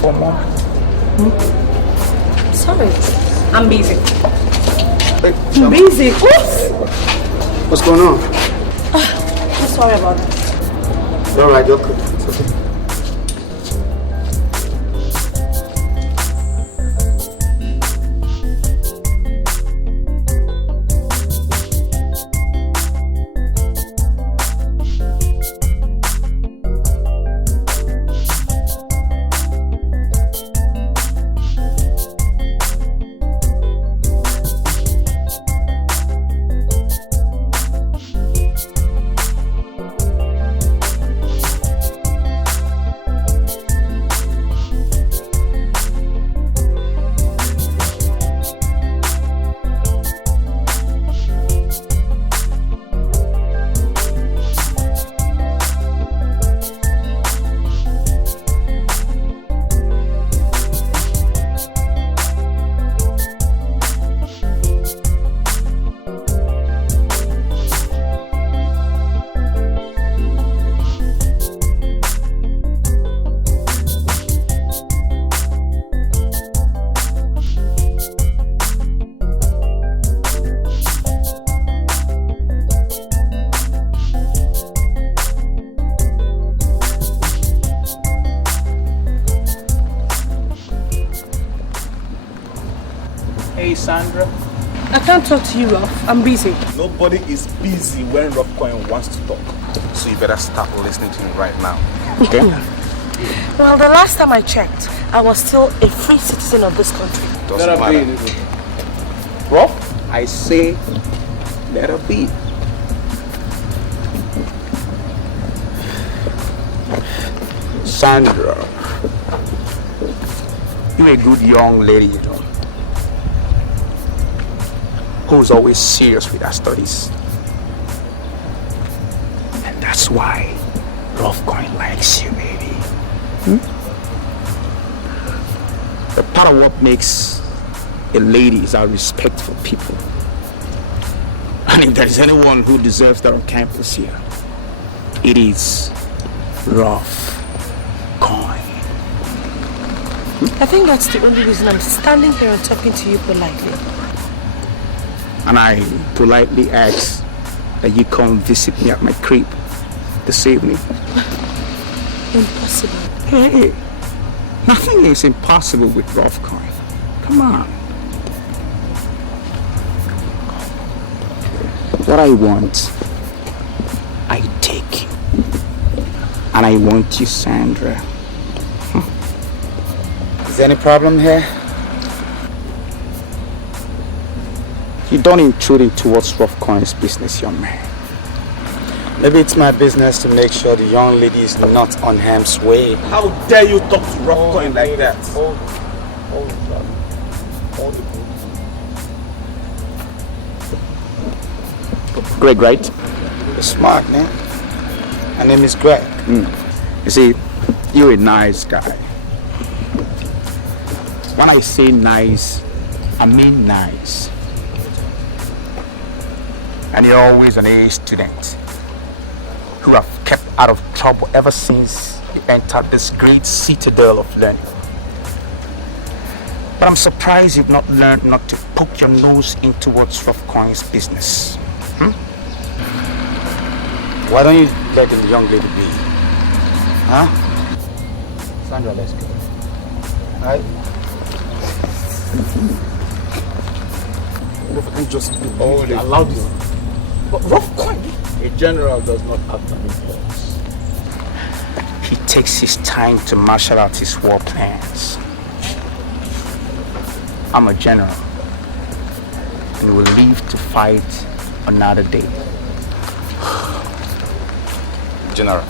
for mom. Sorry, I'm busy. Hey, I'm busy. what's going on? I'm sorry about that. It's alright, you're good. It's okay. Sandra? I can't talk to you, Ruff. I'm busy. Nobody is busy when Rough Coin wants to talk. So you better start listening to him right now. Okay? Well, the last time I checked, I was still a free citizen of this country. Doesn't matter. Rough, I say let her be. Sandra, you're a good young lady, you know, who's always serious with her studies. And that's why Rough Coin likes you, baby. The part of what makes a lady is our respect for people. And if there's anyone who deserves that on campus here, it is Rough Coin. I think that's the only reason I'm standing here and talking to you politely. And I politely ask that you come visit me at my crib this evening. Impossible. Hey, nothing is impossible with Rough Coin. Come on. What I want, I take. And I want you, Sandra. Is there any problem here? You don't intrude into what's Rough Coin's business, young man. Maybe it's my business to make sure the young lady is not on harm's way. How dare you talk to Rough Coin like that? Hold it. Greg, right? You're smart, man. My name is Greg. You see, you're a nice guy. When I say nice, I mean nice. And you're always an A student who have kept out of trouble ever since you entered this great citadel of learning. But I'm surprised you've not learned not to poke your nose into what's Rough Coin's business. Why don't you let the young lady be? Huh? Sandra, let's go. Alright? If I can just allow this. But Rough Coin, a general does not act on impulse. He takes his time to marshal out his war plans. I'm a general and will leave to fight another day. General.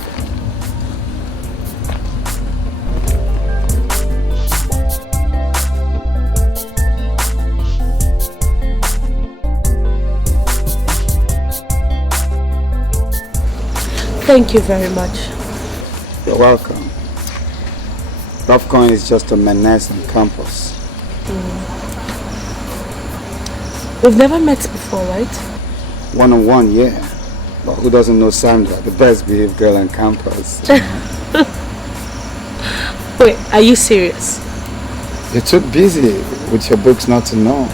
Thank you very much. You're welcome. Rough Coin is just a menace on campus. We've never met before, right? One-on-one, yeah. But who doesn't know Sandra, the best behaved girl on campus? Wait, are you serious? You're too busy with your books not to know.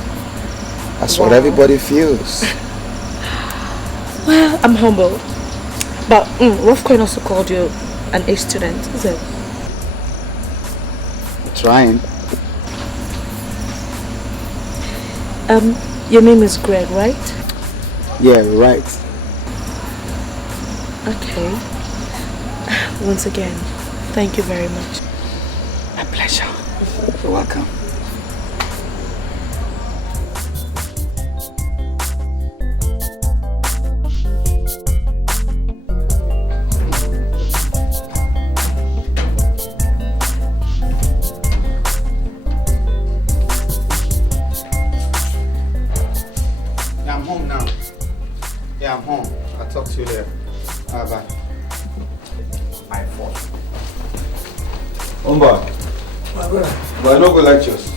That's what everybody feels. Well, I'm humbled. But Rough-Coin also called you an A student, is it? Trying. Your name is Greg, right? Yeah, right. Okay. Once again, thank you very much. My pleasure. You're welcome. Yeah, I'm home now. Yeah, I'm home. I'll talk to you later. Bye. My fault. Umba. But I don't go lectures.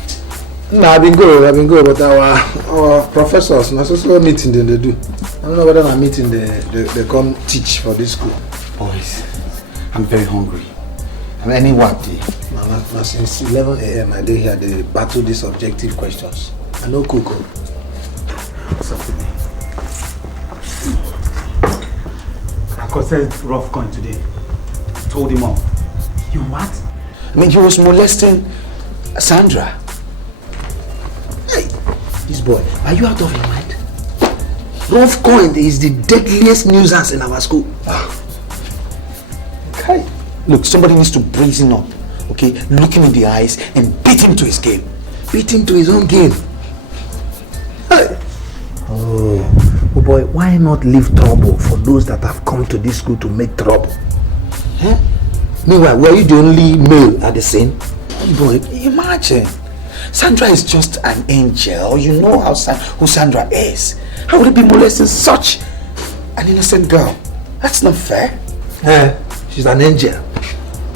No, I've been good, but our professors, not so meeting they do. I don't know whether I'm meeting they come teach for this school. Boys, I'm very hungry. I'm any what day? No, since 11 a.m. I did here they battle these objective questions. I know cook. What's up with me? I consulted Rough-Coin today. Told him off. You mad? I mean, he was molesting Sandra. Hey, this boy, are you out of your mind? Rough-Coin is the deadliest nuisance in our school. Okay. Look, somebody needs to brazen up, okay? Look him in the eyes and beat him to his game. Beat him to his own game. Hey. Oh boy, why not leave trouble for those that have come to this school to make trouble? Huh? Meanwhile, were you the only male at the scene? Boy, imagine. Sandra is just an angel. You know who Sandra is. How would it be molesting such an innocent girl? That's not fair. She's an angel.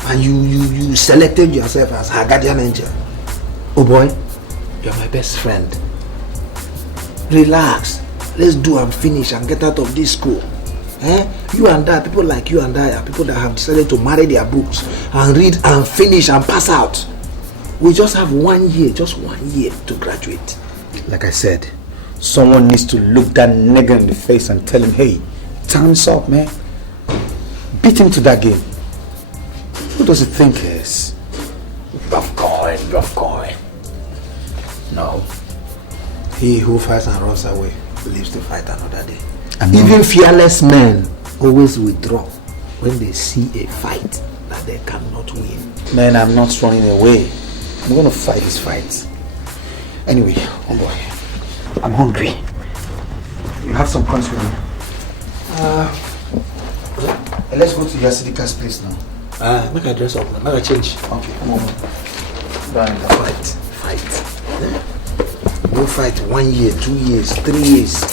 And you selected yourself as her guardian angel. Oh boy, you're my best friend. Relax. Let's do and finish and get out of this school. You and I, people like you and I are people that have decided to marry their books and read and finish and pass out. We just have 1 year, just 1 year to graduate. Like I said, someone needs to look that nigger in the face and tell him, hey, time's up, man. Beat him to that game. Who does he think he is? Rough-Coin. No. He who fights and runs away lives to fight another day. Even fearless men always withdraw when they see a fight that they cannot win. Man, I'm not running away. I'm going to fight this fight. Anyway, oh boy, I'm hungry. You have some coins with me? Let's go to Yasidika's place now. Make a dress up, make a change. Okay, come on. Fight. Go fight 1 year, 2 years, 3 years.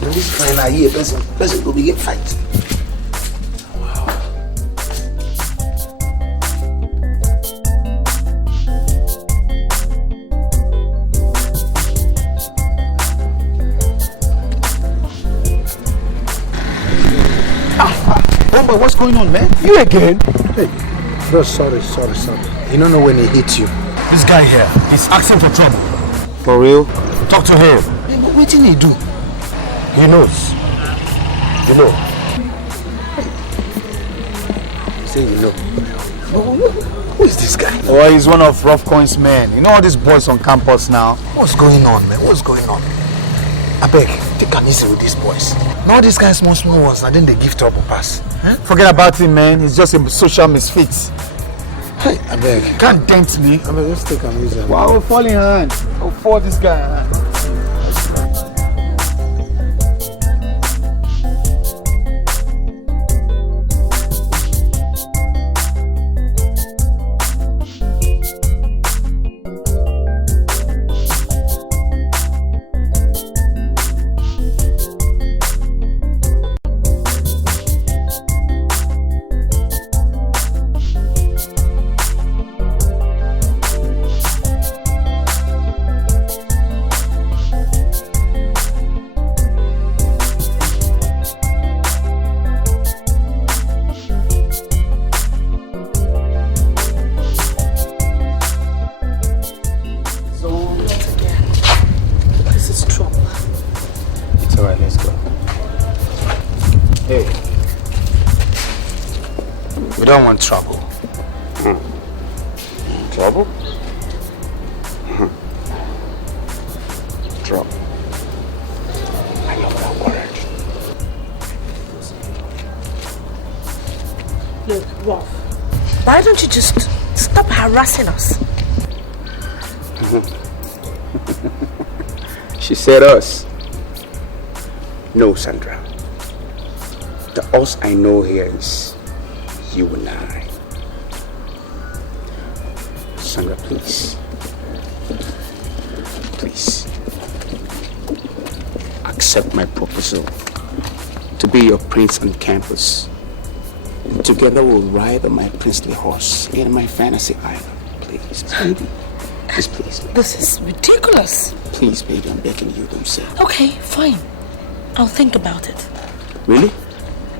In this final year, person will begin fight. Wow. Oh, but what's going on, man? You again? Hey, bro, sorry. You don't know when he hits you. This guy here, he's asking for trouble. For real? Talk to him. Hey, but what did he do? He knows. You know. Say you know. Who is this guy? Oh, he's one of Rough-Coin's men. You know all these boys on campus now? What's going on, man? What's going on? I beg, take an easy with these boys. Now these guys small ones, and then they give trouble pass. Huh? Forget about him, man. He's just a social misfit. Hey, I beg. Can't dent me. I beg, let's take an easy. Wow, we're falling hand. I'll fall this guy. don't want trouble. Trouble? Trouble. I love that word. Look, Rolf, why don't you just stop harassing us? She said us. No, Sandra. The us I know here is you and I. Sandra, please. Please. Accept my proposal to be your prince on campus. Together we'll ride on my princely horse in my fantasy island. Please, baby. Just please. This is ridiculous. Please, baby, I'm begging you, don't say. Okay, fine. I'll think about it. Really?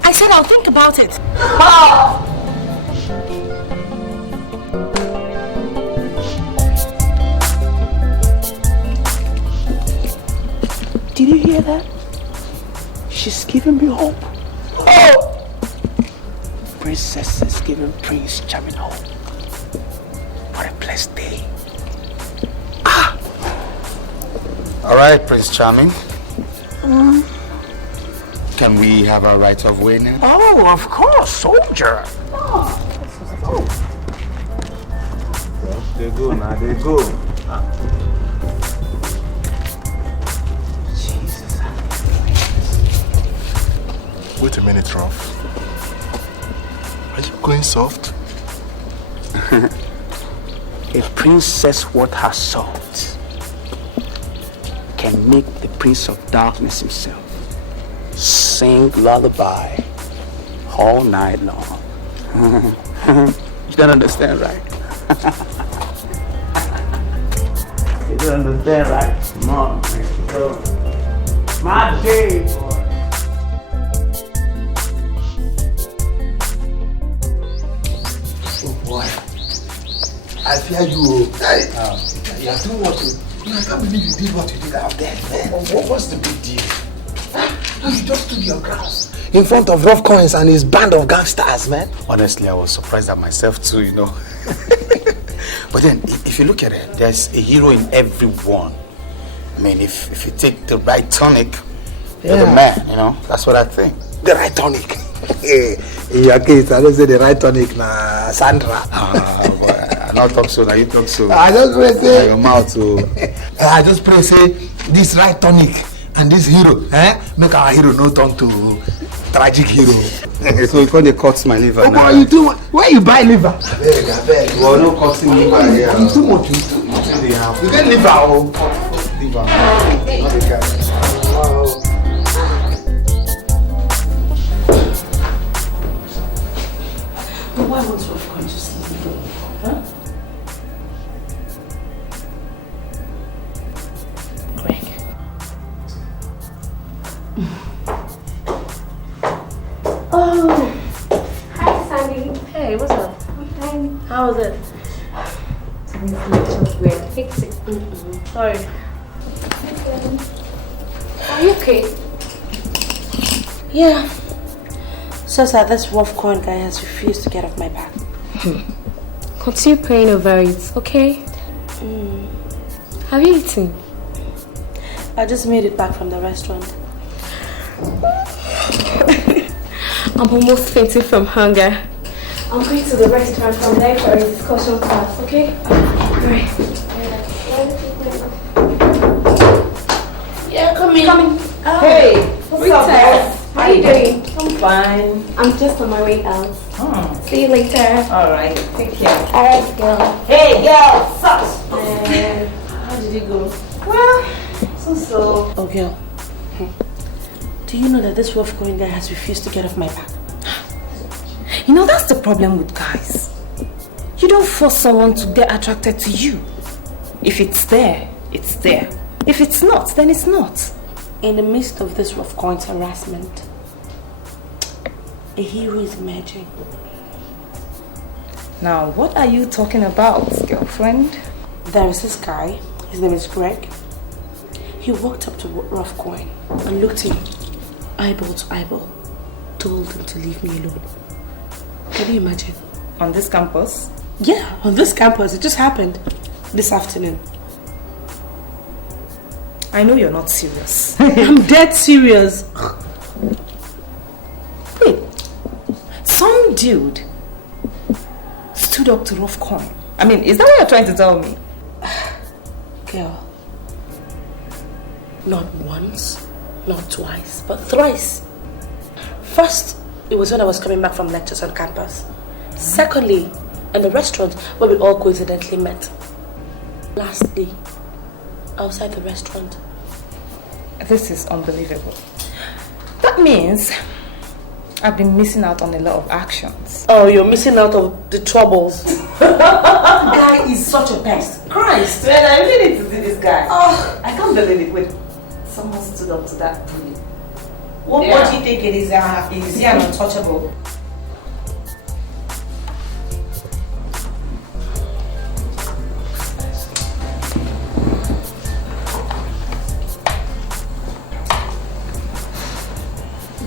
I said I'll think about it. Did you hear that? She's giving me hope. Oh! Princess is giving Prince Charming hope. What a blessed day. All right, Prince Charming. Can we have our right of way now? Oh, of course, soldier. Well, they go now, they go. Jesus. Wait a minute, Rolf. Are you going soft? A princess worth her salt can make the Prince of Darkness himself sing lullaby all night long. You don't understand, right? You don't understand, right? Come on, man. My day, boy. Oh boy. I fear you. Hey, you are doing what you... I can't believe you did what you did out there, man. What's the big deal? No, you just stood your ground in front of Rough Coins and his band of gangsters, man. Honestly, I was surprised at myself too, you know. But then, if you look at it, there's a hero in everyone. I mean, if you take the right tonic, you're the man, you know. That's what I think. The right tonic. In your case, I don't say the right tonic, na Sandra. Boy, I not talk so, now you talk so. I just pray say... Your mouth too. I just pray say, this right tonic and this hero, make our hero no turn to tragic hero. So you call the cuts my liver Oh, now. boy, you do what? Where you buy liver? I beg. Well, no cutting liver here. You too much. You get liver, oh. Liver, not the guy. But why won't Rolf come to see me? Huh? Greg. Oh, hi Sandy. Hey, what's up? Hi. How was it? Weird. Hectic. Sorry. Are you okay? Yeah. So that this rough coin guy has refused to get off my back. Continue praying over it, okay? Have you eaten? I just made it back from the restaurant. I'm almost fainting from hunger. I'm going to the restaurant from there for a discussion class, okay? Alright. Yeah, come in. Hey, what's up, boss? How are you doing? I'm fine. I'm just on my way out. See you later. Alright, take care. Alright, girl. Hey, girl, sus! How did it go? Well, so. Oh, girl. Do you know that this rough coin guy has refused to get off my back? You know, that's the problem with guys. You don't force someone to get attracted to you. If it's there, it's there. If it's not, then it's not. In the midst of this rough coin's harassment, a hero is emerging. Now, what are you talking about, girlfriend? There is this guy, his name is Greg. He walked up to Rough Coin and looked him eyeball to eyeball, told him to leave me alone. Can you imagine? On this campus? Yeah, on this campus. It just happened this afternoon. I know you're not serious. I'm dead serious. Wait, some dude stood up to rough coin. I mean, is that what you're trying to tell me? Girl, not once, not twice, but thrice. First, it was when I was coming back from lectures on campus. Secondly, in the restaurant where we all coincidentally met. Lastly, outside the restaurant. This is unbelievable. That means I've been missing out on a lot of actions. Oh, you're missing out of the troubles. Guy is such a pest. Christ! Man, I really need to see this guy. Oh, I can't believe it. Wait, someone stood up to that bully. What do you think it is? Is he an untouchable?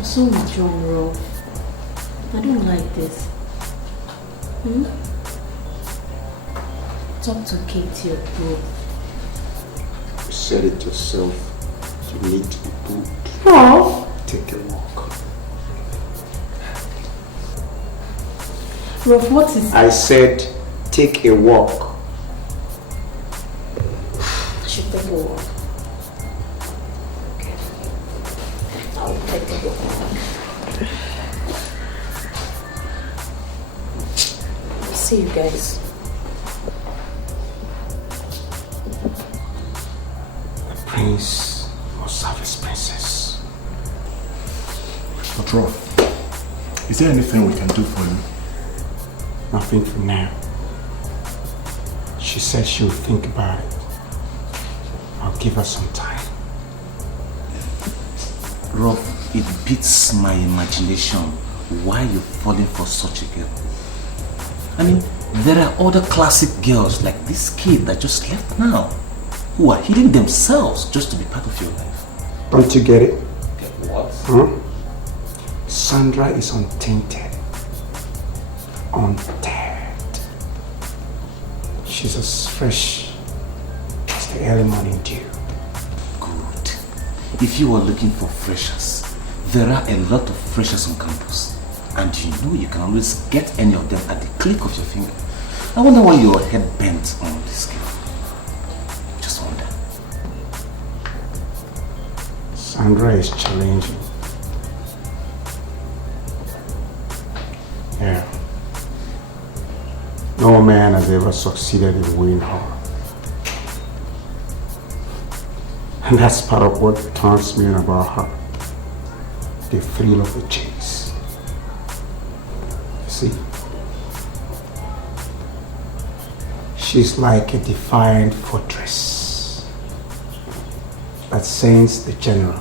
So much wrong, Ro. I don't like this. Talk to Katie or bro. You said it yourself. You need to be good. Oh. Take a walk. Ro, what is... I said, take a walk. I should take a walk. Okay. I'll take a walk. See you guys. The prince must serve his princess. But Roth, is there anything we can do for you? Nothing for now. She said she would think about it. I'll give her some time. Rob, it beats my imagination why you're falling for such a girl. I mean, there are other classic girls like this kid that just left now, who are hitting themselves just to be part of your life. Don't you get it? Get what? Sandra is untainted. Untapped. She's as fresh as the early morning dew. Good. If you are looking for freshers, there are a lot of freshers on campus. And you know you can always get any of them at the click of your finger. I wonder why you're head bent on this girl. Just wonder. Sandra is challenging. Yeah. No man has ever succeeded in winning her. And that's part of what turns me on about her. The thrill of the chase. See? She's like a defiant fortress that sends the general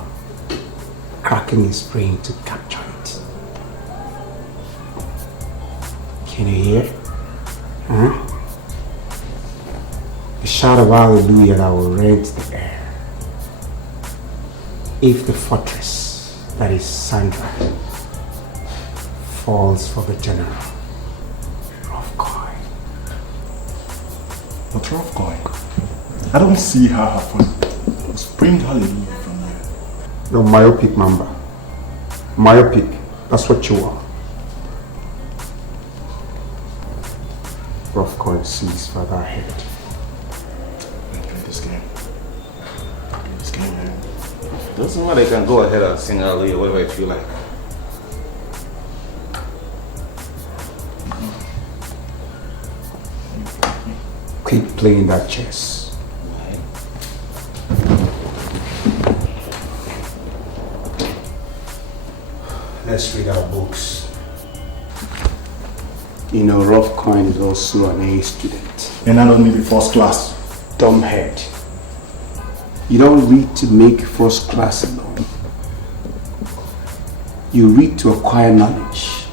cracking his brain to capture it. Can you hear? A shout of hallelujah that will rent the air. If the fortress, that is Sandra, falls for the general. Rough coin. But rough coin, I don't see how happen. Spring hallelujah from here. You're myopic, Mamba. Myopic. That's what you are. Rough coin sees further ahead. Play this game. Play this game, man. Doesn't matter, you can go ahead and sing hallelujah, whatever you feel like. Keep playing that chess. Why? Let's read our books. You know, Rough Coin is also an A student. And I don't need the first class. Dumbhead. You don't read to make first class alone. You read to acquire knowledge.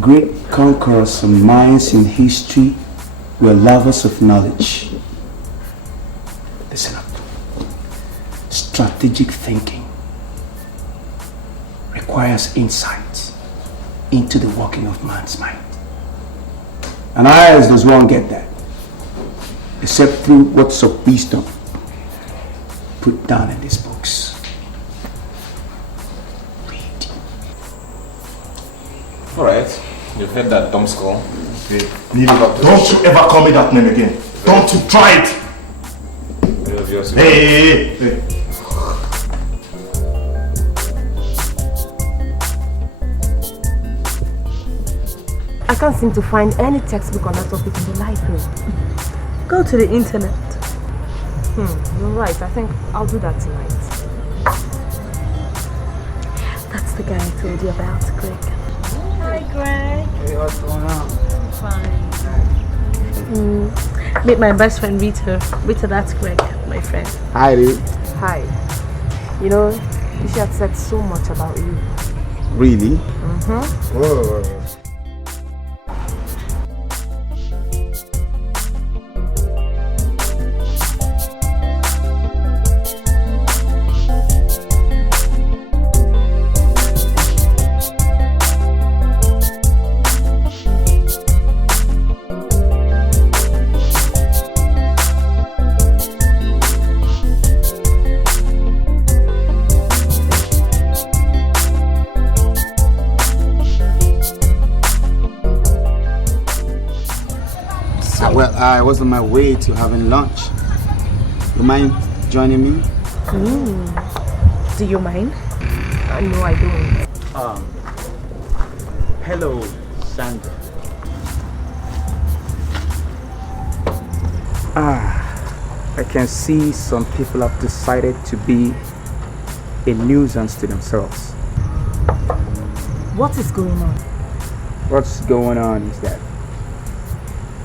Great conquerors and minds in history were lovers of knowledge. Listen up. Strategic thinking requires insight into the working of man's mind. And how else does one get that? Except through words of wisdom put down in these books. Read. Alright, you've heard that dumb skull. Hey, don't you ever call me that name again. Don't you try it. Hey. I can't seem to find any textbook on that topic in the library. Go to the internet. You're right. I think I'll do that tonight. That's the guy I told you about, Greg. Hi, Greg. Hey, what's going on? I'm fine. Meet my best friend, Rita. Rita, that's Greg, my friend. Hi, dude. Hi. You know, she had said so much about you. Really? Whoa. Well, I was on my way to having lunch. You mind joining me? Do you mind? No, I don't. Hello, Sandra. I can see some people have decided to be a nuisance to themselves. What is going on? What's going on is that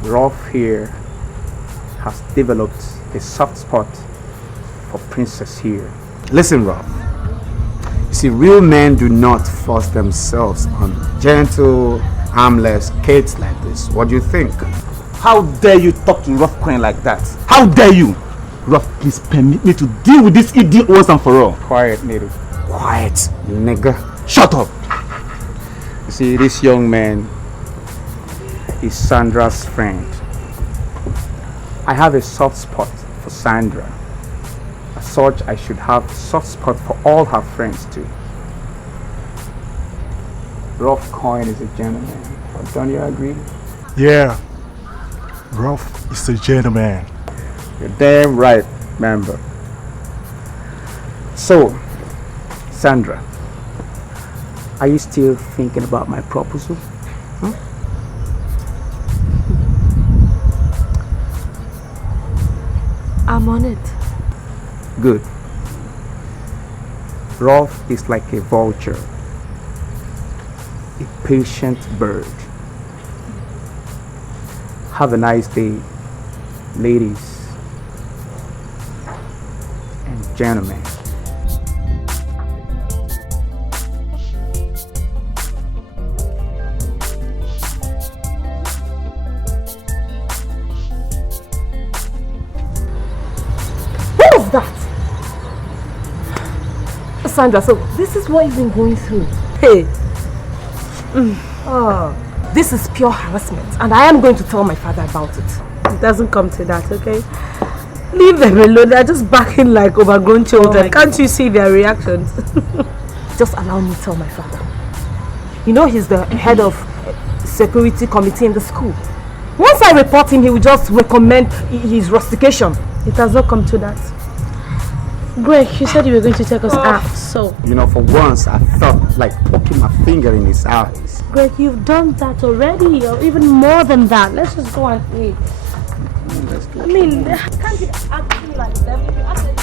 Rolf here has developed a soft spot for Princess here. Listen, Rolf. You see, real men do not force themselves on gentle, harmless kids like this. What do you think? How dare you talk to Rough Coin like that? How dare you? Rough, please permit me to deal with this idiot once and for all. Quiet, native. Quiet, nigga. Shut up! You see, this young man is Sandra's friend. I have a soft spot for Sandra. As such, I should have a soft spot for all her friends too. Rough Coin is a gentleman. Don't you agree? Yeah. Rolf is a gentleman. You're damn right, member. So, Sandra, are you still thinking about my proposal? I'm on it. Good. Rolf is like a vulture, a patient bird. Have a nice day, ladies and gentlemen. What was that? Sandra, so this is what you've been going through. Hey. This is pure harassment, and I am going to tell my father about it. It doesn't come to that, okay? Leave them alone. They're just backing like overgrown children. Can't you see their reactions? Just allow me to tell my father. You know, he's the head of security committee in the school. Once I report him, he will just recommend his rustication. It has not come to that. Greg, you said you were going to take us out, so... You know, for once, I felt like poking my finger in his eyes. Greg, you've done that already, or even more than that. Let's just go and eat. I mean, can't you act me like them? If you act like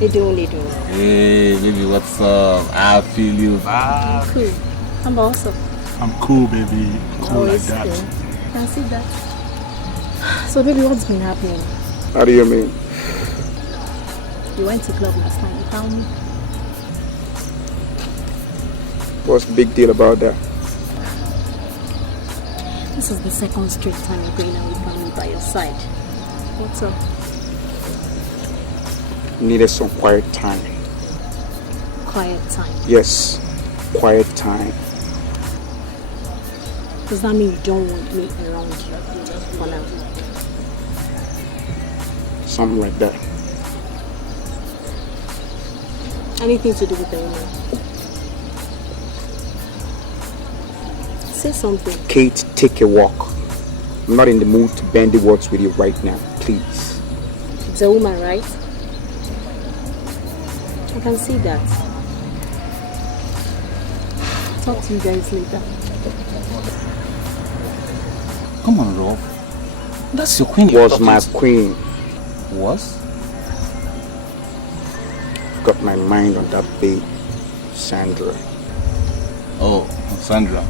They do. Hey, baby, what's up? I feel you. I'm cool. I'm awesome. I'm cool, baby. Cool like that. Cool. Can see that. So, baby, what's been happening? How do you mean? You went to club last night. You found me. What's the big deal about that? This is the second straight time you're going out without me by your side. What's up? Needed some quiet time. Quiet time. Yes, quiet time. Does that mean you don't want me around you for now? Something like that. Anything to do with the woman? Say something. Kate, take a walk. I'm not in the mood to bandy words with you right now, please. It's a woman, right? I can see that. Talk to you guys later. Come on, Rolf. That's your queen. Was my queen. Was? Got my mind on that babe, Sandra. Oh, Sandra.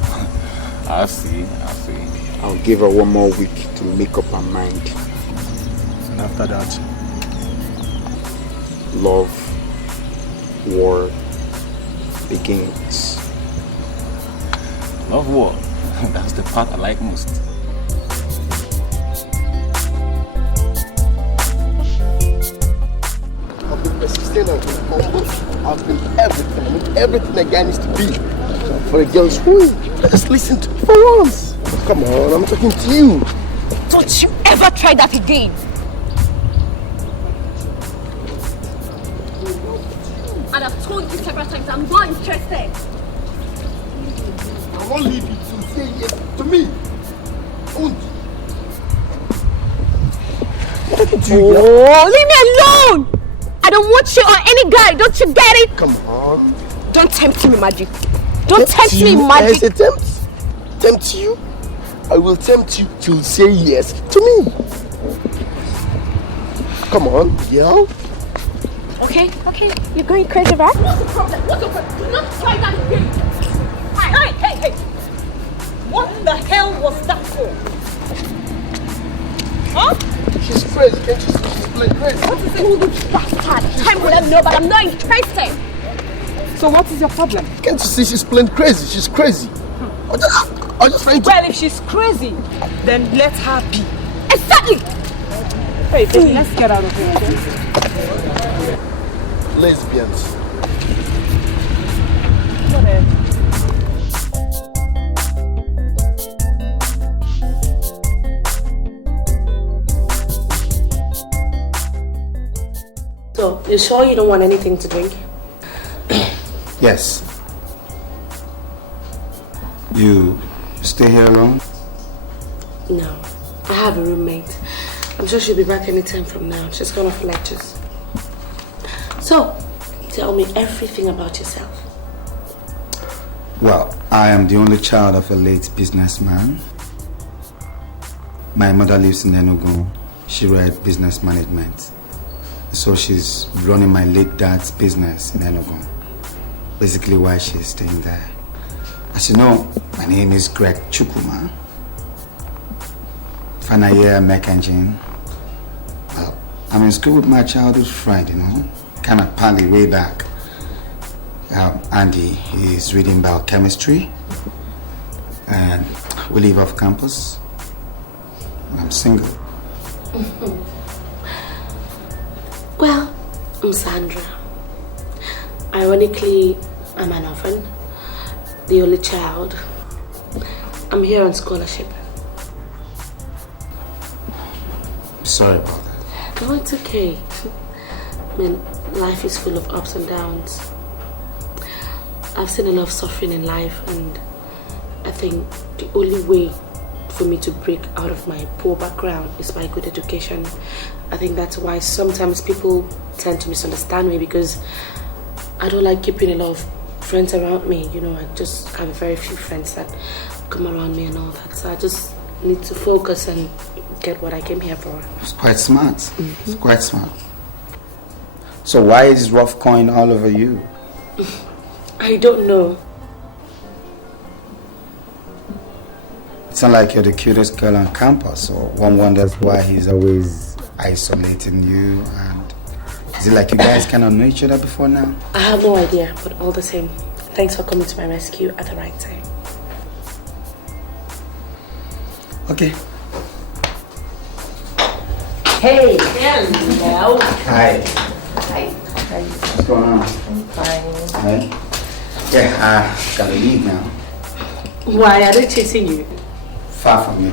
I see. I'll give her one more week to make up her mind. And after that, love, war begins. Love war. That's the part I like most. I've been persistent and humble. I've been everything a guy needs to be for a girl's woo. Just listen to me for once. Come on, I'm talking to you. Don't you ever try that again. And I've told you several times I'm not interested. I won't leave you to say yes to me. Oh, leave me alone! I don't want you or any guy, don't you get it? Come on. Don't tempt me, Magic. Don't tempt me, Magic. Yes, tempt you? I will tempt you to say yes to me. Come on, girl. Okay. You're going crazy, right? What's the problem? Do not try that again. Hey. What the hell was that for? Huh? She's crazy, can't you see? She's playing crazy. What is it? Oh, you bastard. Time will let me know, but I'm not interested. So what is your problem? Can't you see she's playing crazy? She's crazy. I'm just trying to... Well, if she's crazy, then let her be. Exactly! Hey, baby, let's get out of here, okay? Lesbians. Whatever. So, you sure you don't want anything to drink? Yes. You stay here alone? No. I have a roommate. I'm sure she'll be back anytime from now. She's gone off lectures. So, tell me everything about yourself. Well, I am the only child of a late businessman. My mother lives in Enugu. She read business management. So she's running my late dad's business in Enugu. Basically why she's staying there. As you know, my name is Greg Chukuma. Final year mech engine. Well, I'm in school with my childhood friend, you know. Kind of pally way back. Andy is reading biochemistry. And we live off campus. And I'm single. Well, I'm Sandra. Ironically, I'm an orphan, the only child. I'm here on scholarship. Sorry about that. No, it's okay. I mean, life is full of ups and downs. I've seen a lot of suffering in life, and I think the only way for me to break out of my poor background is by good education. I think that's why sometimes people tend to misunderstand me, because I don't like keeping a lot of friends around me. You know, I just have very few friends that come around me and all that. So I just need to focus and get what I came here for. It's quite smart. It's quite smart. So why is rough coin all over you? I don't know. It's not like you're the cutest girl on campus, or one wonders why he's always isolating you. And is it like you guys cannot know each other before now? I have no idea, but all the same, thanks for coming to my rescue at the right time. Okay. Hey. Hello. Hi. Hi. What's going on? I'm fine. Hi. Yeah, gotta leave now. Why are they chasing you? Far from you.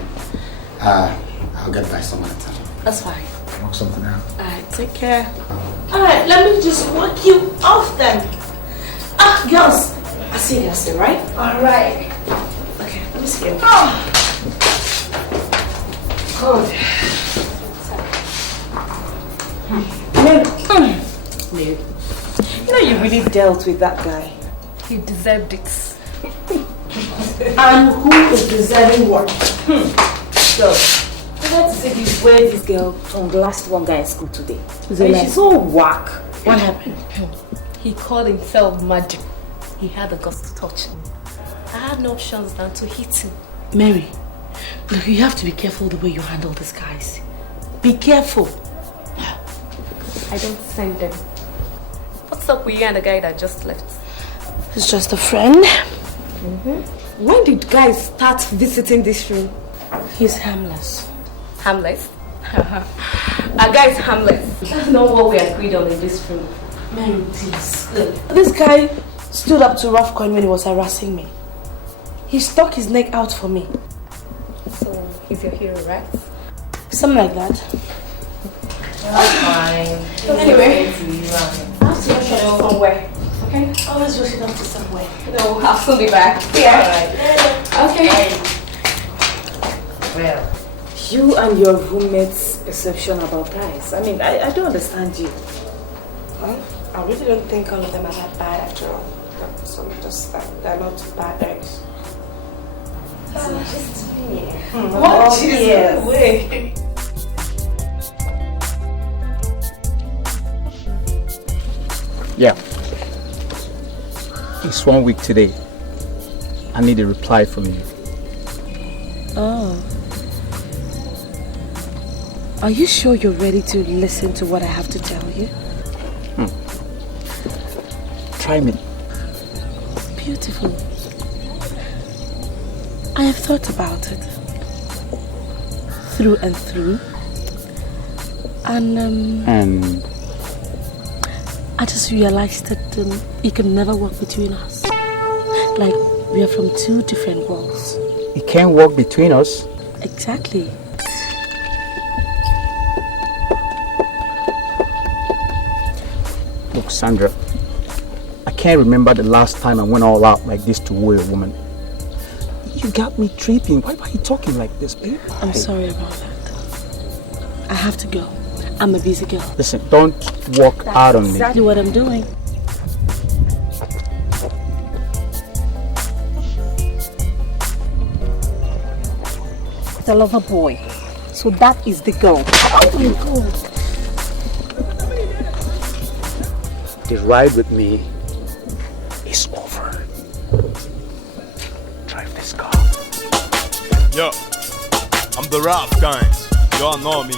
I'll get by some other time. That's fine. Work something out. Alright, take care. Alright, let me just walk you off then. Ah, girls. I'll see you guys, right? Alright. Okay, let me see you. Oh. Good. Mary, you know you really dealt with that guy. He deserved it. And who is deserving what? So, let's see this way this girl last one guy in school today. And she's so whack. What happened? He called himself Magic. He had the guts to touch him. I had no chance than to hit him. Mary, look, you have to be careful the way you handle these guys. Be careful. I don't send them. What's up with you and the guy that just left? It's just a friend. When did guys start visiting this room? He's harmless. Harmless? Our guy is harmless. That's not what we agreed on in this room. Mary, please. Look, this guy stood up to Rough Coin when he was harassing me. He stuck his neck out for me. So, he's your hero, right? Something like that. Fine. Anyway, I have to rush off somewhere. Okay? Always rush it off to somewhere. No, I'll soon be back. Yeah. Okay. Well, you and your roommate's exception about guys. I mean, I don't understand you. Well, I really don't think all of them are that bad after all. So just that they're not bad eggs. Just me. What? Yes. Yeah. It's 1 week today. I need a reply from you. Oh. Are you sure you're ready to listen to what I have to tell you? Try me. Beautiful. I have thought about it. Through and through. And I just realized that it can never work between us. Like, we are from two different worlds. It can't work between us. Exactly. Look, Sandra, I can't remember the last time I went all out like this to woo a woman. You got me tripping. Why are you talking like this, babe? I'm sorry about that. I have to go. I'm a busy girl. Listen, don't walk out on me. Exactly what I'm doing. The lover boy. So that is the girl. Oh my God. The ride with me is over. Drive this car. Yo, I'm the rap kind. Y'all know me.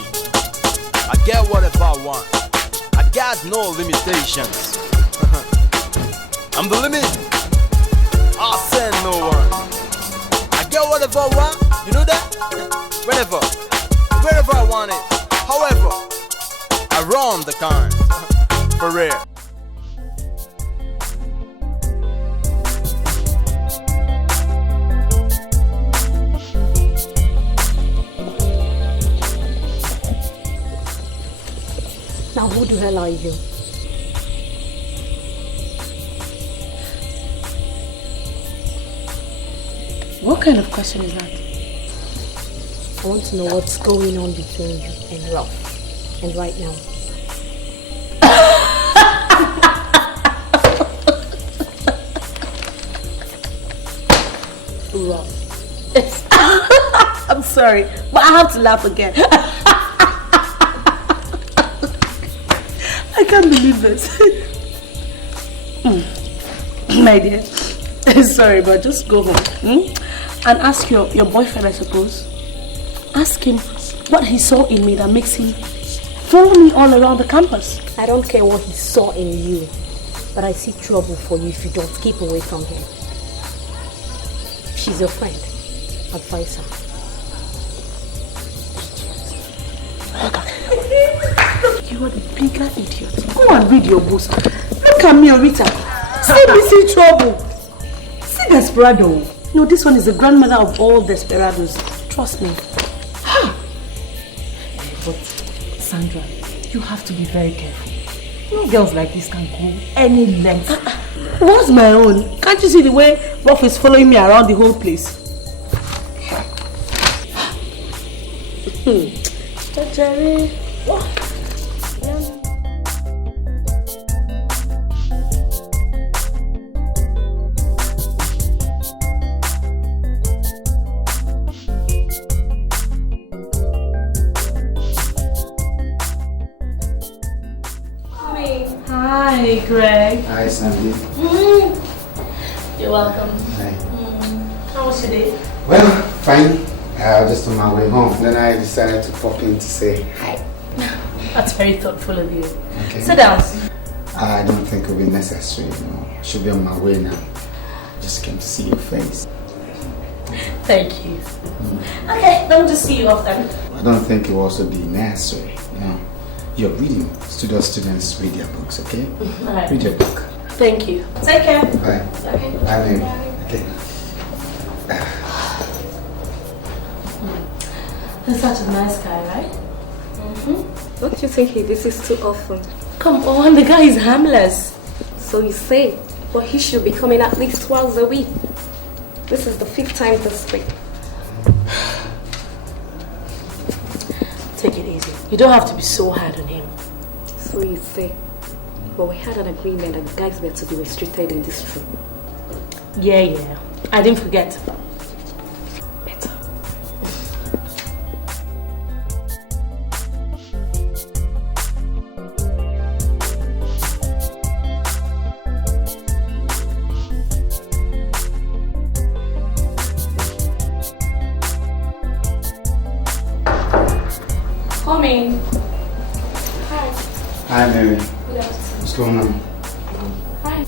I get whatever I want. I got no limitations. I'm the limit. I'll send no one. I get whatever I want. You know that? Whenever, wherever I want it. However, I run the kind. For real. Now who the hell are you? What kind of question is that? I want to know what's going on between you and Ralph. And right now. Ralph. I'm sorry, but I have to laugh again. I can't believe this. My dear, sorry, but just go home and ask your boyfriend, I suppose. Ask him what he saw in me that makes him follow me all around the campus. I don't care what he saw in you, but I see trouble for you if you don't keep away from him. She's your friend. Advise her. you are the bigger idiot. Go and read your books. Look at me, Rita. See me see trouble. See Desperado. No, this one is the grandmother of all desperados. Trust me. But Sandra, you have to be very careful. No girls like this can go any length. What's my own? Can't you see the way Ruff is following me around the whole place? Jerry. Hi, Greg. Hi, Sandy. You're welcome. Hi. How was your day? Well, fine. Just on my way home. Then I decided to pop in to say hi. That's very thoughtful of you. Okay. Sit down. I don't think it will be necessary. I should be on my way now. Just came to see your face. Thank you. Okay, let me just see you off then. I don't think it will also be necessary. You're reading. Students read their books, okay? Alright. Read your book. Thank you. Take care. Bye. Okay. Bye, Mary. Okay. He's such a nice guy, right? Don't you think he visits too often? Come on, the guy is harmless. So you say, but he should be coming at least twice a week. This is the 5th time this week. Take it easy. You don't have to be so hard on him. So you say, but we had an agreement that guys were to be restricted in this room. Yeah. I didn't forget. Better. Coming. Hi. Hi, Mary. Good afternoon. What's going on? Hi.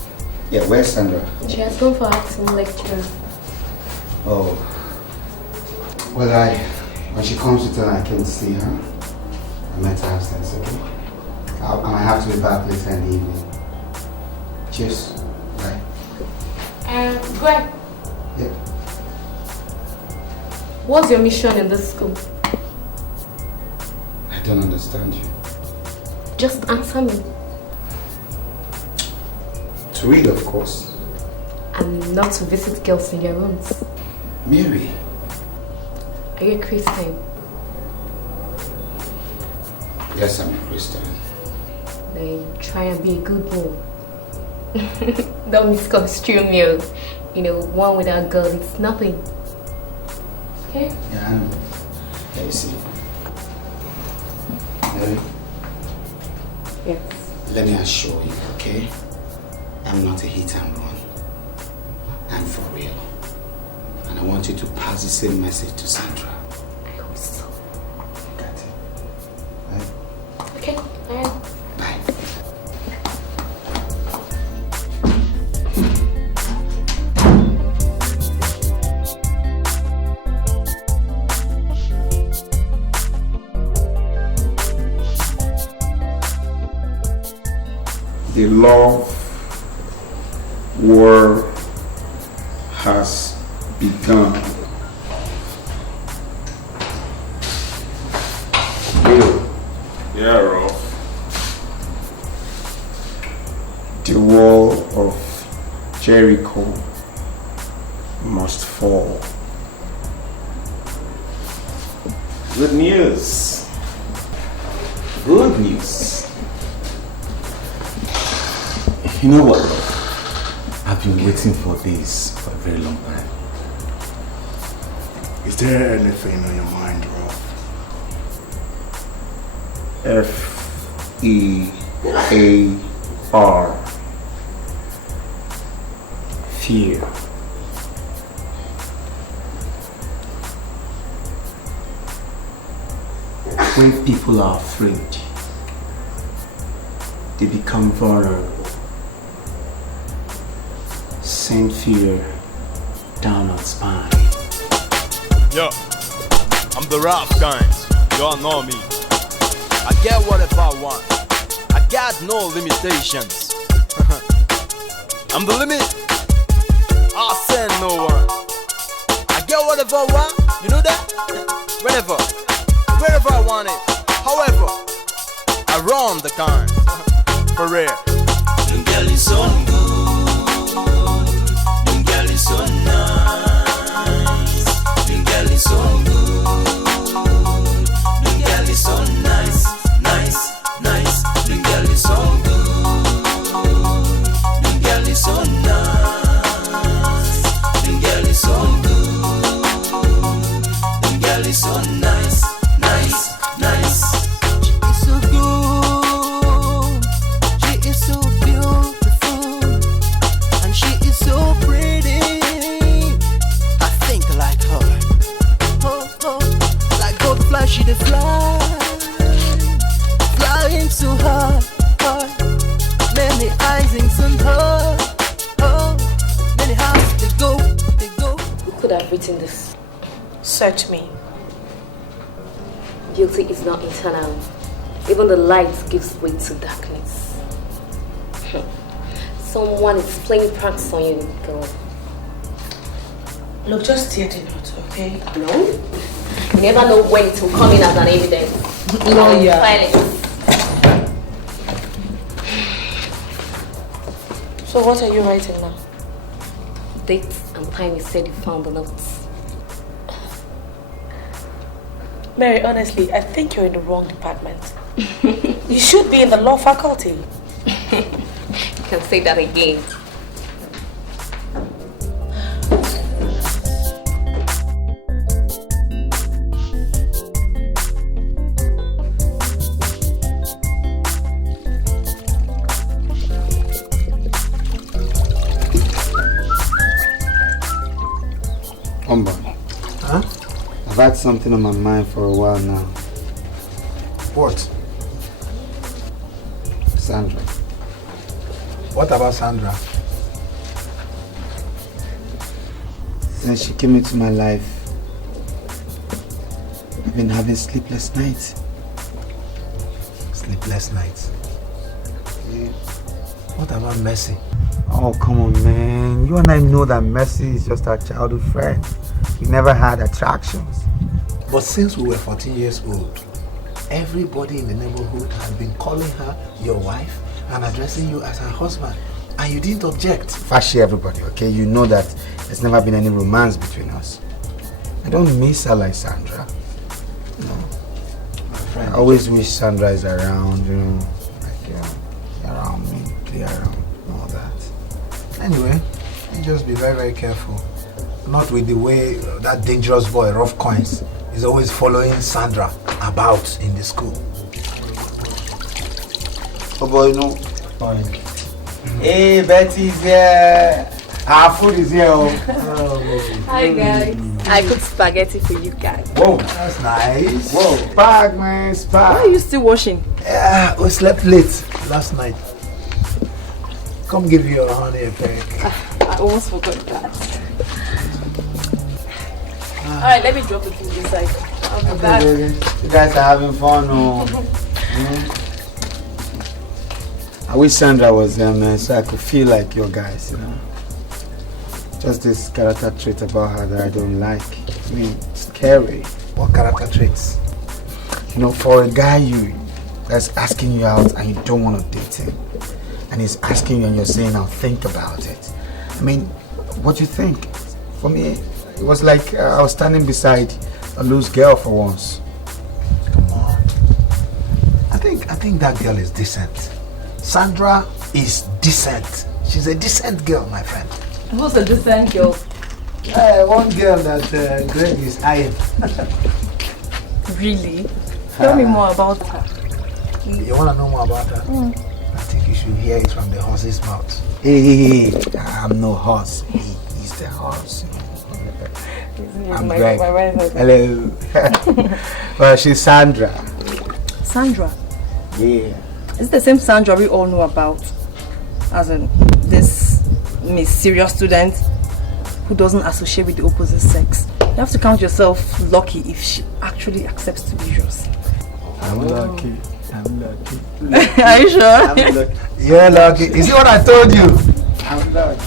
Yeah, where's Sandra? She has gone for acting lecture. Oh. Well, when she comes to town, I can see her. I met her upstairs, okay? I might have to be back later in the evening. Cheers. Bye. Greg. Yeah. What's your mission in this school? I don't understand you. Just answer me. To read, of course. And not to visit girls in your rooms. Mary. Are you a Christian? Yes, I'm a Christian. Then try and be a good boy. Don't misconstrue me. One without God, it's nothing. Okay? Yeah, I know. Yeah, you see. Mary. Yes. Let me assure you, okay? I'm not a hit and run. I'm for real. And I want you to pass the same message to Sandra. I hope so. Got it. Right? Okay, bye. Bye. The love war has begun. Yeah, Rolf. The wall of Jericho must fall. Good news. Good news. You know what, love? I've been waiting for this for a very long time. Is there anything on your mind, Rolf? F-E-A-R. Fear. When people are afraid, they become vulnerable. Send fear down our spine. Yo, I'm the rap kind. Y'all know me. I get whatever I want. got no limitations. I'm the limit. I'll send no one. I get whatever I want, you know that? Whenever, wherever I want it. However, I run the kind. For real. The girl is so good. The girl is so nice. The girl is so good. The girl is so nice, nice, nice. The girl is so good. The girl is so nice. The girl is so good. The girl is so nice, nice, nice. She is so good. She is so beautiful. And she is so pretty. I think like her. Oh, oh. Like butterfly, she dey fly. Flying so high, high. Many eyes in her. Oh, many hearts they go, they go. Who could have written this? Search me. Beauty is not eternal. Even the light gives way to darkness. Someone is playing pranks on you, girl. Look, just tear the note, okay? No? You never know when it will come in as an evidence. Lawyer. File it. So what are you writing now? Date and time you said you found the notes. Mary, honestly, I think you're in the wrong department. You should be in the law faculty. You can say that again. Huh? I've had something on my mind for a while now. What? Sandra. What about Sandra? Since she came into my life, I've been having sleepless nights. Sleepless nights? Yeah. What about Mercy? Oh, come on, man. You and I know that Mercy is just our childhood friend. We never had attractions. But since we were 14 years old, everybody in the neighborhood had been calling her your wife and addressing you as her husband. And you didn't object. Fashi, everybody, okay? You know that there's never been any romance between us. I don't miss her like Sandra. No. My friend, I always wish Sandra is around, you know, like, around me, play around, all that. Anyway, you just be very, very careful. Not with the way that dangerous boy, Rough Coins, is always following Sandra about in the school. Oh boy, you know. Hey, Betty's here. Our food is here. Hi guys. I cooked spaghetti for you guys. Whoa, that's nice. Whoa, spag, man, spag. Why are you still washing? Yeah, we slept late last night. Come give you a honey peck. I almost forgot that. Alright, let me drop it in this side. I'll be back. You guys are having fun, I wish Sandra was there, man, so I could feel like your guys, you know. Just this character trait about her that I don't like. I mean, scary. What character traits? You know, for a guy that's asking you out and you don't want to date him, and he's asking you and you're saying, I'll think about it. I mean, what do you think? For me, it was like I was standing beside a loose girl for once. Come on. I think that girl is decent. Sandra is decent. She's a decent girl, my friend. Who's a decent girl? One girl that Greg is eyeing. Really? Tell me more about her. You want to know more about her? I think you should hear it from the horse's mouth. Hey, I'm no horse. He's the horse. I'm Greg. Hello. Well, she's Sandra. Sandra? Yeah. It's the same Sandra we all know about. As in, this mysterious student who doesn't associate with the opposite sex. You have to count yourself lucky if she actually accepts to be yours. I'm lucky. I'm lucky. Are you sure? I'm lucky. You're lucky. You see what I told you? I'm lucky.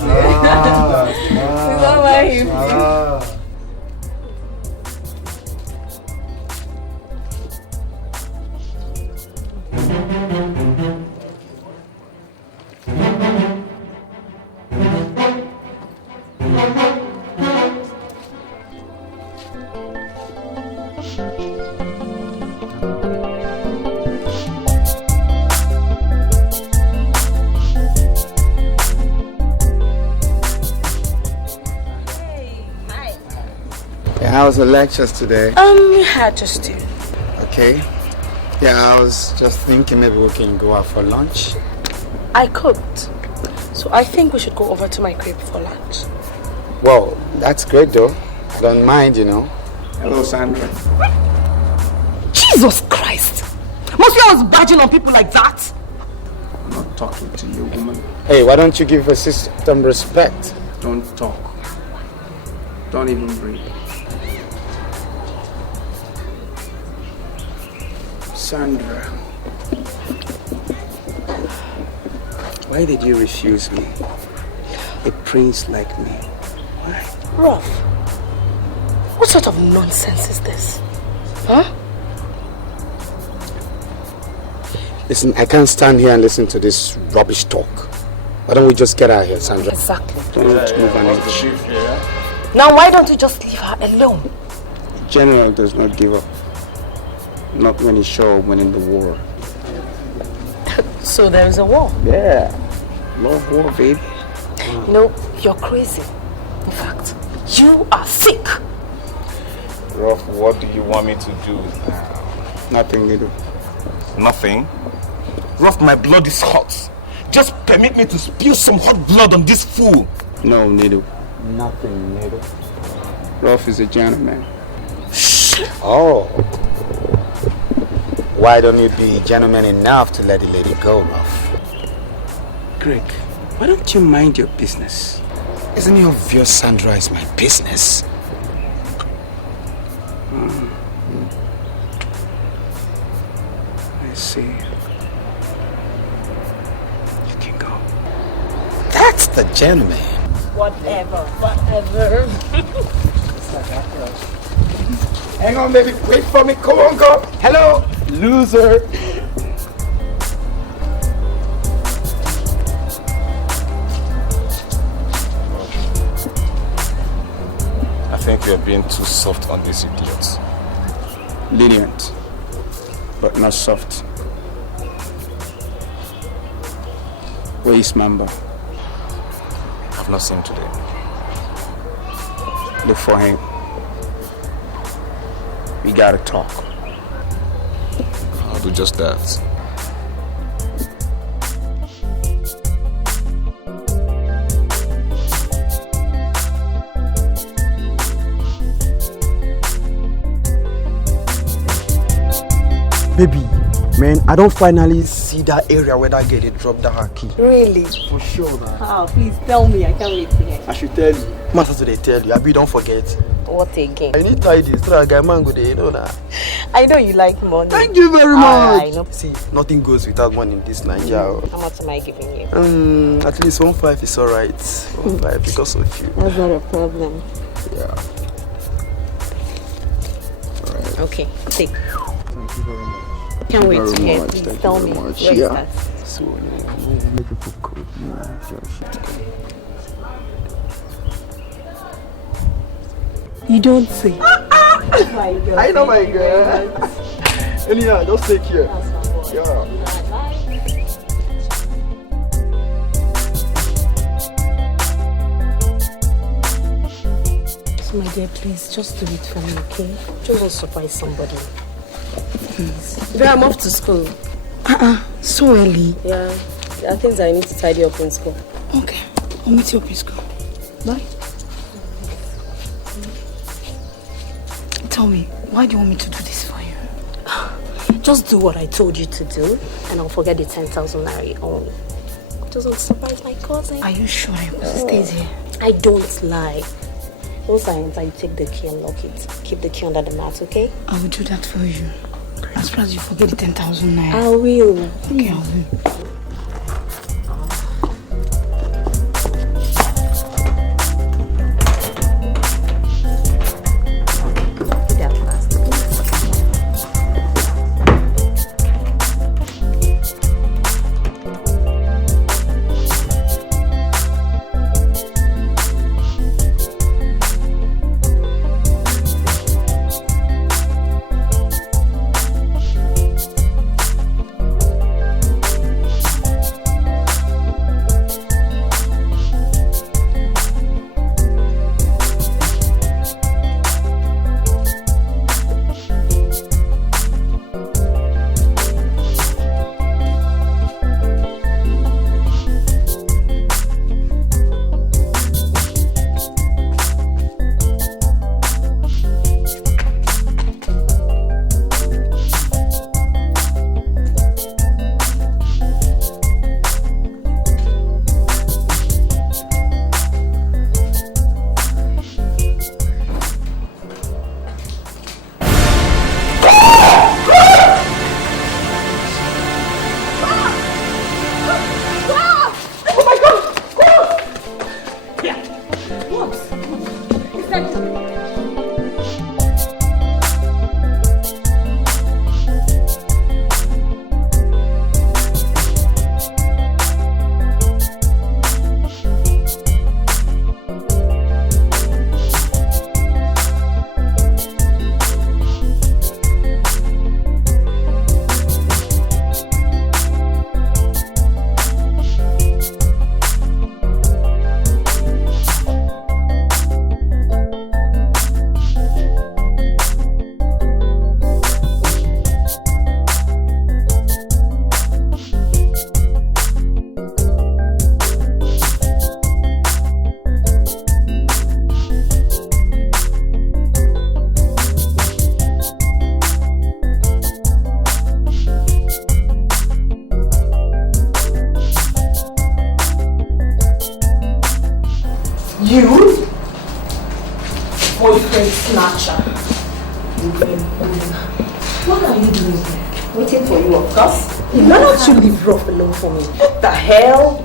How was the lectures today? We had just two. Okay. Yeah, I was just thinking maybe we can go out for lunch. I cooked, so I think we should go over to my crib for lunch. Well, that's great though. I don't mind, you know. Hello, Sandra. Jesus Christ! Must you always badging on people like that? I'm not talking to you, woman. Hey, why don't you give your sister some respect? Don't talk. Don't even breathe. Sandra, why did you refuse me? A prince like me. Why? Ruff, what sort of nonsense is this? Huh? Listen, I can't stand here and listen to this rubbish talk. Why don't we just get out of here, Sandra? Exactly. Don't move an inch. Now why don't you just leave her alone? The general does not give up. Not when he's sure of winning the war. So there is a war? Yeah. Love war, baby. No, you're crazy. In fact, you are sick. Ruff, what do you want me to do now? Nothing, little. Nothing? Ruff, my blood is hot. Just permit me to spill some hot blood on this fool. No, Needle. Nothing, Needle. Ruff is a gentleman. Oh. Why don't you be gentleman enough to let the lady go, Ruff? Greg, why don't you mind your business? Isn't it obvious Sandra is my business? I see. You can go. That's the gentleman. Whatever. Hang on, baby. Wait for me. Come on, go. Hello, loser. I think you're being too soft on this idiot. Lenient, but not soft. Where is Mamba? I've not seen him today. Look for him. We gotta talk. I'll do just that. Baby, man, I don't finally see that area where that girl they dropped that her key. Really? For sure, man. Ah, please tell me. I can't wait to hear. I should tell you. Master today tell you. Abi, don't forget. What again? I need tidings. So that guy man go there, you know that. I know you like money. Thank you very much. I know. See, nothing goes without money in this Nigeria. How much am I giving you? At least 1.5 is alright. 1.5 because of you. That's not a problem. Yeah. Alright. Okay, take. Thank you very much. Can't wait to hear. Please tell me. Yeah. So, make people cook. You don't say. My girl. I know, my girl. Anyhow, just take care. Yeah. So my dear, please, just do it for me, okay? Just want to surprise somebody. Please. Then I'm off to school. So early. Yeah, there are things I need to tidy up in school. Okay, I'll meet you up in school. Bye. Tell me, why do you want me to do this for you? Just do what I told you to do, and I'll forget the 10,000 naira you owe me. Just want to surprise my cousin. Are you sure your cousin stays here? I don't lie. Once I enter, you take the key and lock it. Keep the key under the mat, okay? I will do that for you. As far as you forget the 10,000 naira. I will. Okay, I will. You? Boyfriend snatcher. What are you doing here? Waiting for you, of course. Why don't you leave Ruff alone for me? What the hell?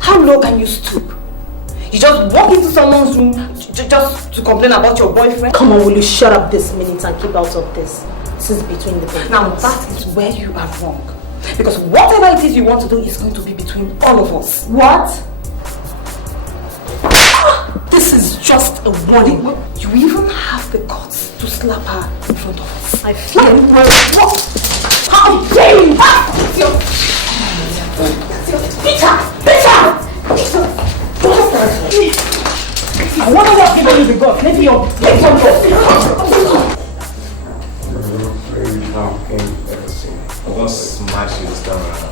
How low can you stoop? You just walk into someone's room just to complain about your boyfriend? Come on, will you shut up this minute and keep out of this? This is between the both. Now that is where you are wrong. Because whatever it is you want to do is going to be between all of us. What? This is just a warning. You even have the guts to slap her in front of us. I feel what? How dare you? Peter! I wonder what people you got. Maybe your big one. Don't smash this down around.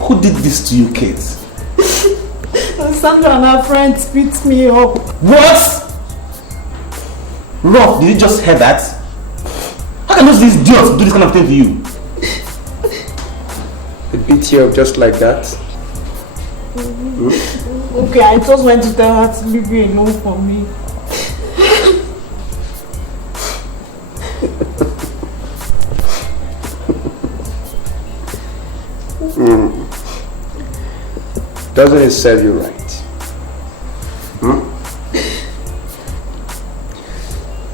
Who did this to you, Kate? Sandra and her friends beat me up. What? Ruff, did you just hear that? How can those idiots do this kind of thing to you? They beat you up just like that? Okay, I just went to tell her to leave me alone for me. Doesn't it serve you right?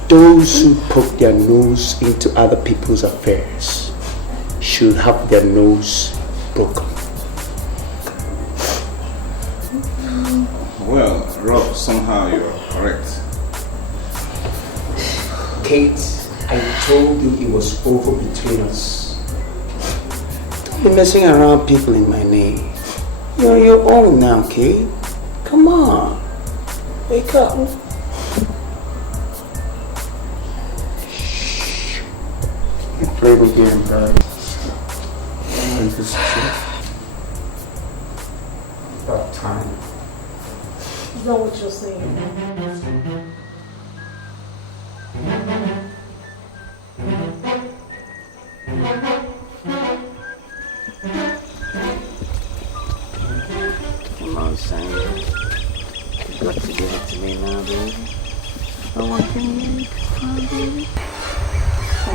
Those who poke their nose into other people's affairs should have their nose broken. Well, Rob, somehow you're correct. Kate, I told you it was over between us. Don't be messing around people in my name. You're your own now, Kate. Come on. Wake up. Shh. You play the game, guys. About time. Is that what you're saying? Come on, Sam. You got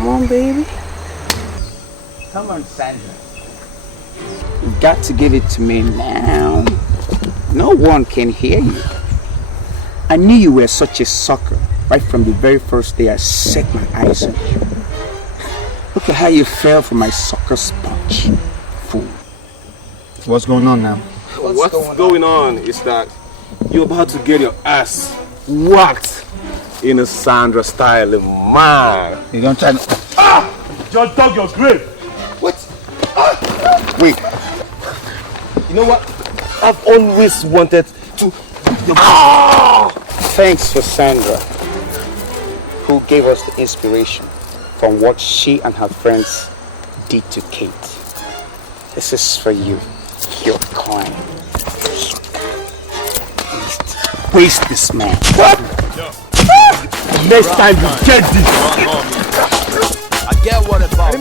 Come on, baby. Come on, Sandra. You got to give it to me now. No one can hear you. I knew you were such a sucker right from the very first day I set my eyes on you. Look at how you fell for my sucker sponge, fool. What's going on now? What's going on is that you're about to get your ass whacked in a Sandra style, man. You don't try to... Just dug your grave. What? Wait. You know what? I've always wanted to... Thanks for Sandra, who gave us the inspiration from what she and her friends did to Kate. This is for you. Your coin. Waste this man. What? Next time you get this. I get what about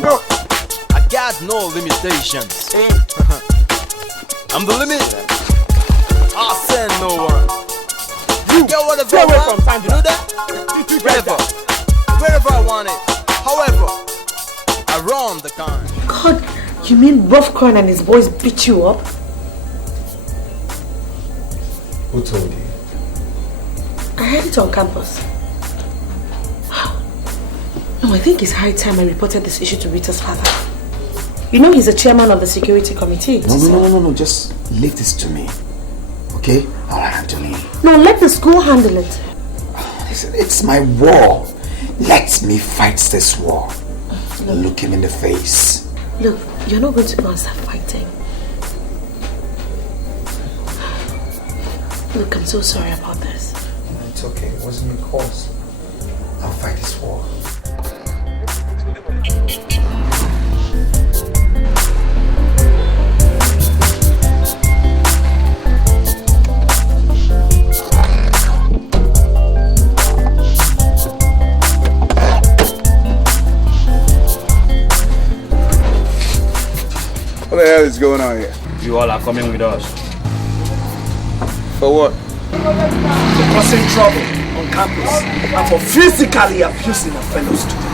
I got no limitations. I'm the limit. I'll send no one. You get what about away from Sandra. You know that? Wherever I want it. However, I run the kind. God, you mean Rough Coin and his boys beat you up? Who told you? I heard it on campus. No, I think it's high time I reported this issue to Rita's father. You know he's the chairman of the security committee. No, just leave this to me. Okay? I'll handle it. No, let the school handle it. Listen, it's my war. Let me fight this war. Look him in the face. Look, you're not going to go and start fighting. Look, I'm so sorry about this. It's okay. It wasn't your cause. I'll fight this war. What the hell is going on here? You all are coming with us. For what? For causing trouble on campus and for physically abusing a fellow student.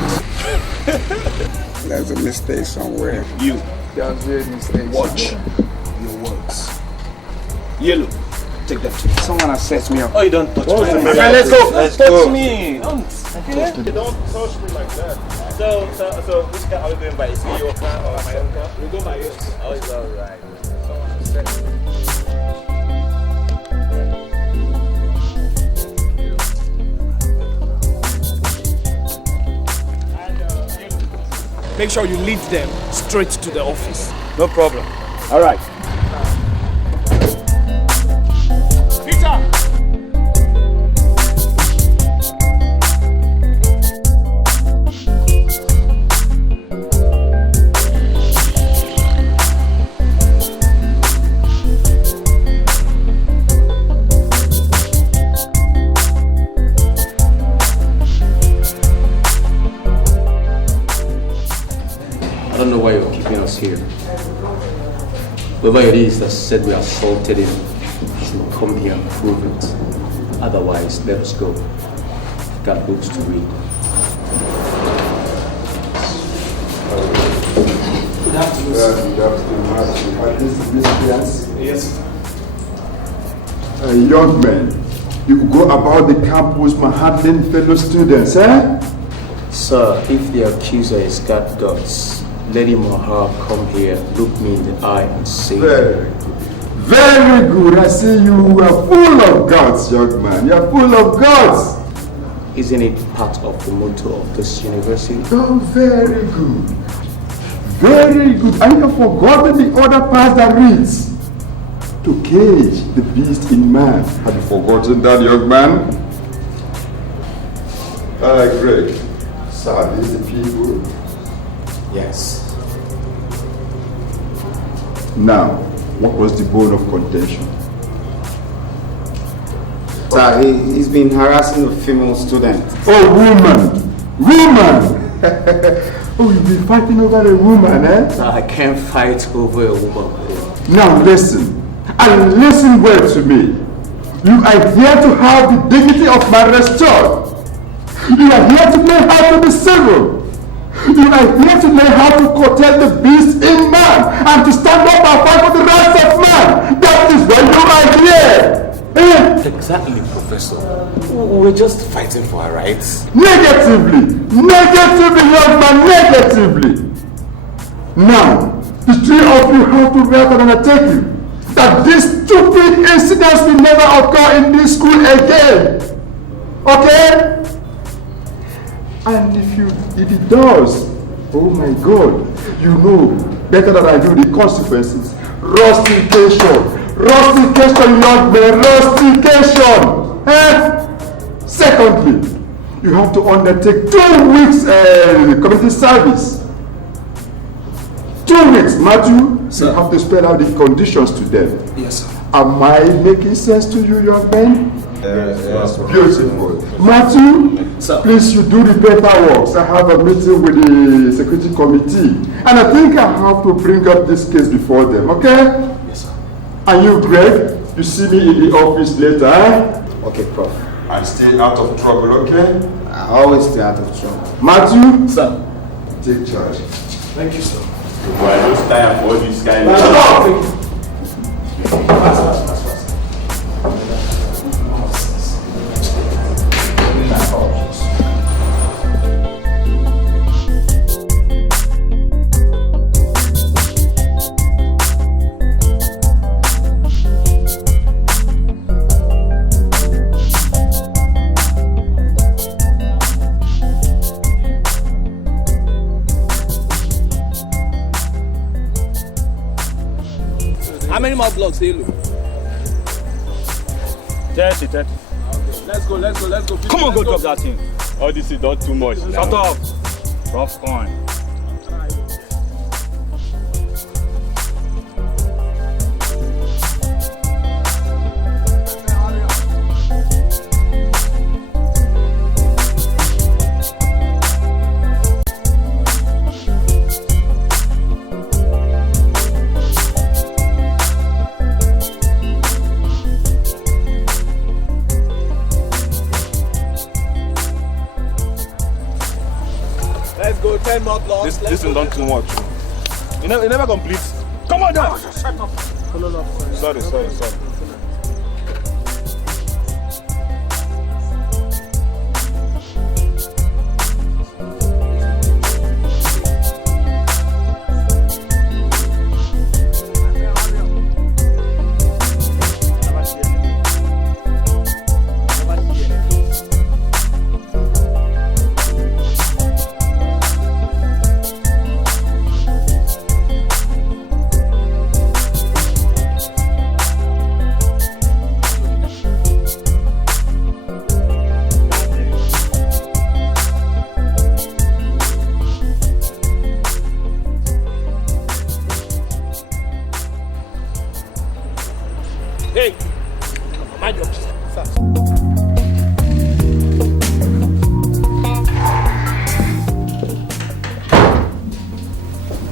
There's a mistake somewhere. You. There's a mistake. Watch your words. Yellow, take them to me. Someone has set me up. Oh, you don't touch me. Let's go. Let's touch go. me. Don't touch me like that. So which car are we going by? Is it your car or my own car? We'll go by yours. Oh, it's alright. Make sure you lead them straight to the office. No problem. All right. Peter! I don't know why you're keeping us here. Whoever it is that said we assaulted him should come here and prove it. Otherwise, let us go. We've got books to read. Good afternoon. Yes. Young men, you go about the campus manhandling fellow students, eh? Sir, if the accuser has got guts, let him or her come here, look me in the eye and say... Very good. Very good. I see you are full of guts, young man. You are full of guts. Isn't it part of the motto of this university? Oh, very good. Very good. And you have forgotten the other part that reads, to cage the beast in man. Have you forgotten that, young man? Greg. Sir, these the people? Yes. Now, what was the bone of contention? Sir, he's been harassing a female student. Oh, woman! Woman! Oh, you've been fighting over a woman, eh? Sir, I can't fight over a woman. Now listen, and listen well to me. You are here to have the dignity of my restored. You are here to learn how to be civil. you are here to learn how to curtail the beast in man and to stand up and fight for the rights of man. That is why you are here. Exactly, Professor. We're just fighting for our rights. Negatively, young man, negatively. Now, the three of you have to write an undertaking that these stupid incidents will never occur in this school again. Okay? And if it does, oh my God, you know better than I do the consequences. Rustication, young man, rustication. Secondly, you have to undertake 2 weeks community service. 2 weeks, Matthew. Sir. You have to spell out the conditions to them. Yes, sir. Am I making sense to you, young man? Yes. Beautiful. Matthew, sir. Please, you do the paperwork. I have a meeting with the security committee, and I think I have to bring up this case before them. Okay? Yes, sir. And you, Greg, you see me in the office later. Okay, Prof. And stay out of trouble, okay? I always stay out of trouble. Matthew, sir, take charge. Thank you, sir. Boy, I don't time for all this kind of How many more blocks do you look? 30. Okay, let's go. Come on, go drop that thing. All this is not too much. Shut up. Rough coin. Let's go, 10 more blocks. This is not too much. You never complete. Come on, down. Shut up. Sorry. Hey, mind your business.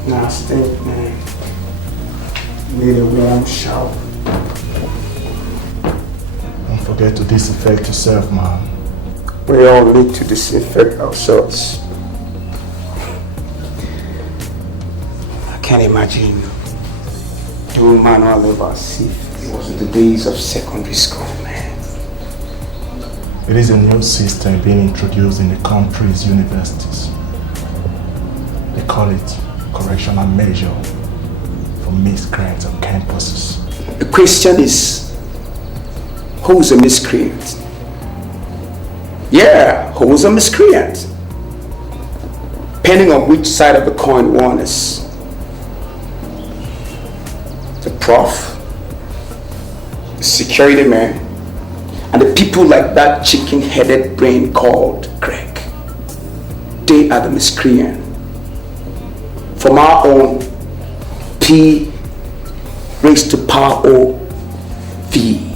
Now stink, man. Need a warm shower. Don't forget to disinfect yourself, man. We all need to disinfect ourselves. I can't imagine doing manual labor as if it was in the days of secondary school, man. It is a new system being introduced in the country's universities. They call it correctional measure for miscreants on campuses. The question is, who's a miscreant? Yeah, who's a miscreant? Depending on which side of the coin one is. The prof, the security man, and the people like that chicken-headed brain called Greg. They are the miscreant. From our own P raised to power O V.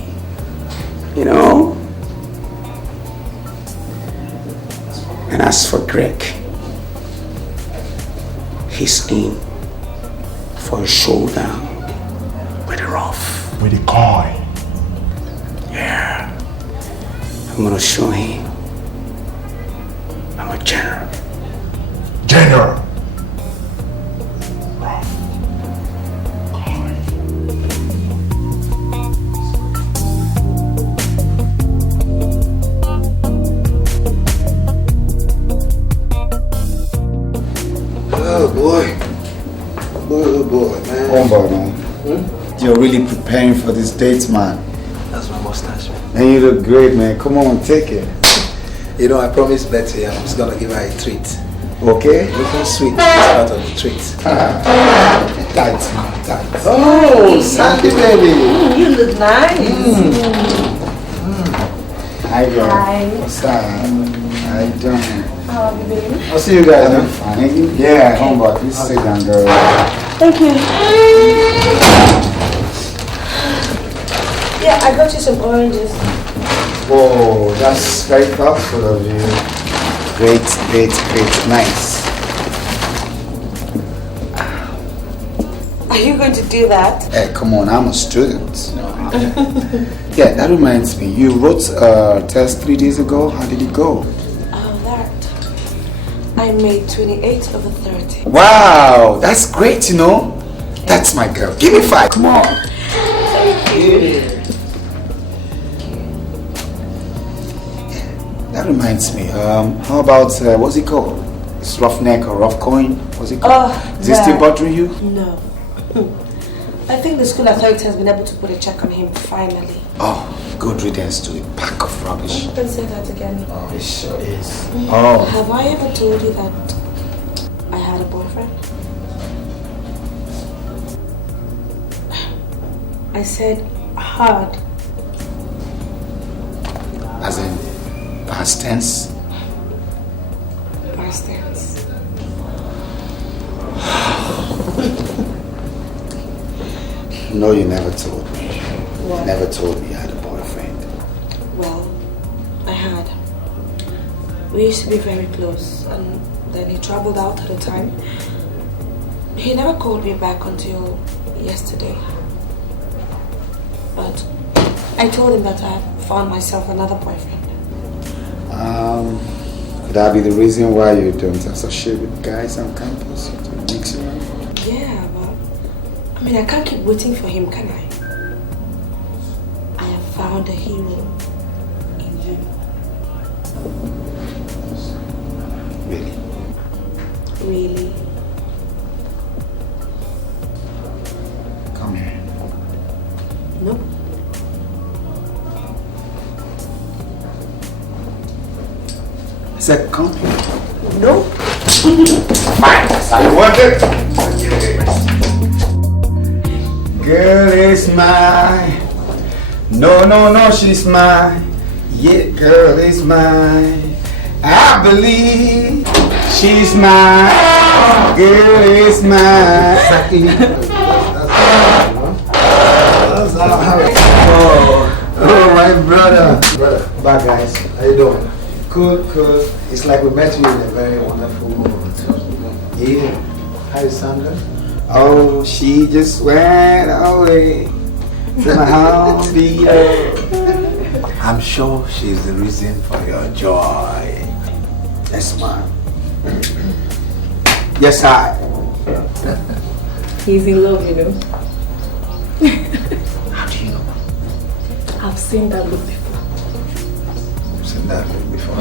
You know? And as for Greg, he's in for a showdown with the rough. With the coin. Yeah. I'm gonna show him I'm a general. General. Oh boy. Oh boy, man. Oh boy, man. You're really preparing for this date, man. That's my mustache, man. And you look great, man. Come on, take it. You know, I promised Betty I was gonna give her a treat. Okay? Looking sweet is part of the treat. Tight, man, tight. Oh, Sandy baby. You look nice. Hi, girl. Hi. What's up? How you doing? How are you, baby? I'll see you guys. I'm fine. Yeah, homeboy. Please sit down, girl. Thank you. Yeah, I got you some oranges. Whoa, that's very thoughtful of you. Great, great, great. Nice. Are you going to do that? Hey, come on, I'm a student. Yeah, that reminds me. You wrote a test 3 days ago. How did it go? Oh, that. I made 28 over 30. Wow, that's great, you know. That's my girl. Give me 5. Come on. Thank you. That reminds me. How about what's it called? It's roughneck or rough coin? What's it called? Is it still bothering you? No. I think the school authority has been able to put a check on him finally. Oh, good riddance to a pack of rubbish. Don't say that again. Oh, it sure is. Oh. Have I ever told you that I had a boyfriend? I said hard. As in past tense? Past tense. No, you never told me. What? You never told me you had a boyfriend. Well, I had. We used to be very close, and then he traveled out at a time. He never called me back until yesterday. But I told him that I had found myself another boyfriend. Could that be the reason why you don't associate with guys on campus? To mix around? Yeah, but I mean, I can't keep waiting for him, can I? I have found a hero in you. Really? Really? Come here. Nope. I said, come here. Nope. Fine, I want it. Girl is mine. No, no, no, she's mine. Yeah, girl is mine. I believe she's mine. Girl is mine. Exactly. Oh, my brother. Bye, guys. How you doing? Cool, cool. It's like we met you in a very wonderful moment. Yeah. How is Sandra? Oh, she just went away to my home below. I'm sure she's the reason for your joy. Yes, ma'am. Yes, I. He's in love, you know. How do you know? I've seen that look before. You've seen that look before?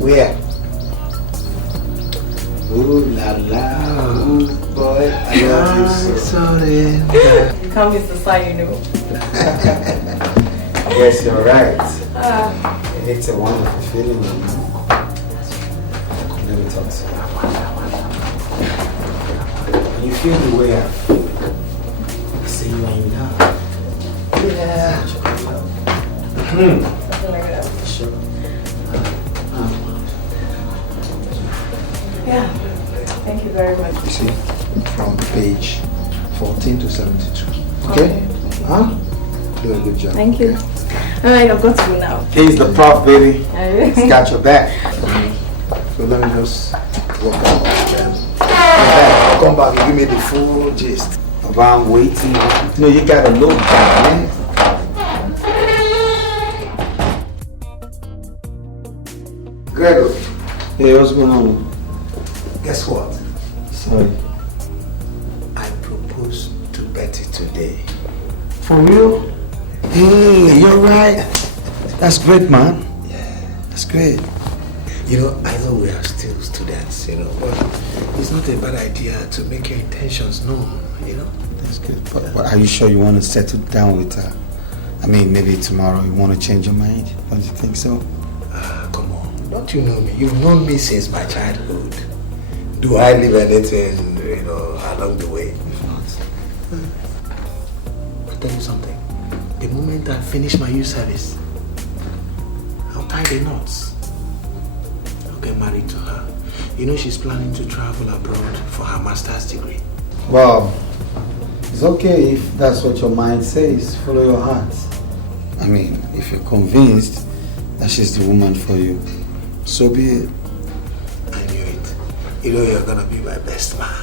Where? Ooh la la, ooh boy, I love you so. Sorry. You can't miss the sign, you know. Yes, you're right. It's a wonderful feeling, you know. Let me talk to you. When you feel the way I feel, I say you are in love. Yeah. Something like that. Sure. Yeah. Thank you very much. You see, from page 14 to 72. Okay? Huh? Do a good job. Thank you. Alright, I've got to go now. He's the prof, baby. He's got your back. So let me just walk out and come back and give me the full gist. Papa, I'm waiting. No, you got a load back, man. Gregory. Hey, what's going on? Guess what? Sorry. I proposed to Betty today. For real? Hey, you're right. That's great, man. Yeah. That's great. You know, I know we are still students, you know, but it's not a bad idea to make your intentions known, you know? That's good. But are you sure you want to settle down with her? I mean, maybe tomorrow you want to change your mind? Don't you think so? Come on. Don't you know me? You've known me since my childhood. Do I leave anything, you know, along the way? If not. I'll tell you something. The moment I finish my youth service, I'll tie the knots. I'll get married to her. You know, she's planning to travel abroad for her master's degree. Well, it's okay if that's what your mind says. Follow your heart. I mean, if you're convinced that she's the woman for you, so be it. I knew it. You know you're gonna be my best man.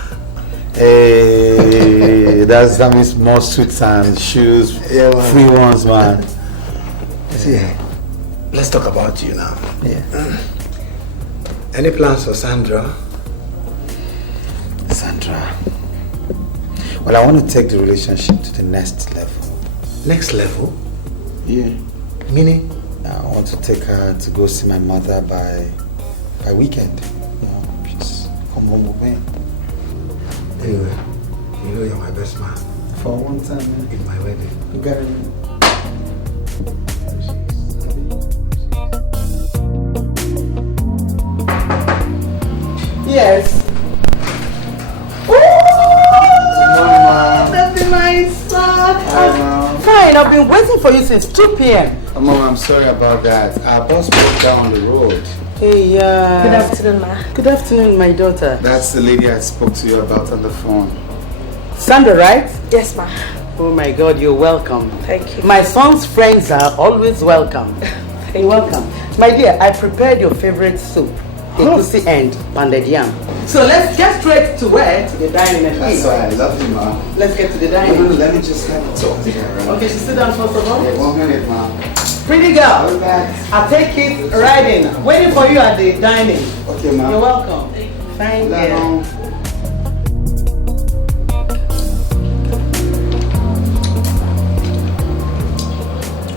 Hey, that means more suits and shoes, Yeah, man. free ones, man. See, let's talk about you now. Yeah. Any plans for Sandra? Sandra. Well, I want to take the relationship to the next level. Next level? Yeah. Meaning? I want to take her to go see my mother by weekend. You know, just come home with me. Anyway, you know you're my best man. For one time, man. In my wedding. You got it. Yes. That's nice, son. Fine, I've been waiting for you since 2 p.m. Oh, Mom, I'm sorry about that. Our bus broke down on the road. Hey, Good afternoon, ma. Good afternoon, my daughter. That's the lady I spoke to you about on the phone. Sandra, right? Yes, ma. Oh my God, you're welcome. Thank you. My son's friends are always welcome. You're welcome. My dear, I prepared your favorite soup, egusi and pounded yam. So let's get straight to where? To the dining and That's eat. why I love you, Mom. Let's get to the dining. Let me just have a talk to her. Right? Okay, so sit down first of all. Yeah, 1 minute, Mom. Pretty girl, I'll take it right in. Waiting for you at the dining. Okay, Mom. You're welcome. Thank you.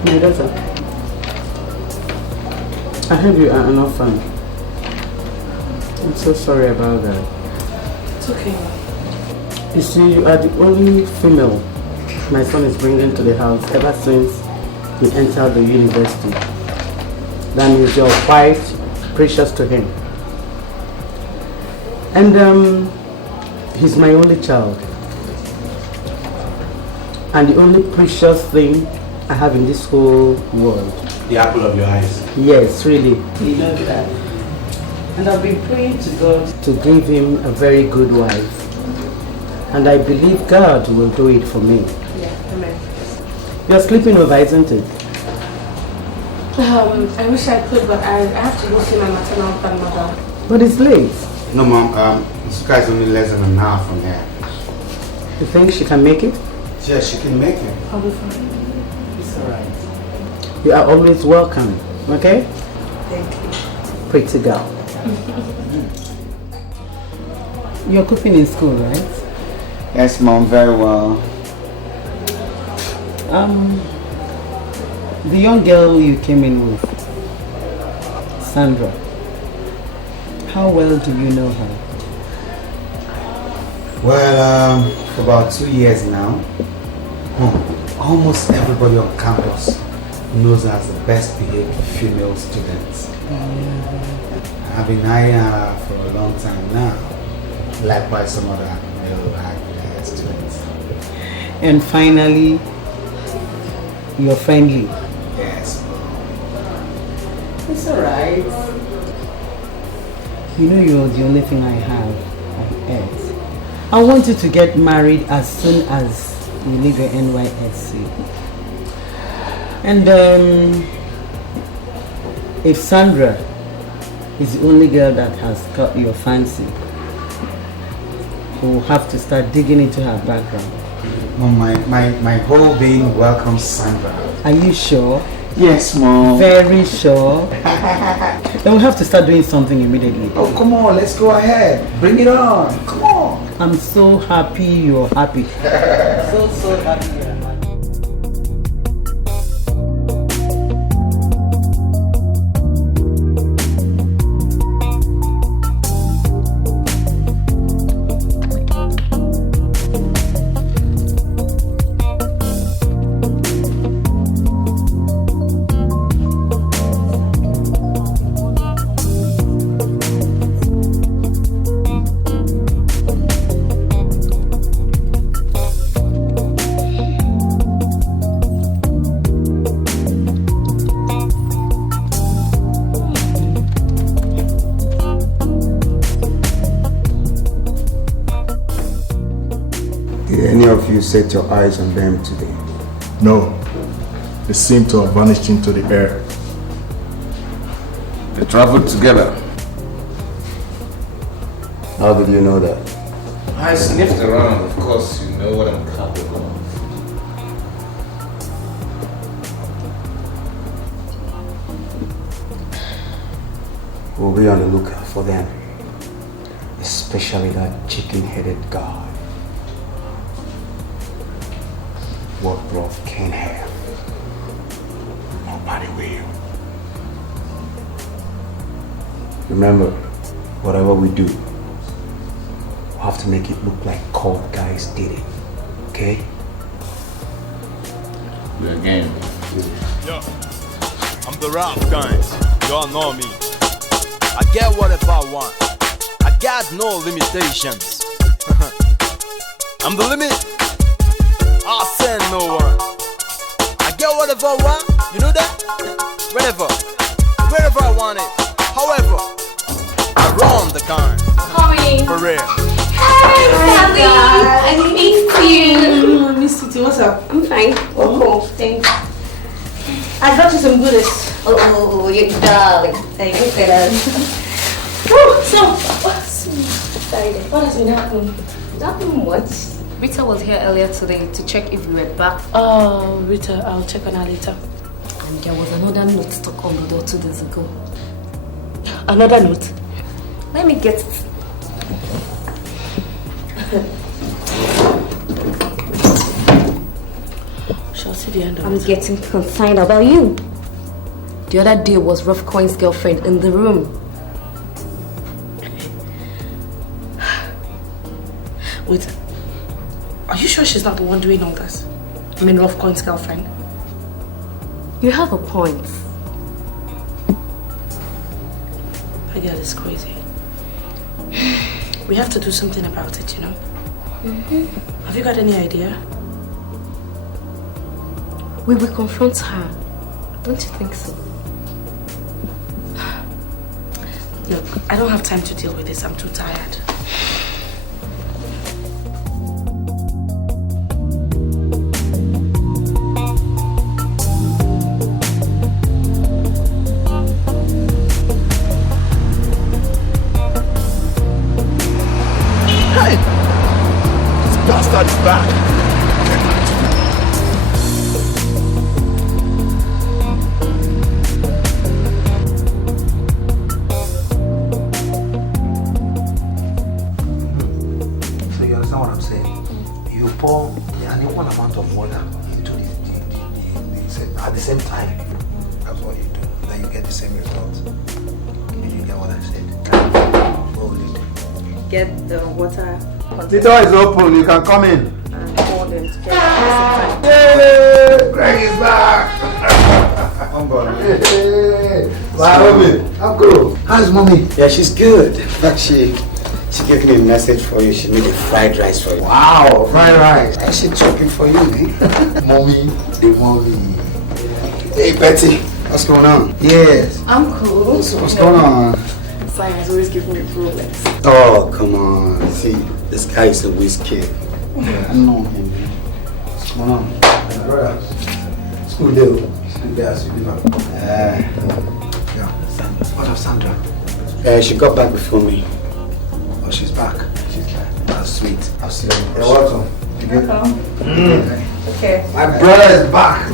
My daughter, I heard you are an orphan. I'm so sorry about that. It's okay. You see, you are the only female my son is bringing to the house ever since he entered the university. That means you're quite precious to him. And he's my only child. And the only precious thing I have in this whole world. The apple of your eyes. Yes, really. You know that. And I've been praying to God to give him a very good wife. And I believe God will do it for me. Yeah, amen. You're sleeping over, isn't it? I wish I could, but I have to go see my maternal grandmother. But it's late. No, Mom. Suka is only less than an hour from here. You think she can make it? Yeah, she can make it. I'll be fine. It's alright. You are always welcome, okay? Thank you. Pretty girl. You're cooking in school, right? Yes, Mom, very well. The young girl you came in with, Sandra, how well do you know her? Well, for about 2 years now, almost everybody on campus knows her as the best behaved female student. I've been eyeing her for a long time now. Likewise, some other male students. And finally, you're friendly. Yes. It's alright. You know you're the only thing I have on earth. I want you to get married as soon as you leave your NYSC. And if Sandra is the only girl that has caught your fancy, we'll have to start digging into her background. Mom, my whole being welcomes Sandra. Are you sure? Yes, Mom. Very sure. Then we'll have to start doing something immediately. Oh, come on, let's go ahead. Bring it on. Come on. I'm so happy you're happy. so happy you're happy. You set your eyes on them today? No. They seem to have vanished into the air. They traveled together. How did you know that? I sniffed around. Of course, you know what I'm capable of. We'll be on the lookout for them. Especially that chicken-headed guy. What Prof can have, nobody will. Remember, whatever we do, we'll have to make it look like court guys did it, okay? The game. Yo, I'm the rap guys. Y'all know me. I get whatever I want. I got no limitations. I'm the limit. I'll send no one. I get whatever I want, you know that? Whenever, wherever I want it. However, I run the gun. Hi. For real. Hey, Sally. I missed you. I missed you too. What's up? I'm fine. Oh, cool. Thanks. I got you some goodies. Oh, you darling. Thank you, Sarah. So, what has been happening? Nothing much. Rita was here earlier today to check if we were back. Oh, Rita, I'll check on her later. And there was another note stuck on the door 2 days ago. Another note? Let me get it. Shall see the end of I'm it. getting concerned about you. The other day was Rough Coin's girlfriend in the room. Wait. Are you sure she's not the one doing all this? I mean, Rough Coin's girlfriend. You have a point. That girl is crazy. We have to do something about it, you know? Have you got any idea? We will confront her. Don't you think so? Look, I don't have time to deal with this. I'm too tired. Bastard is back. So you understand what I'm saying? You pour an equal amount of water into at the same time. That's what you do. Then you get the same result. Did you get what I said? What will you do? Get the water. The door is open, you can come in. And pour them together at the same time. Yay! Greg is back! I'm going. Hey! Mommy, I'm good. How's mommy? Yeah, she's good. In fact, she gave me a message for you. She made a fried rice for you. Wow, fried rice. I should chop it for you, man. Mommy, the mommy. Hey, Betty, what's going on? Yes. I'm cool. What's going on? Science always gives me problems. Oh, come on. See, this guy is a whiz kid. Yeah, I know him, man. What's going on? Brother. School day. School day as you live. Yeah, Sandra. What of Sandra? She got back before me. Oh, she's back. She's back. That's sweet. I'll see you. You're welcome. You good? Okay. My brother is back.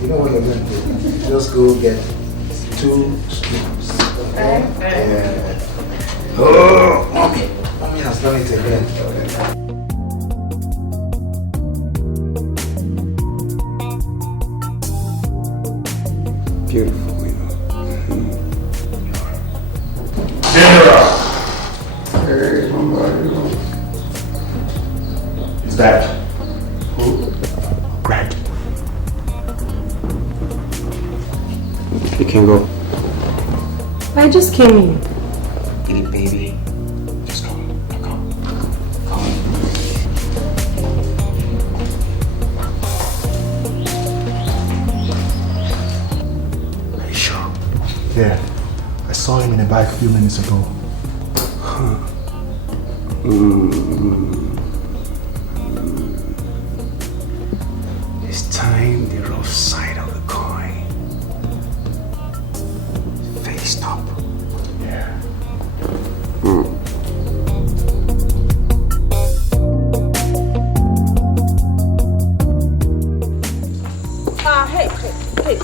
You know what you're going to do? Just go get 2 spoons. Yeah. Oh, mommy has done it again. Beautiful, you know. General! Hey, somebody. Is that? Who? Greg. You can go. I just came in. Hey, baby. Just come. Come. Are you sure? Yeah. I saw him in a bike a few minutes ago. This time, the rough side of the coin. Faced up. Yeah. Hey.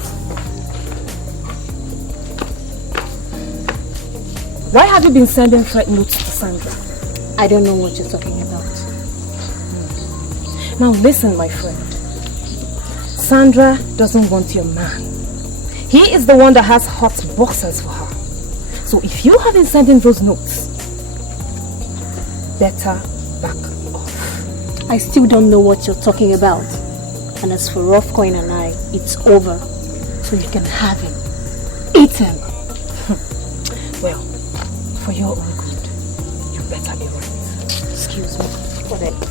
Why have you been sending threat notes to Sandra? I don't know what you're talking about. Now listen, my friend. Sandra doesn't want your man. He is the one that has hot boxers for her. So if you have been sending those notes, better back off. I still don't know what you're talking about. And as for Rough Coin and I, it's over. So you can have him. Eat him. Well, for your own good, you better be right. Excuse me. Whatever.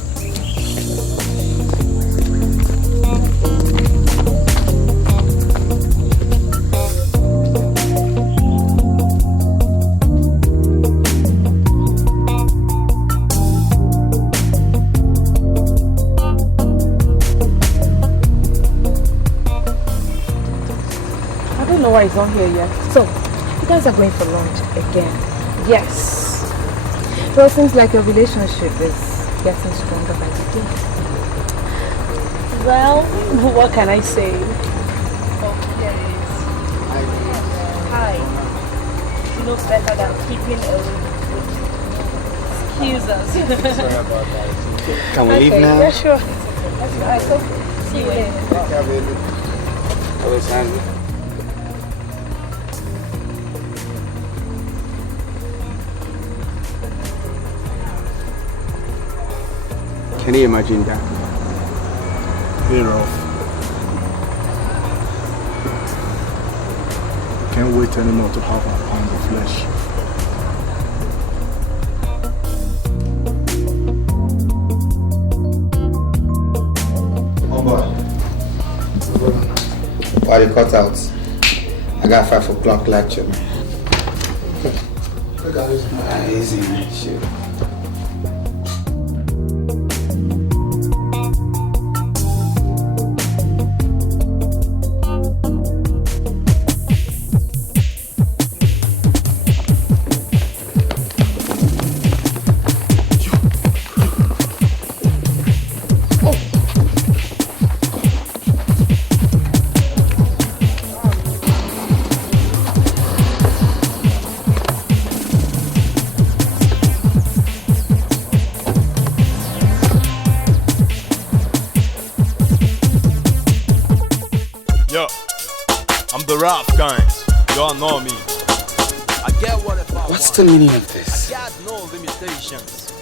I don't know why he's not here yet. So, you guys are going for lunch again? Yes. Well, it seems like your relationship is getting stronger by the day. Well, what can I say? Okay. Hi. She knows better than keeping away. Excuse us. Sorry about that. Can we leave now? Yeah, sure. That's right. So, see you later. Hello, Sandy. Can you imagine that? Hey, Ralph. Can't wait anymore to have our pound of flesh. Oh boy. Why you cut out? I got 5 o'clock lecture, man. Easy, man. Shoot. Rough guys, y'all know me. I get whatever. What's the meaning of this? I got no limitations.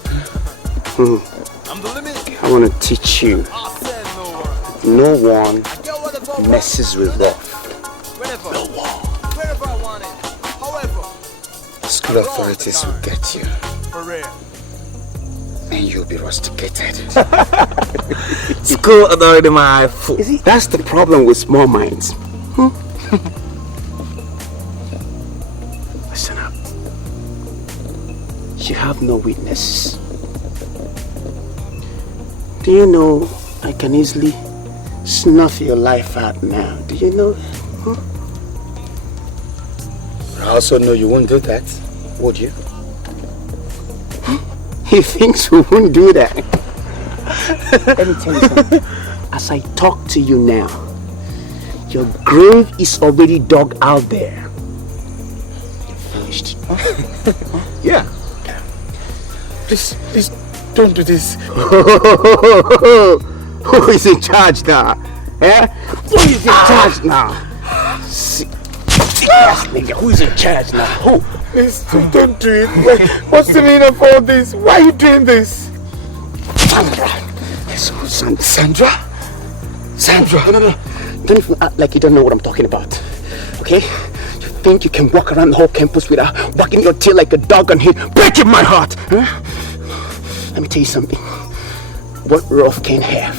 I'm the limit. I want to teach you. No one messes with Rough. No one. Wherever I want it. However. School authorities will get you. For real. And you'll be rusticated. School authority, my fool. That's the problem with small minds. Listen up. You have no witnesses. Do you know I can easily snuff your life out now? Do you know that? I also know you won't do that, would you? He thinks we won't do that. Let me tell you something. As I talk to you now, your grave is already dug out there. Yeah. Please, don't do this. Who is in charge now? Eh? Who is in charge now? Nigga, who is in charge now? Who? Please, don't do it. What's the meaning of all this? Why are you doing this? Sandra. Yes, Sandra? Sandra. No. Don't even act like you don't know what I'm talking about. Okay? You think you can walk around the whole campus without wagging your tail like a dog and here breaking my heart? Huh? Let me tell you something. What Rolf can have,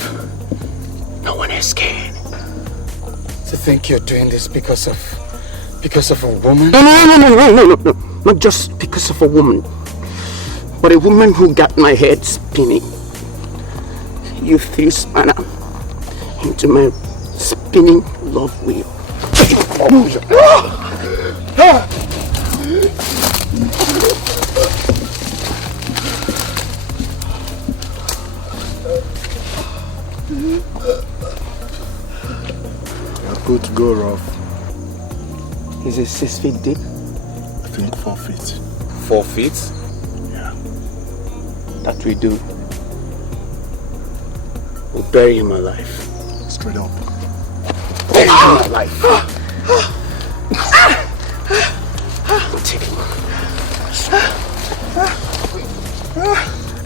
no one else can. To think you're doing this because of a woman? No. Not just because of a woman, but a woman who got my head spinning. You threw spanner into my spinning love wheel. You're good to go, Rolf. Is it 6 feet deep? I think 4 feet. 4 feet? Yeah. That we do. We'll bury him alive. Straight up. Bury him alive. Take him.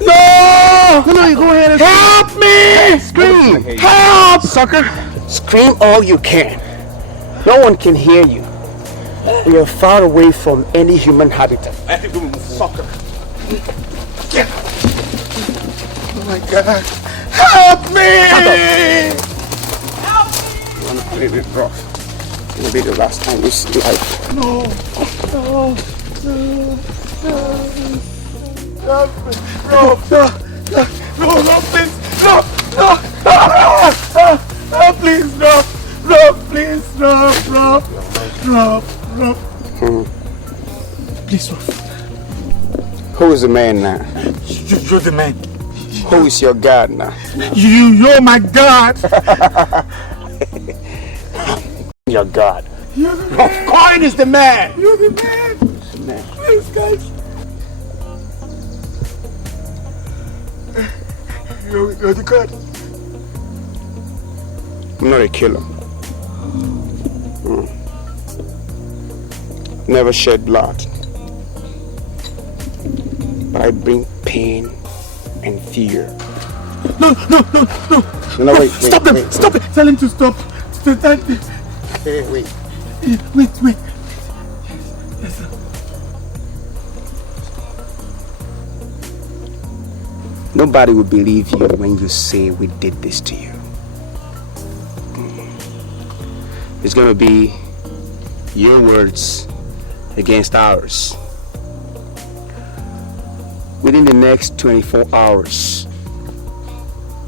No, you go ahead and help me! Scream! Help! Sucker! Scream all you can. No one can hear you. We are far away from any human habitat. Sucker. Oh my God. Help me! You wanna play with rough? It's gonna be the last time you see life. No. No, please. No, please, no. Please, Rolf. Who is the man now? You're the man. Who is your God now? You're my God. Your God. You're the man. Rolf Coin is the man. You're the man. Please, guys. You're the God. I'm not a killer. Never shed blood. But I bring pain and fear. No. No, wait. Stop him. Stop it. Tell him to stop. Hey, wait. Wait. Yes, sir. Nobody will believe you when you say we did this to you. It's gonna be your words against ours. Within the next 24 hours,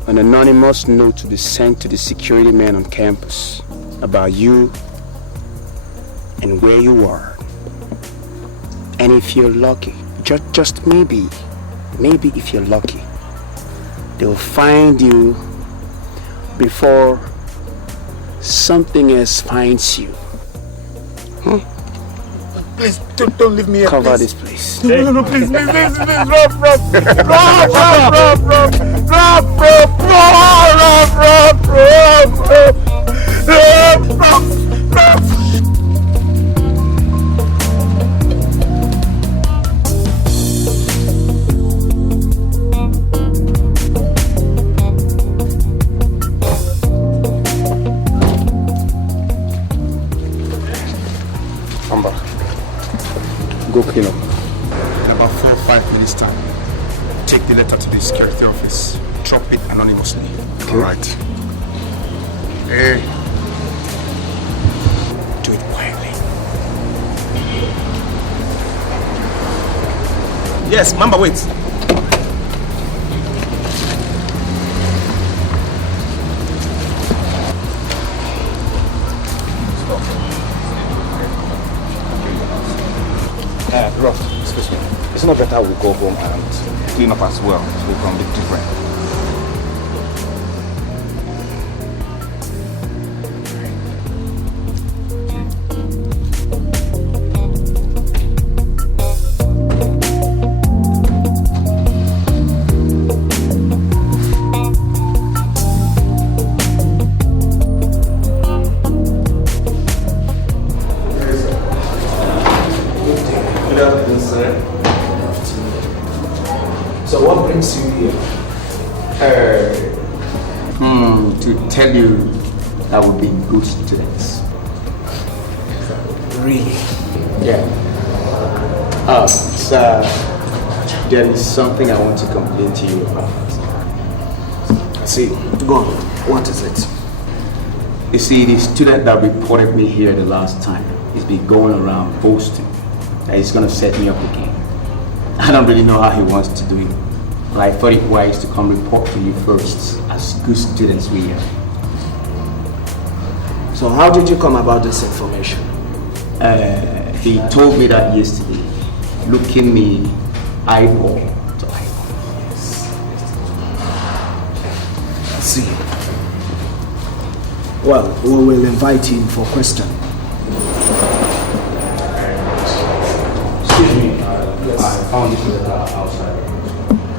an anonymous note will be sent to the security man on campus about you and where you are. And if you're lucky, just maybe if you're lucky, they'll find you before something else finds you. Please, don't leave me here. Cover please. this place. No, please, Rob. Go clean up. In about 4 or 5 minutes time, take the letter to the security office. Drop it anonymously. Okay. All right. Hey. Do it quietly. Yes, Mamba, wait. Ross, excuse me. It's not better we go home and clean up as well, so we can be different. So what brings you here? To tell you that we'll be good students. Really? Yeah. Sir, there is something I want to complain to you about. I see. Go on. What is it? You see, the student that reported me here the last time has been going around boasting that he's going to set me up again. I don't really know how he wants to do it, but I thought it wise to come report to you first, as good students we are. So how did you come about this information? He told me that yesterday, looking me eyeball to eyeball. Yes. I see. Well, we will invite him for question. Excuse me. I found this letter outside.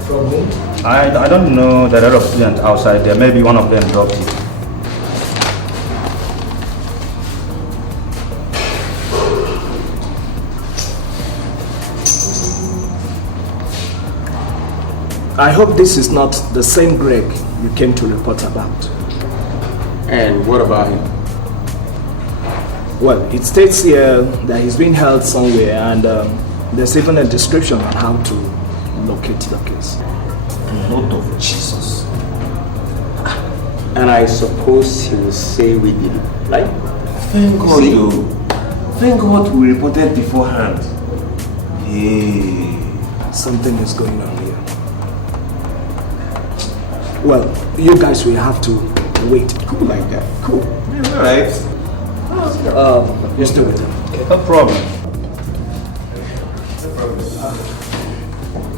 From whom? I don't know the lot of students outside there. Maybe one of them dropped it. I hope this is not the same Greg you came to report about. And what about him? Well, it states here that he's being held somewhere, and there's even a description on how to locate the case. Blood of Jesus. And I suppose he will say we did it, right? Thank God, you. Thank God we reported beforehand. Yeah. Something is going on here. Well, you guys will have to wait. Cool like that. Cool. Yeah, alright. You stay with him. Okay, no problem.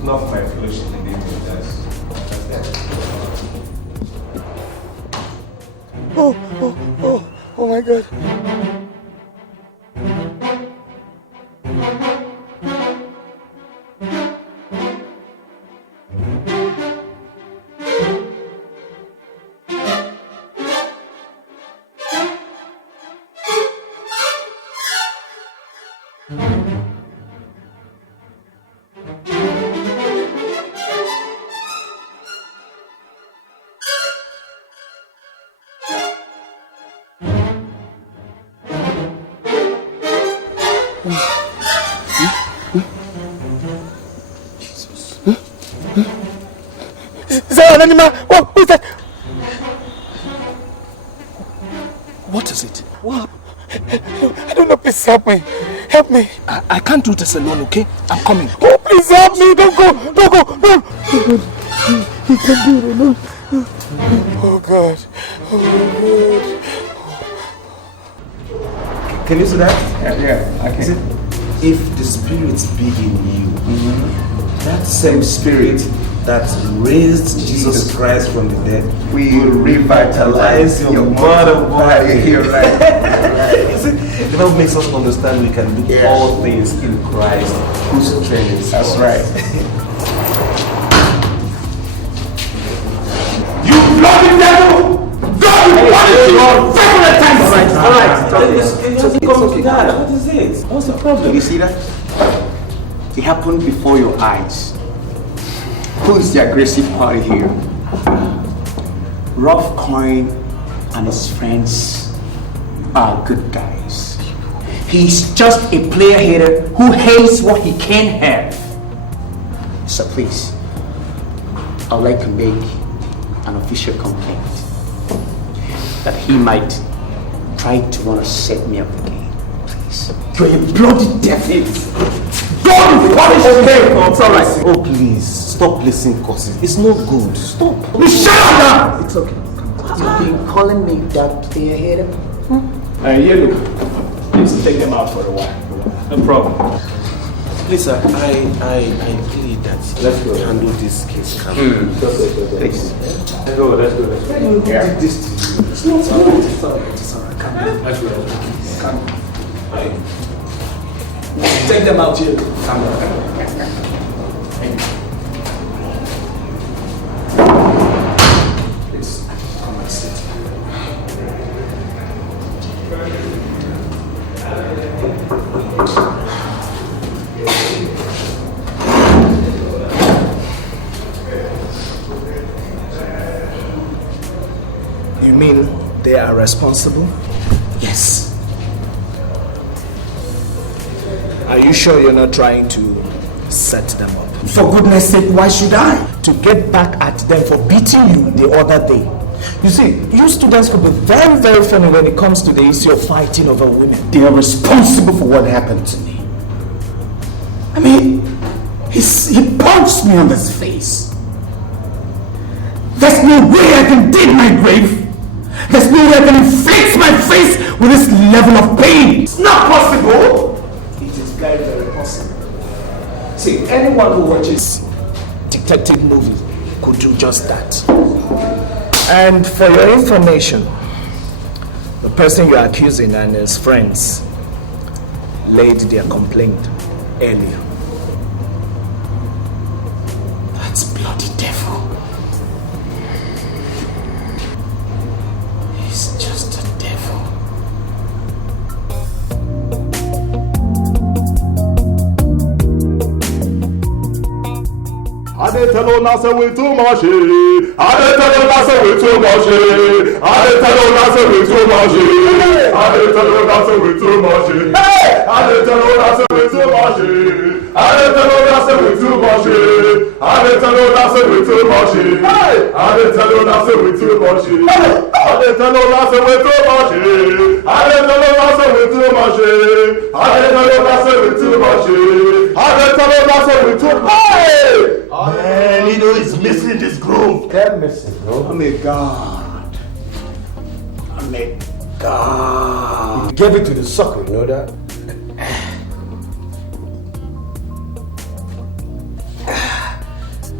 Not my fellowship in the guys. Oh my God. Is that an animal? What is that? What is it? What? I don't know, please help me. Help me. I can't do this alone, okay? I'm coming. Oh, please help me. Don't go. Don't go. No. He can't do it alone. Oh God. Oh God. Can you see that? Yeah. Okay. If the spirit be in you, that same spirit that raised Jesus Christ from the dead will revitalize your mortal body. You're right. You see, the Bible makes us understand we can do all things in Christ who strengthens us. That's right. You bloody devil! God! Several times! All right. It doesn't come to that. What is it? What's the problem? You see that? It happened before your eyes. Who is the aggressive party here? Rough Coin and his friends are good guys. He's just a player hater who hates what he can't have. So please, I would like to make an official complaint that he might try to want to set me up again. Please. You're a bloody devil. God will punish him! It's alright. Oh, please, stop listening, causes. It's not good. Stop. You shut up now! It's okay. You've been calling me that player hater? Yellow, please take them out for a while. No problem. Please, sir, I plead that let's go handle this case calmly. Please. Let's go. Did this to you. It's not alright. It's alright. It's alright. Calm down. Let's go. Calm down. Take them out here. Calm down. Please, come and sit. They are responsible? Yes. Are you sure you're not trying to set them up? For goodness sake, why should I? To get back at them for beating you the other day. You see, you students could be very, very funny when it comes to the issue of fighting over women. They are responsible for what happened to me. I mean, he punched me on this face. There's no way I can dig my grave. There's no way I can inflict my face with this level of pain. It's not possible. It is very, very possible. See, anyone who watches detective movies could do just that. And for your information, the person you're accusing and his friends laid their complaint earlier. That's bloody devil. He's just a devil. I didn't tell you not to wait too much. I didn't tell you not to wait too much. I didn't tell you not to wait too much. I didn't tell you not to wait too much. I didn't tell you not to wait too much. I didn't tell you not to wait too much. I didn't tell you not to wait too much. I didn't tell you not to wait too much. I didn't tell you not to wait too much. I didn't tell you not to wait too much. I didn't tell you not to wait too much. I didn't tell you not to wait too much. Man, Lido is missing this groove. They're missing, bro. I'm a god. I'm a god. You gave it to the sucker, you know that?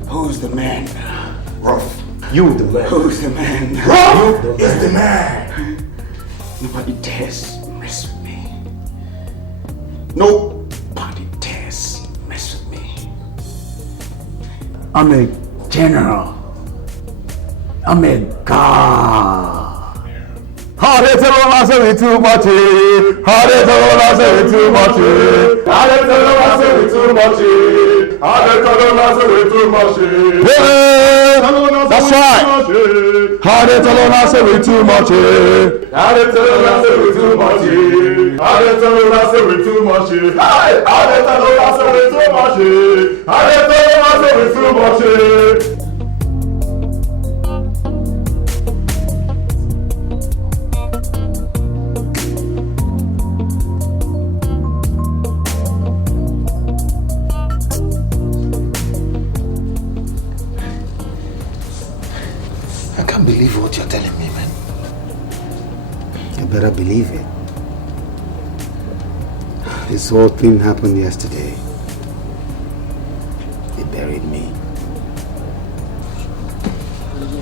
Who's the man? Ruff. You the man. Who's the man? Ruff is the man. Nobody dares mess with me. Nobody dares mess with me. I'm a general. I'm a god. How they tell you not to wait too much. How they tell you not to wait too much. How they tell you not to wait too much. How they tell you not to wait too much. That's right. How they tell you not to wait too much. How they tell you not to wait too much. How they tell you not to wait too much. How they tell you not to wait too much. How they tell you not to wait too much. I can't believe what you're telling me, man. You better believe it. This whole thing happened yesterday. They buried me.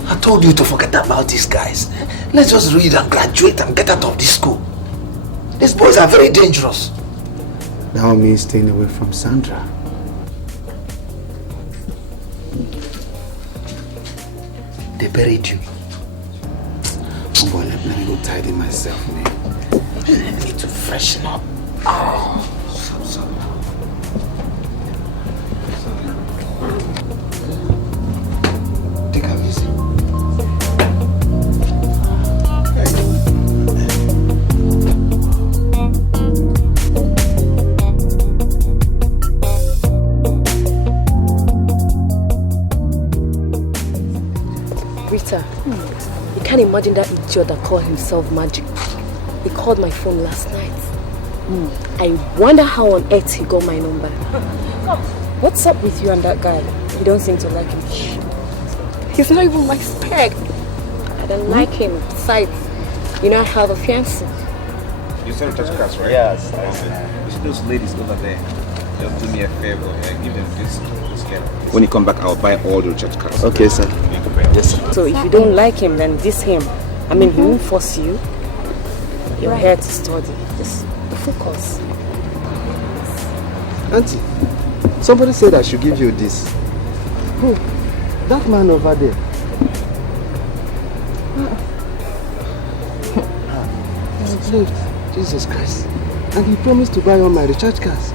I told you to forget about these guys. Let's just read and graduate and get out of this school. These boys are very dangerous. That means staying away from Sandra. They buried you. Oh boy, let me go tidy myself, man. I need to freshen up. Oh, sorry. Take her easy. Rita, you can't imagine that idiot that called himself Magic. He called my phone last night. I wonder how on earth he got my number. What's up with you and that guy? You don't seem to like him. He's not even my spec. I don't like him. Besides, you know I have a fiancé. You sent touch cards, right? Yes. You see those ladies over there? Just do me a favor. Give them this kind. When you come back, I'll buy all the recharge cards. Okay, sir. Yes, sir. So if you don't like him, then diss him. I mean, he won't force you. You're here to study. Just focus. Auntie, somebody said I should give you this. Who? That man over there. Jesus Christ. And he promised to buy all my recharge cards.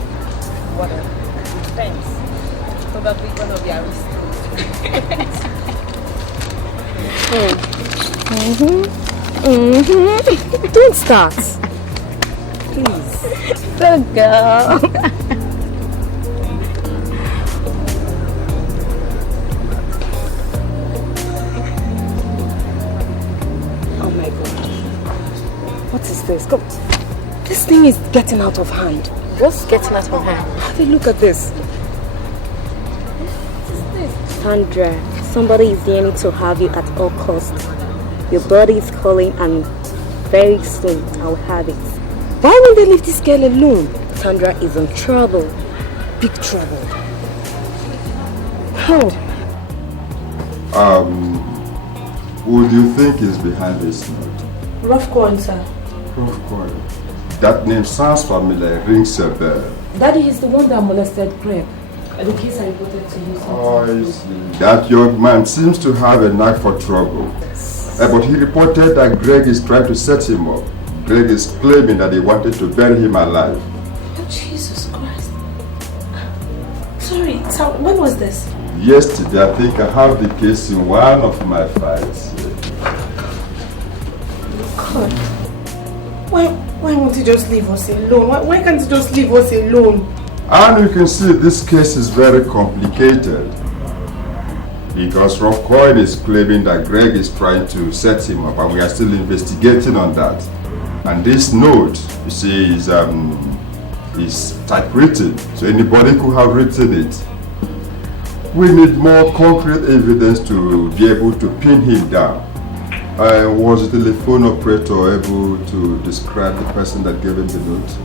Whatever. Thanks. Probably one of the aristos. Don't start. Please. Good girl. Oh my God. What is this? Come. This thing is getting out of hand. What's getting out of hand? Have a look at this. Sandra, somebody is yearning to have you at all costs. Your body is calling and very soon I'll have it. Why won't they leave this girl alone? Sandra is in trouble. Big trouble. How? Who do you think is behind this note? Rough coin, sir. Rough coin. That name sounds familiar, rings a bell. Daddy is the one that molested Greg. The case I reported to you. Oh, I see. That young man seems to have a knack for trouble. But he reported that Greg is trying to set him up. Greg is claiming that he wanted to bury him alive. Oh, Jesus Christ. Sorry, so when was this? Yesterday, I think I have the case in one of my files. God. Why won't he just leave us alone? Why can't he just leave us alone? And you can see this case is very complicated. Because Rough Coin is claiming that Greg is trying to set him up, and we are still investigating on that. And this note, you see, is typewritten, so anybody could have written it. We need more concrete evidence to be able to pin him down. Was the telephone operator able to describe the person that gave him the note?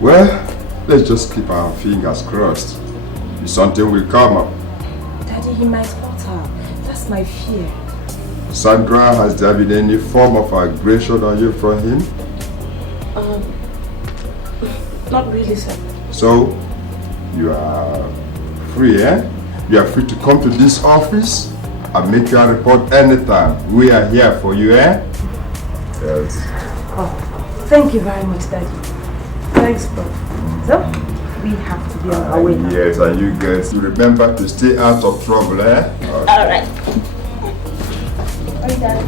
Well, let's just keep our fingers crossed. Something will come up. Daddy, he might hurt her. That's my fear. Sandra, has there been any form of aggression on you from him? Not really, sir. So, you are free, eh? You are free to come to this office and make your report anytime. We are here for you, eh? Yes. Oh, thank you very much, Daddy. Thanks, bro. So, we have to be on our way now. Yes, and you guys, you remember to stay out of trouble, eh? All right. Bye, Dad.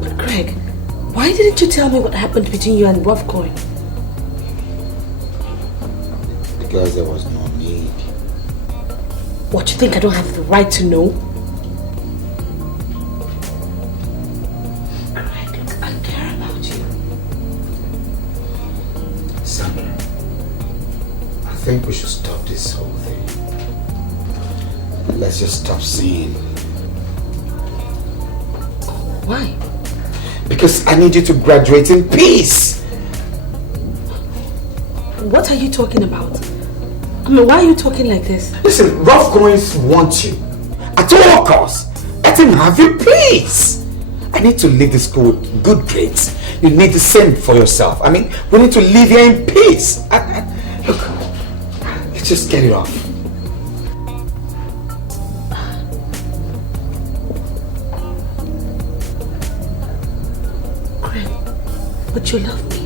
But Greg, why didn't you tell me what happened between you and Rough Coin? Because there was no need. What, you think I don't have the right to know? Greg, look, I care about you. Sandra, I think we should stop this whole thing. Let's just stop seeing. Why? Because I need you to graduate in peace. What are you talking about? I mean, why are you talking like this? Listen, Rough Coins wants you. At all costs. Let him have you, please. I need to leave this school with good grades. You need the same for yourself. I mean, we need to live here in peace. Look, let's just get it off. Greg, but you love me.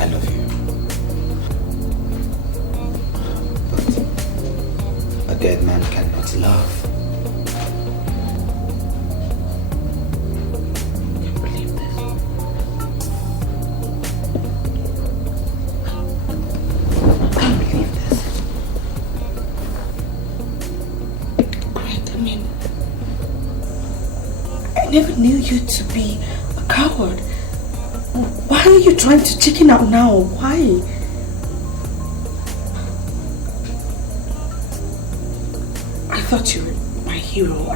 I love you. But a dead man cannot love. I can't believe this. I can't believe this. Greg, I mean, I never knew you to be a coward. Why are you trying to chicken out now? Why? I thought you were my hero.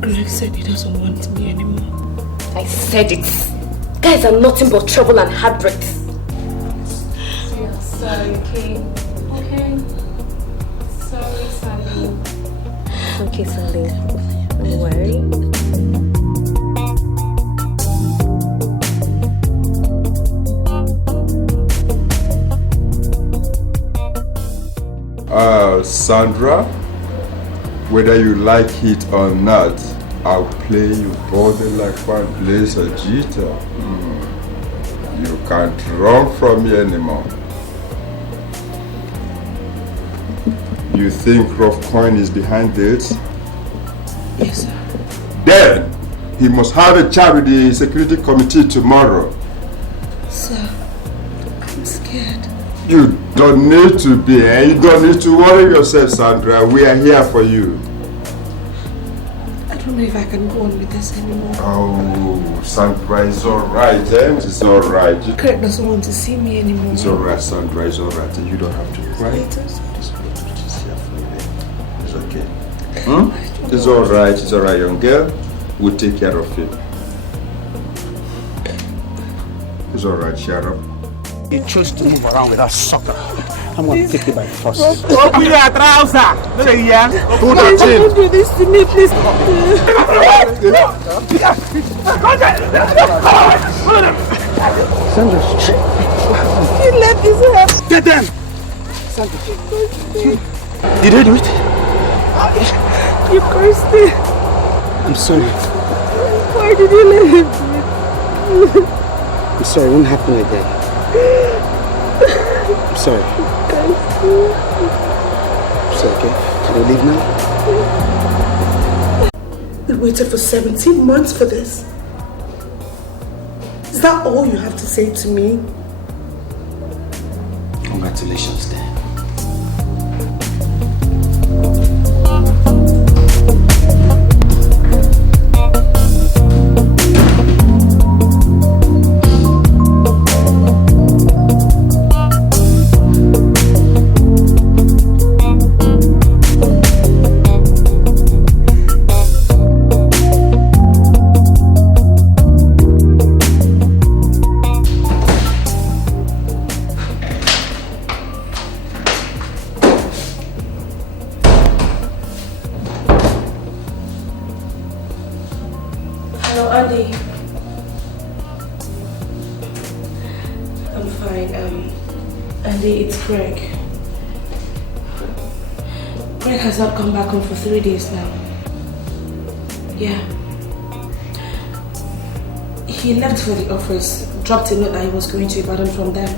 Greg said he doesn't want me anymore. I said it. Guys are nothing but trouble and heartbreaks. Yeah, sorry, okay? Okay? Sorry, Sally. Okay, Sally. Don't worry. Sandra, whether you like it or not, I'll play you body like one plays a guitar. You can't run from me anymore. You think Rough Coin is behind this? Yes, sir. Then, he must have a chat with the security committee tomorrow. Sir, I'm scared. You don't need to be, You don't need to worry yourself, Sandra. We are here for you. I don't know if I can go on with this anymore. Oh, Sandra, it's alright, It's alright. Craig doesn't want to see me anymore. It's alright, Sandra, it's alright. You don't have to cry. It's okay. It's alright, young girl. We'll take care of you. It's alright, shut up. You chose to move around with that sucker. I'm going to take you by force. Open your trouser. Look at you. Put the chin. Don't do this to me, please. Sandra, He left his hand. get them. Sandra, did they do it? You cursed me. I'm sorry. Why did you let him do it? I'm sorry, it won't happen like that. I'm sorry. It's okay. Can we leave now? We waited for 17 months for this. Is that all you have to say to me? Congratulations, Dan. Hello, Andy. I'm fine. Andy, it's Greg. Greg has not come back home for 3 days now. Yeah. He left for the office, dropped a note that he was going to Ibadan from them.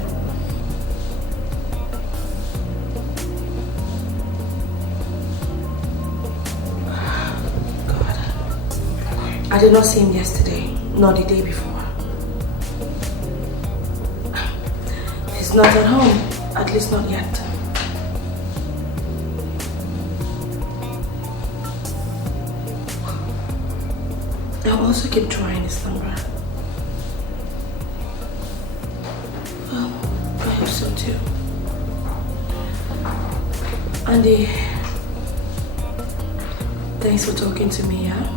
I did not see him yesterday, nor the day before. He's not at home, at least not yet. I'll also keep trying his number. Well, I hope so too. Andy, thanks for talking to me, yeah?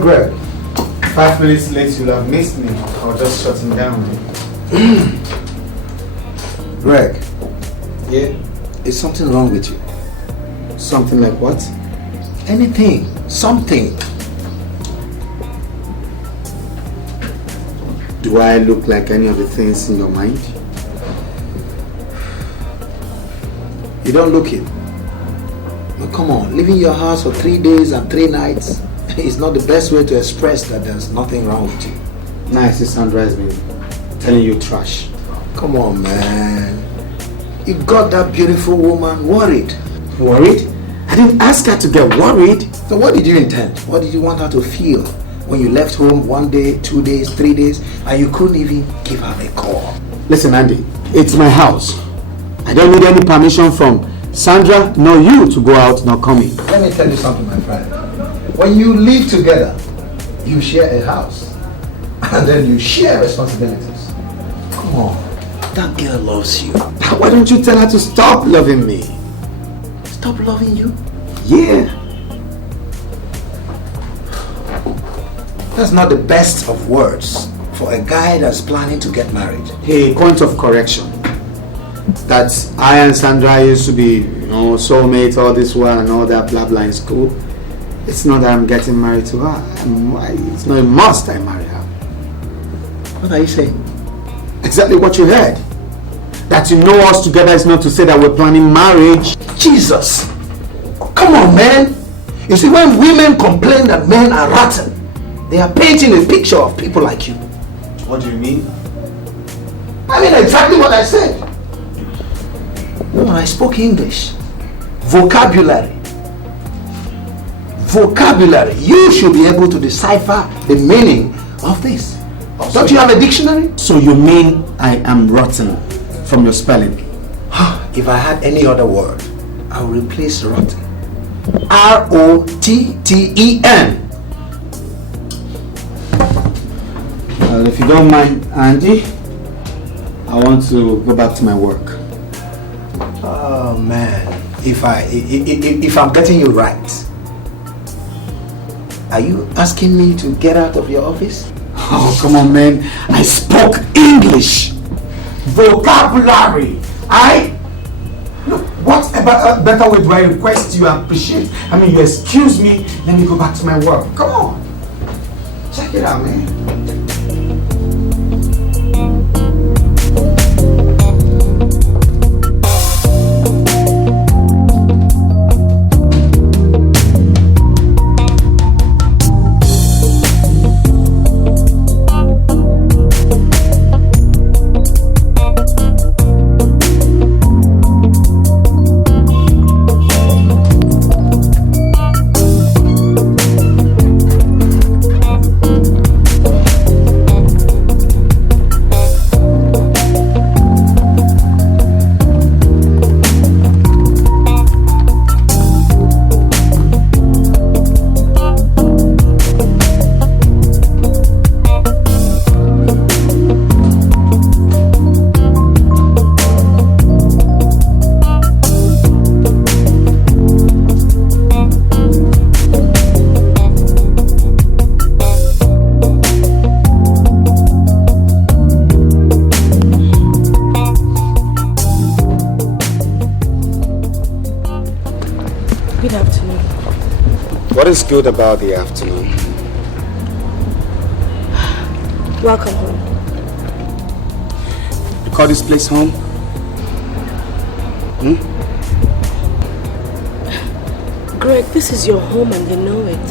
Greg, 5 minutes late, you'll have missed me. I was just shutting down. Greg. Yeah? Is something wrong with you? Something like what? Anything. Something. Do I look like any of the things in your mind? You don't look it. But come on, leaving your house for 3 days and 3 nights is not the best way to express that there's nothing wrong with you. Nice, Sandra has been telling you trash. Come on, man. You got that beautiful woman worried. Worried? I didn't ask her to get worried. So what did you intend? What did you want her to feel When you left home 1 day, 2 days, 3 days, and you couldn't even give her a call. Listen, Andy, it's my house. I don't need any permission from Sandra nor you to go out nor come in. Let me tell you something, my friend. When you live together, you share a house. And then you share responsibilities. Come on. That girl loves you. Why don't you tell her to stop loving me? Stop loving you? Yeah. That's not the best of words for a guy that's planning to get married. Hey, point of correction. That I and Sandra used to be, soulmates all this while and all that blah blah in school. It's not that I'm getting married to her. It's not a must I marry her. What are you saying? Exactly what you heard. That you know us together is not to say that we're planning marriage. Jesus! Come on, man! You see, when women complain that men are rotten, they are painting a picture of people like you. What do you mean? I mean exactly what I said. No, I spoke English. Vocabulary. Vocabulary. You should be able to decipher the meaning of this. Don't you have a dictionary? So you mean I am rotten from your spelling? If I had any other word, I would replace rotten. R-O-T-T-E-N. Well, if you don't mind, Andy, I want to go back to my work. Oh man, if I'm getting you right, are you asking me to get out of your office? Oh, come on, man. I spoke English. Vocabulary. Look, what about better way do I request you appreciate? I mean, you excuse me, let me go back to my work. Come on. Check it out, man. What is good about the afternoon? Welcome home. You call this place home? Greg, this is your home and you know it.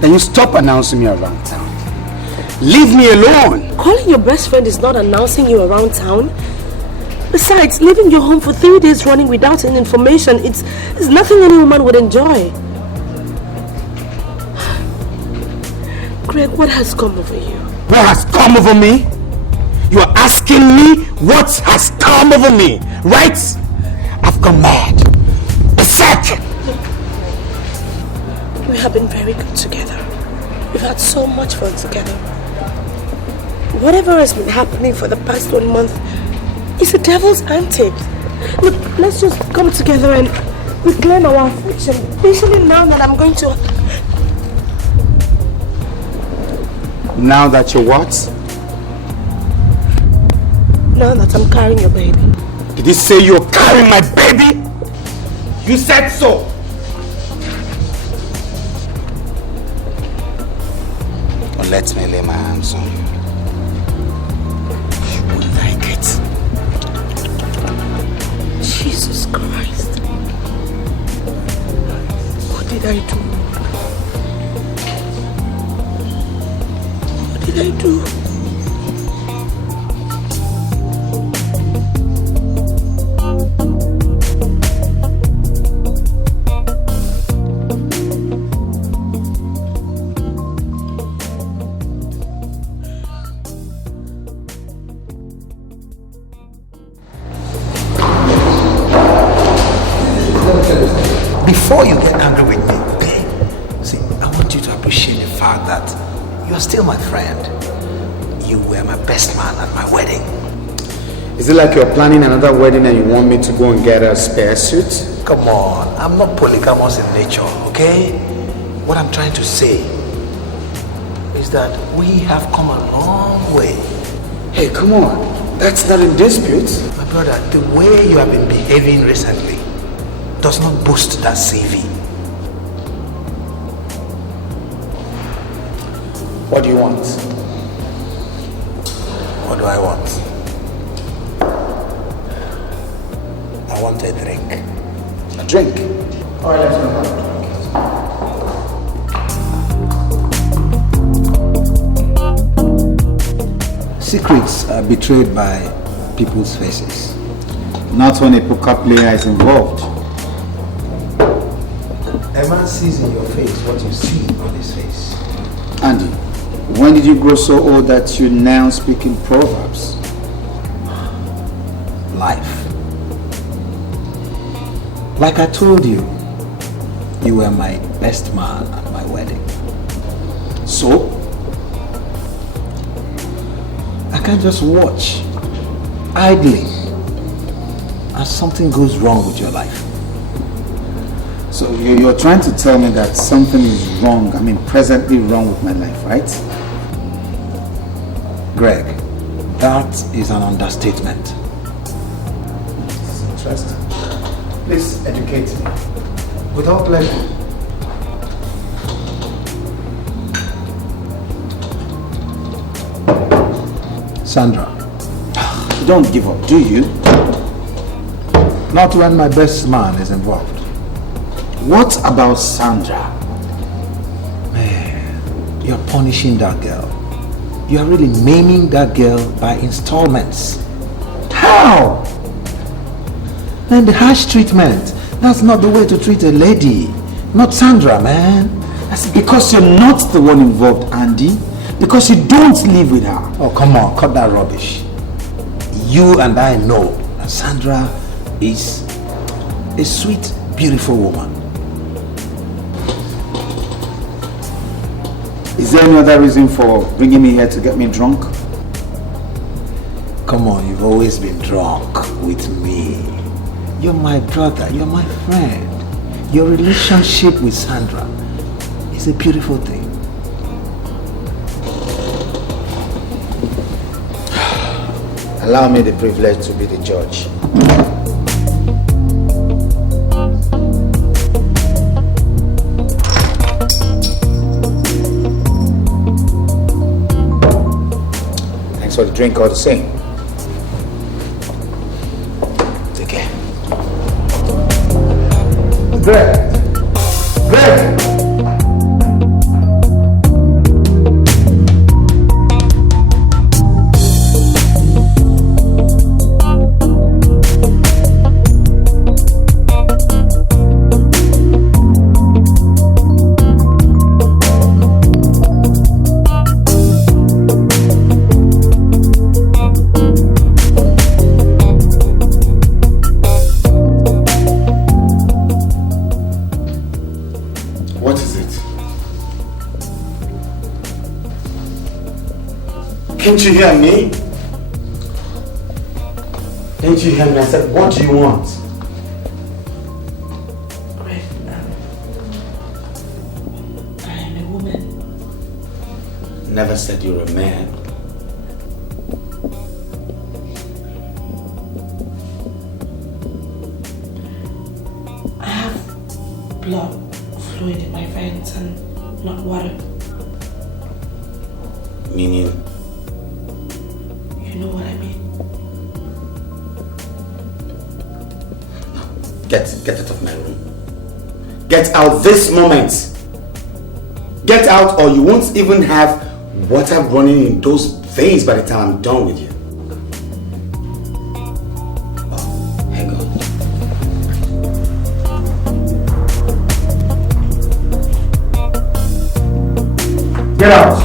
Then you stop announcing me around town. Leave me alone! Calling your best friend is not announcing you around town. Besides, leaving your home for 3 days running without any information, it's nothing any woman would enjoy. Greg, what has come over you? What has come over me? You are asking me what has come over me, right? I've gone mad. Berserk! We have been very good together. We've had so much fun together. Whatever has been happening for the past 1 month is the devil's antics. Look, let's just come together and reclaim our affection. Especially now that I'm going to... Now that you're what? Now that I'm carrying your baby. Did you say you're carrying my baby? You said so! Well, let me lay my hands on you. You will like it. Jesus Christ. What did I do? What did I do? you're still my friend. You were my best man at my wedding. Is it like you're planning another wedding and you want me to go and get a spare suit? Come on, I'm not polygamous in nature, okay? What I'm trying to say is that we have come a long way. Hey, come on. That's not in dispute. My brother, the way you have been behaving recently does not boost that CV. What do you want? What do I want? I want a drink. A drink? Alright, let's go. Secrets are betrayed by people's faces. Not when a poker player is involved. A man sees in your face what you see on his face. Andy, when did you grow so old that you now speak in proverbs? Life. Like I told you, you were my best man at my wedding. So, I can't just watch idly as something goes wrong with your life. So you're trying to tell me that something is wrong, presently wrong with my life, right? Greg, that is an understatement. This is interesting. Please educate me. Without pleasure. Sandra. You don't give up, do you? Not when my best man is involved. What about Sandra? Man, you're punishing that girl. You are really maiming that girl by installments. How? Man, the harsh treatment. That's not the way to treat a lady. Not Sandra, man. That's because you're not the one involved, Andy. Because you don't live with her. Oh, come on, cut that rubbish. You and I know that Sandra is a sweet, beautiful woman. Is there any other reason for bringing me here to get me drunk? Come on, you've always been drunk with me. You're my brother, you're my friend. Your relationship with Sandra is a beautiful thing. Allow me the privilege to be the judge. Thanks for the drink all the same. Take care. Greg! Greg! Didn't you hear me? Didn't you hear me? I said, what do you want? Greg, I am a woman. Never said you were a man. I have blood fluid in my veins and not water. Meaning? You know what I mean? Get out of my room. Get out this moment. Get out or you won't even have water running in those veins by the time I'm done with you. Oh, hang on. Get out.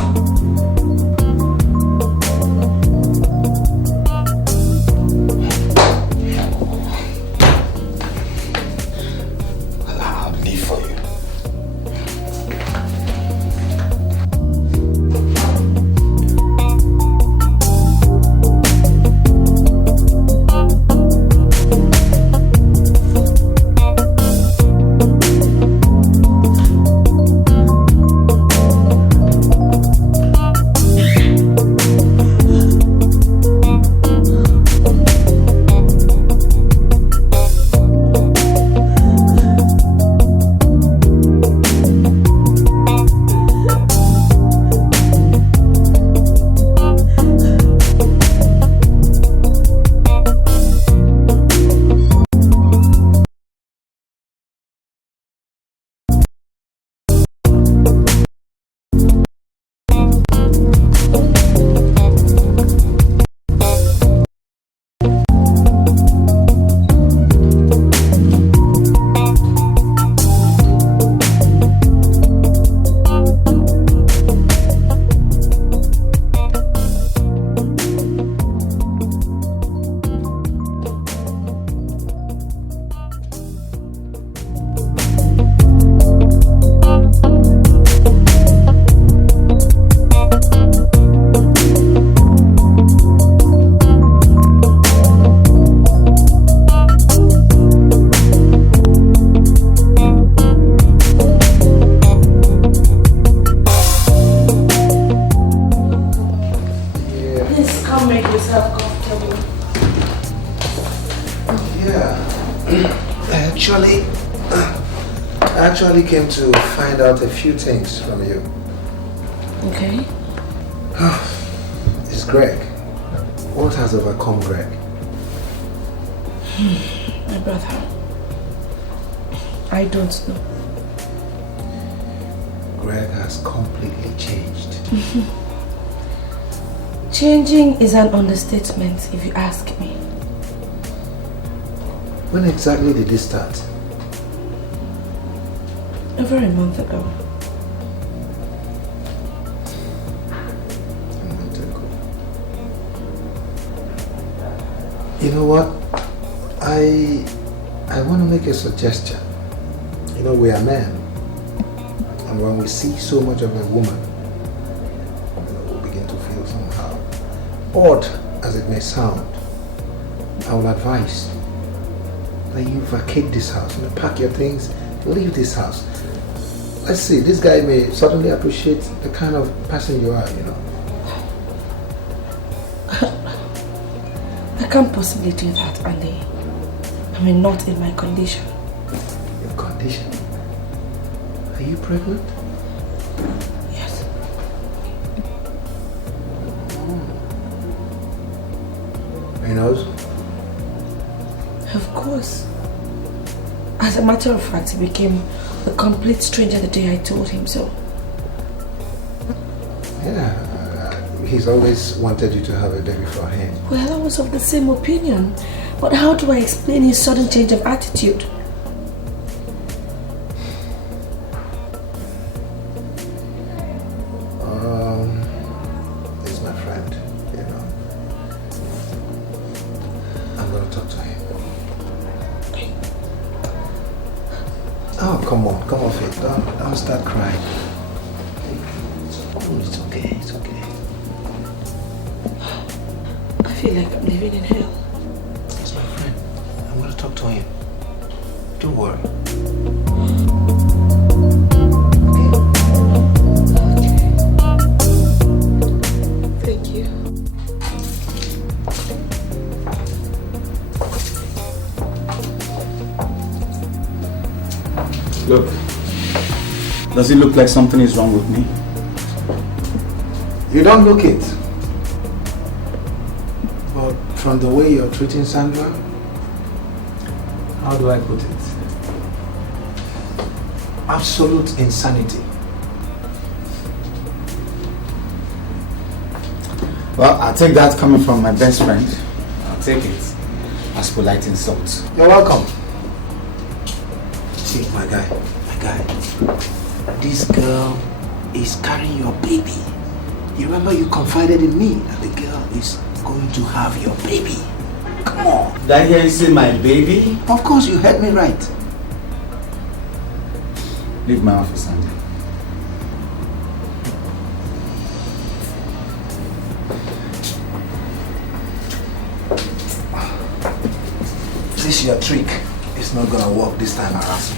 actually came to find out a few things from you. Okay. It's Greg. What has overcome Greg? My brother. I don't know. Greg has completely changed. Changing is an understatement if you ask me. When exactly did this start? Over a month ago. A month ago. You know what? I want to make a suggestion. You know, we are men. And when we see so much of a woman, we begin to feel somehow. Odd as it may sound, I will advise that you vacate this house. You know, pack your things, leave this house. Let's see, this guy may suddenly appreciate the kind of person you are, you know. I can't possibly do that, Andy. I mean, not in my condition. Your condition? Are you pregnant? Yes. He knows? Of course. As a matter of fact, he became a complete stranger the day I told him so. Yeah, he's always wanted you to have a baby for him. Well, I was of the same opinion. But how do I explain his sudden change of attitude? He's my friend, you know. I'm gonna talk to him. Oh, come on, Faith. Don't start crying. It's okay, it's okay. I feel like I'm living in hell. He's my friend. I'm gonna talk to him. Don't worry. Thank you. Look, does it look like something is wrong with me? You don't look it. But from the way you're treating Sandra, how do I put it? Absolute insanity. Well, I'll take that coming from my best friend. I'll take it as polite insult. You're welcome. See, my guy, this girl is carrying your baby. You remember you confided in me that the girl is going to have your baby. Come on. Did I hear you say my baby? Of course, you heard me right. Leave my office, Andy. This your trick. It's not gonna work this time around.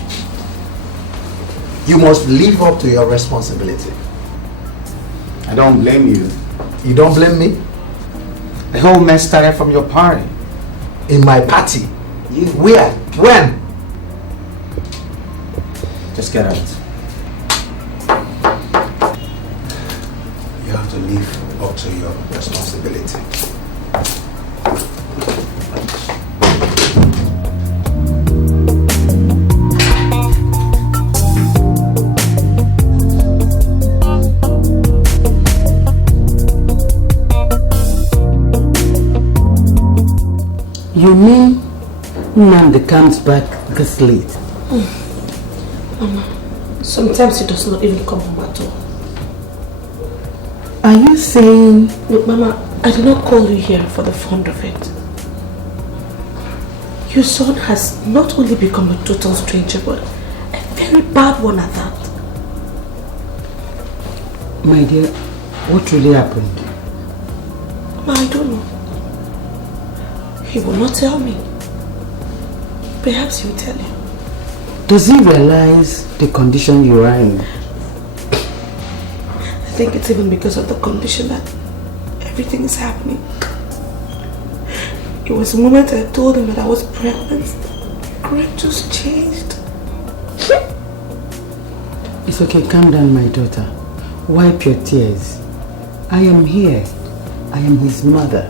You must live up to your responsibility. I don't blame you. You don't blame me? The whole mess started from your party. In my party? Where? When? Just get out. You have to live up to your responsibility. You mean Nnamdi comes back this late? Mama, sometimes he does not even come home at all. Are you saying... Look, Mama, I did not call you here for the fun of it. Your son has not only become a total stranger, but a very bad one at that. My dear, what really happened? Mama, I don't know. He will not tell me. Perhaps he will tell you. Does he realize the condition you are in? I think it's even because of the condition that everything is happening. It was the moment I told him that I was pregnant. Greg just changed. It's okay, calm down, my daughter. Wipe your tears. I am here. I am his mother.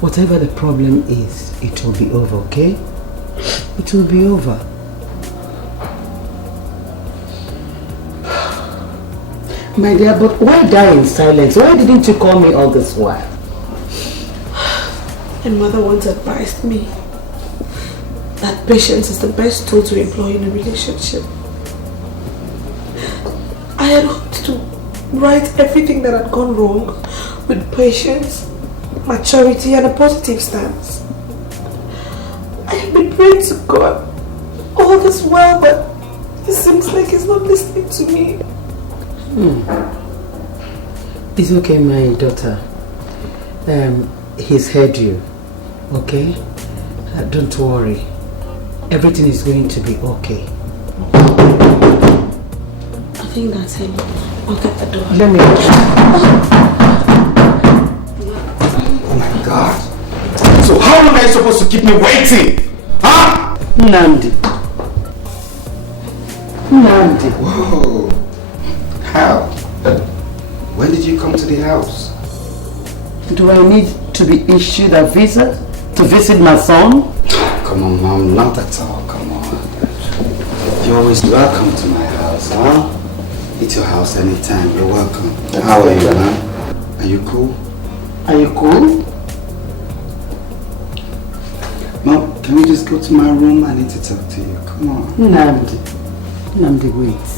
Whatever the problem is, it will be over, okay? It will be over. My dear, but why die in silence? Why didn't you call me all this while? My mother once advised me that patience is the best tool to employ in a relationship. I had hoped to right everything that had gone wrong with patience, maturity, and a positive stance. I have been praying to God all this while, but it seems like He's not listening to me. It's okay, my daughter. He's heard you, okay? Don't worry. Everything is going to be okay. I think that's him. I'll get the door. Let me... Oh my God. So how long are you supposed to keep me waiting? Huh? Nnamdi. Whoa. How? When did you come to the house? Do I need to be issued a visa to visit my son? Come on, Mom, not at all. Come on. You're always welcome to my house, huh? It's your house anytime. You're welcome. How are you, man? Are you cool? Are you cool? Mom, can we just go to my room? I need to talk to you. Come on. Nnamdi, wait.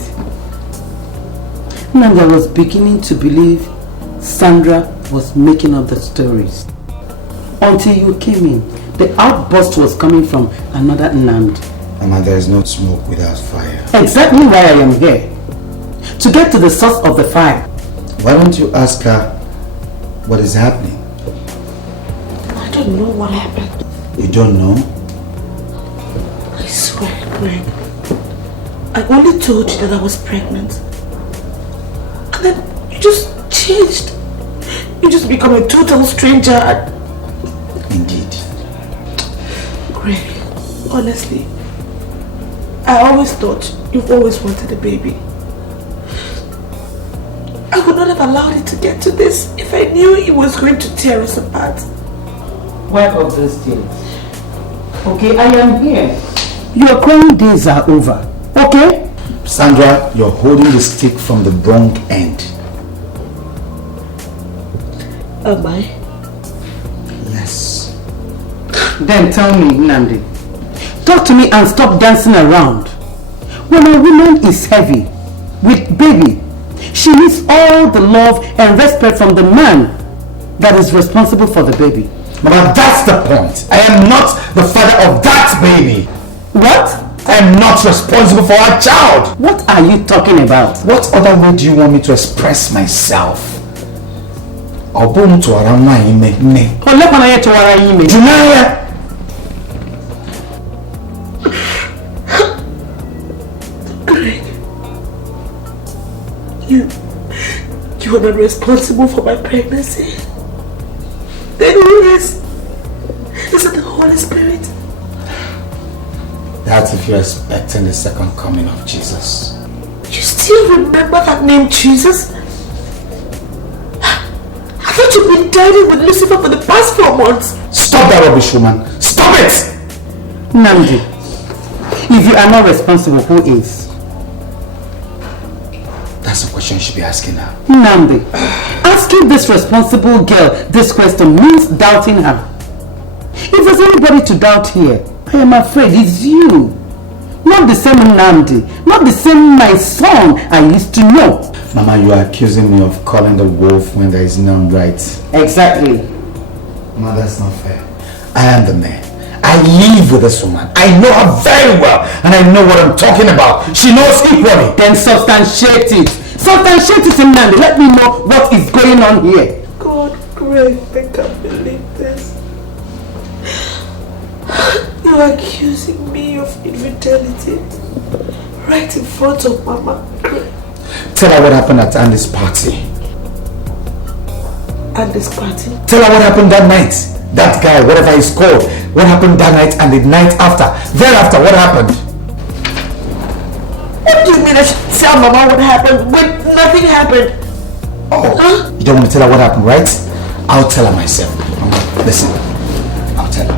Nnamdi, I was beginning to believe Sandra was making up the stories. Until you came in, the outburst was coming from another Nnamdi. Mama, there is no smoke without fire. Exactly why I am here. To get to the source of the fire. Why don't you ask her what is happening? I don't know what happened. You don't know? I swear, Greg. I only told you that I was pregnant. And then you just changed. You just become a total stranger. Indeed. Greg, honestly, I always thought you've always wanted a baby. I would not have allowed it to get to this if I knew it was going to tear us apart. Wipe off those tears. Okay, I am here. Your crying days are over. Okay? Sandra, you're holding the stick from the wrong end. Am I? Yes. Then tell me, Nnamdi. Talk to me and stop dancing around. When a woman is heavy with baby, she needs all the love and respect from the man that is responsible for the baby. But that's the point. I am not the father of that baby. What? I am not responsible for a child. What are you talking about? What other way do you want me to express myself? Junaya! Greg, you are not responsible for my pregnancy. Then who is? Is it the Holy Spirit? That's if you're expecting the second coming of Jesus. You still remember that name, Jesus? I thought you've been dining with Lucifer for the past 4 months. Stop that rubbish, woman. Stop it! Nnamdi, if you are not responsible, who is? That's the question you should be asking now. Nnamdi, asking this responsible girl this question means doubting her. If there's anybody to doubt here, I am afraid it's you. Not the same Nnamdi, not the same my son I used to know. Mama, you are accusing me of calling the wolf when there is none right. Exactly. Mama, that's not fair. I am the man. I live with this woman. I know her very well, and I know what I'm talking about. She knows equally. Then substantiate it. Substantiate it, Nnamdi. Let me know what is going on here. God, Greg, I can't believe this. You are accusing me of infidelity right in front of Mama. Greg. Tell her what happened at Andy's party. Andy's party? Tell her what happened that night. That guy, whatever he's called. What happened that night and the night after. Thereafter, what happened? What do you mean I should tell Mama what happened, but nothing happened. Oh, huh? You don't want to tell her what happened, right? I'll tell her myself. Listen, I'll tell her.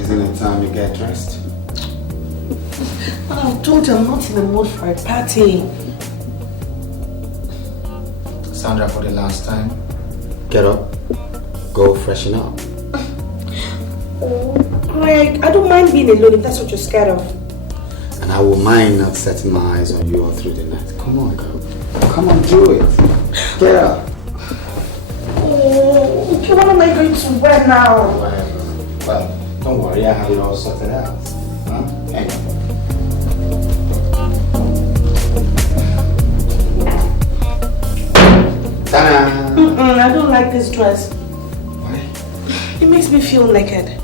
Isn't it time you get dressed? I told you I'm not in the mood for a party. Sandra, for the last time, get up, go freshen up. Oh, Greg, I don't mind being alone if that's what you're scared of. And I will mind not setting my eyes on you all through the night. Come on, girl. Come on, do it. Get up. Oh, okay, what am I going to wear now? Well, don't worry, I have it all sorted out. Huh? Hang on. I don't like this dress. Why? It makes me feel naked.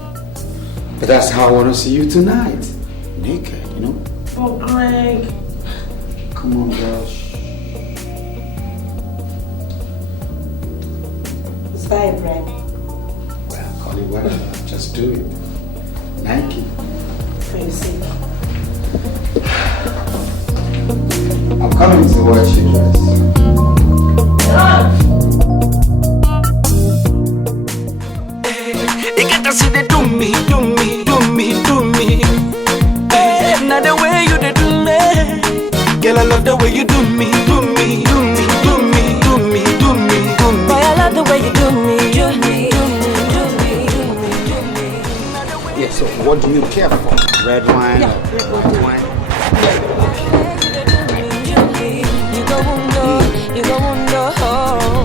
But that's how I want to see you tonight. Naked, you know? Oh, Greg. Come on, girl. It's vibrant. Well, call it whatever. Just do it. Nike. For your sake. I'm coming to watch your dress. You get to see they do me. Now the way you they do me, girl, I love the way you do me. Boy, I love the way you do me. Yeah, so what do you care for? Red wine or white wine?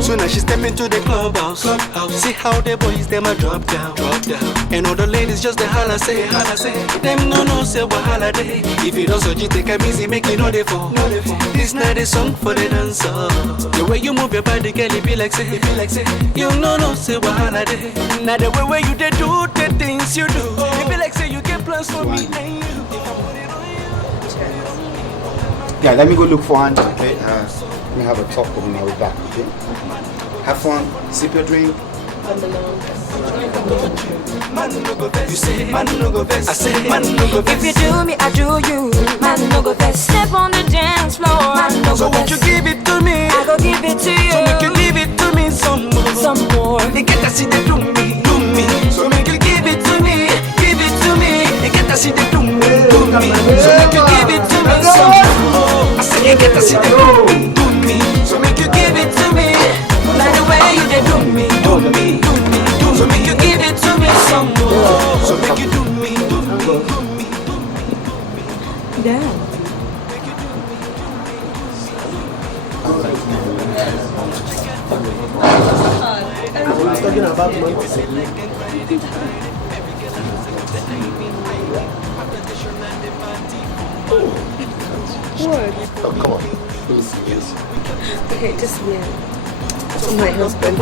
So now she step into the clubhouse. See how the boys them a drop down. And all the ladies just the holla say. Them no say wahala day. If you don't so you take a easy, make it know they fall. This night is song for the dancer. The way you move your body, girl, it be like say. You no say wahala day. Now the way you they do the things you do, it be like say you get plans for me and you. Yeah, let me go look for Angie, okay? Let me have a talk with him, I'll be back, okay? Have fun, sip your drink. You say, man no go vex. I say, man no go vex. If you do me, I do you. Man no go vex. Step on the dance floor. Man no so go won't you give it to me? I go give it to you. So make you give it to me some more. They get to see they do me. So make you give it to me. They get to see they do me. So make you give it to me some more. I say you get to see they do me. So make you give it to me. By the way you they do me. So make you give it to me some more. So make you do me. Damn. Everyone's talking about money. What? Oh, come on. Yes. Okay, just me. My husband.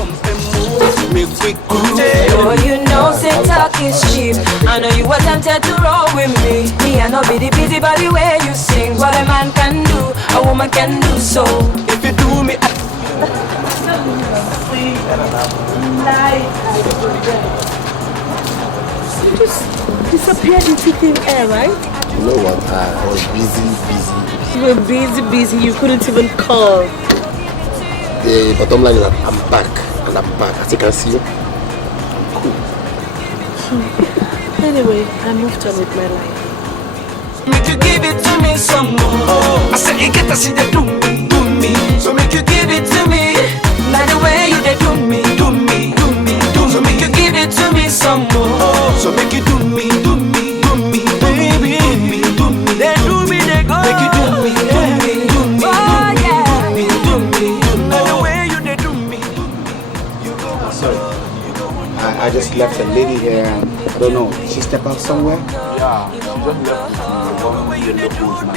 Oh, you know, say talk is cheap. I know you were tempted to roll with me. Me, I know be the busy body way you sing. What a man can do, a woman can do so. If you do me, You just disappeared into thin air, right? You know what? I was busy. You were busy. You couldn't even call. The bottom line is that I'm back. As you can see, I'm cool. Anyway, I moved on with my life. Make you give it to me some more. I said you get to see they do me. So make you give it to me. By the way you they do me. So make you give it to me some more. So make you do me, baby. They do me, they go. Make you do me, Oh yeah. By the way you they do me. Sorry. I just left a lady here and I don't know, she stepped out somewhere? Yeah, she just left with yellow postman.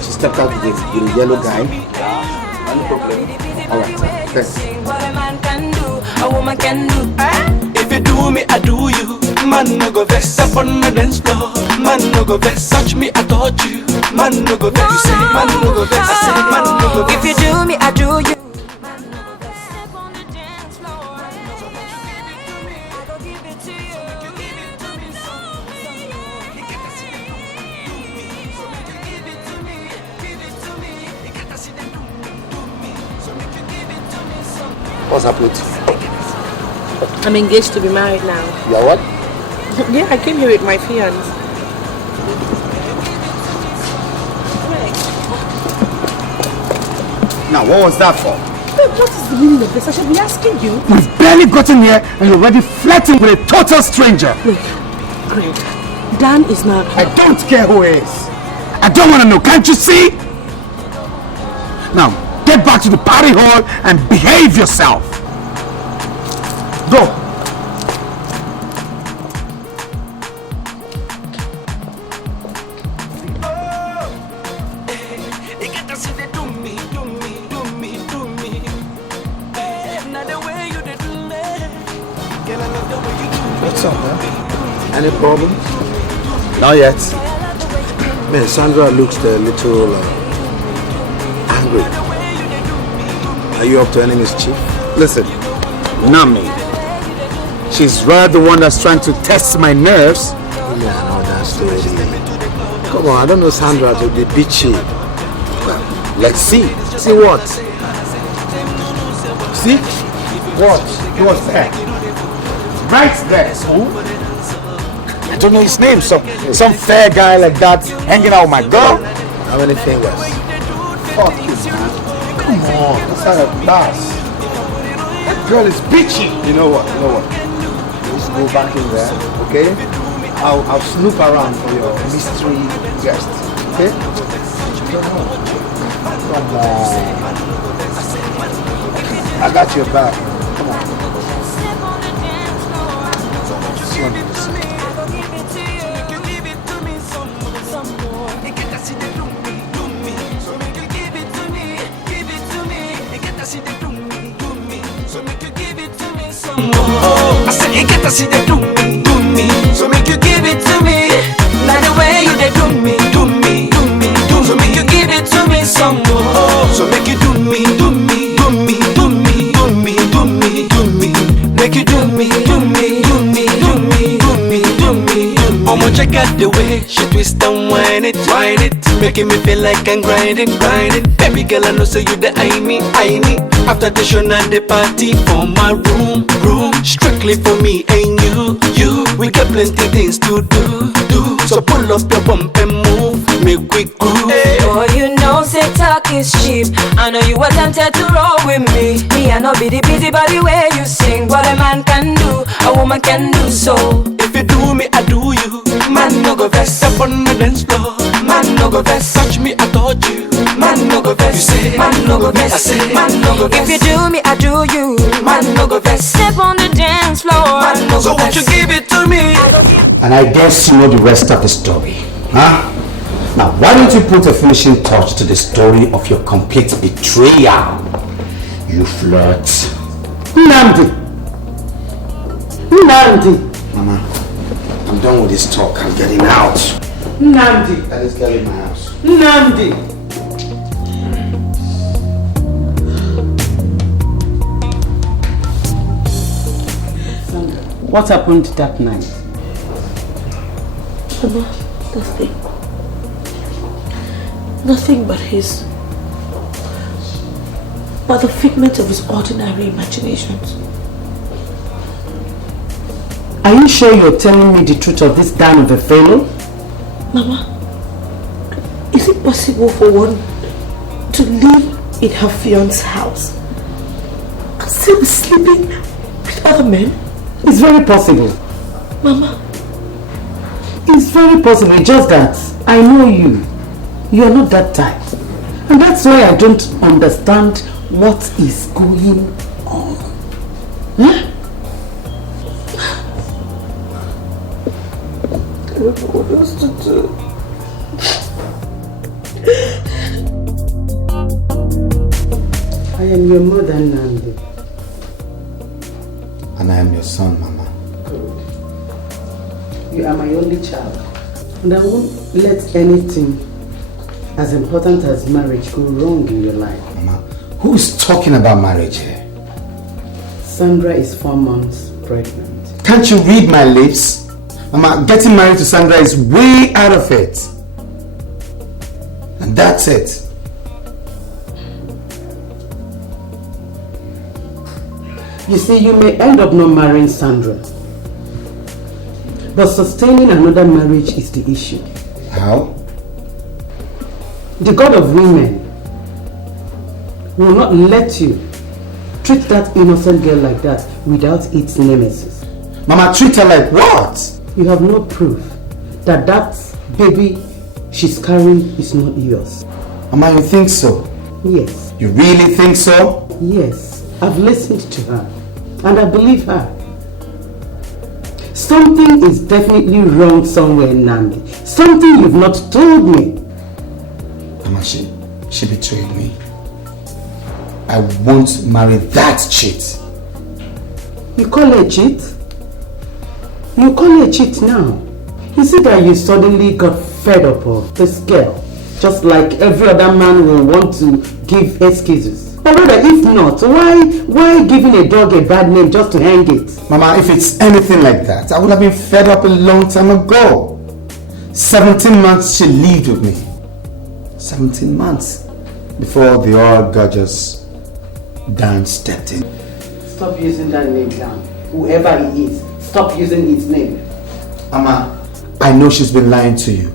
She stepped out with the yellow guy? Yeah, no problem. Alright, thanks. What a man can do, a woman can do. If you do me, I do you. Man no go vex up on the dance floor. Man no go vex, touch me, I touch you. Man no go vex, you say man no go vex. I say man no go vex. If you do me, I do you. What's happening? I'm engaged to be married now. You are what? Yeah, I came here with my fiance. Now, what was that for? Babe, what is the meaning of this? I should be asking you. We've barely gotten here and you're already flirting with a total stranger. Look, Greg, Dan is not... I don't care who he is. I don't want to know, can't you see? Now, get back to the party hall and behave yourself. Go. What's up, man? Any problems? Not yet. Man, Sandra looks a little angry. Are you up to any mischief? Listen, not me. She's rather the one that's trying to test my nerves. Yeah, no, that's the lady. Come on, I don't know Sandra to be bitchy. Well, let's see. See what? See? What? What's that? Right there. Who? I don't know his name. Some fair guy like that hanging out with my girl. How many fingers? Fuck you, man. Come on, that's not a class. That girl is bitchy. You know what? Let's go back in there, okay? I'll snoop around for your mystery guest, okay? Come on. I got your back. Come on. I said you get to see the do me, so make you give it to me. Like the way you they do me, so make you give it to me some more. So make you do me, make you do me. I'ma check out the way she twist and whine it, making me feel like I'm grinding. Baby girl, I know say you the I me. After the show and the party for my room, strictly for me and you. We got plenty things to do. So pull up your bump and move, make we groove. Oh, you know, say talk is cheap. I know you were tempted to roll with me. Me, I know be the busy body way you sing. What a man can do, a woman can do so. If you do me, I do you. Man no go vex, step on the dance floor. Man no go vex, touch me, I touch you. Man no go vex, you say, man no go vex, I say, man no go vex. If you do me, I do you. Man no go vex, step on the dance floor. Man no go vex, so won't you give it to me? And I guess you know the rest of the story, huh? Now, why don't you put a finishing touch to the story of your complete betrayal? You flirt. Nnamdi! Mama, I'm done with this talk. I'm getting out. Nnamdi! That is getting in my house. Nnamdi! What happened that night? Mama, nothing but the figment of his ordinary imaginations. Are you sure you're telling me the truth of this damn of a fellow? Mama, is it possible for one to live in her fiance's house and still be sleeping with other men? It's very possible. Mama, it's very possible. It's just that I know you. You're not that type. And that's why I don't understand what is going on. Huh? I don't know what else to do. I am your mother, Nnamdi. And I am your son, Mama. Good. You are my only child. And I won't let anything as important as marriage go wrong in your life. Mama, who's talking about marriage here? Sandra is 4 months pregnant. Can't you read my lips? Mama, getting married to Sandra is way out of it. And that's it. You see, you may end up not marrying Sandra. But sustaining another marriage is the issue. How? The God of women will not let you treat that innocent girl like that without its nemesis. Mama, treat her like what? You have no proof that that baby she's carrying is not yours. Mama, you think so? Yes. You really think so? Yes. I've listened to her and I believe her. Something is definitely wrong somewhere, Nandi. Something you've not told me. Mama, she betrayed me. I won't marry that cheat. You call her a cheat? You call her a cheat now? You see that you suddenly got fed up of this girl, just like every other man will want to give excuses. Or rather, if not, why giving a dog a bad name just to hang it? Mama, if it's anything like that, I would have been fed up a long time ago. 17 months she lived with me. 17 months before the old gorgeous Dan stepped in. Stop using that name, Dan. Whoever he is, stop using his name. Mama, I know she's been lying to you.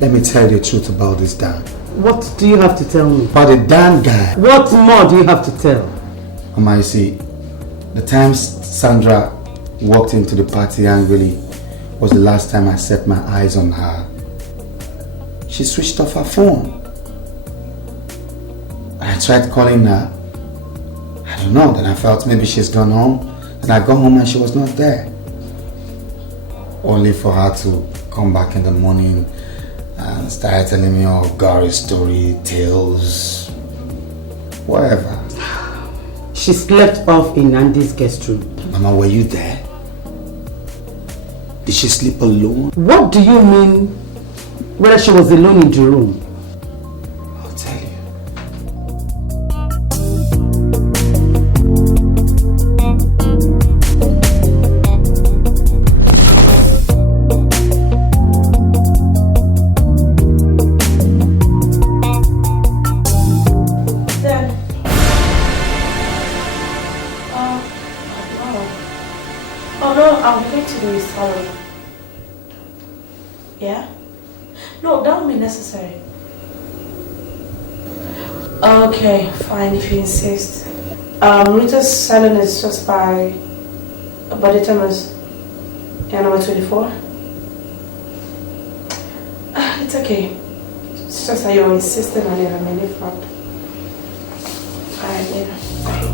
Let me tell you the truth about this Dan. What do you have to tell me? About the Dan guy. What more do you have to tell? Mama, you see, the time Sandra walked into the party angrily was the last time I set my eyes on her. She switched off her phone. I tried calling her. I don't know, then I felt maybe she's gone home. And I got home and she was not there. Only for her to come back in the morning and start telling me all gory story, tales, whatever. She slept off in Andy's guest room. Mama, were you there? Did she sleep alone? What do you mean, whether she was alone in the room? I'll tell you. Yeah? No, that won't be necessary. Okay, fine if you insist. Rita's salon is just by Body Thomas. Yeah, number 24. It's okay. It's just that you're insisting on it. I mean, if not. Alright, yeah. Bye.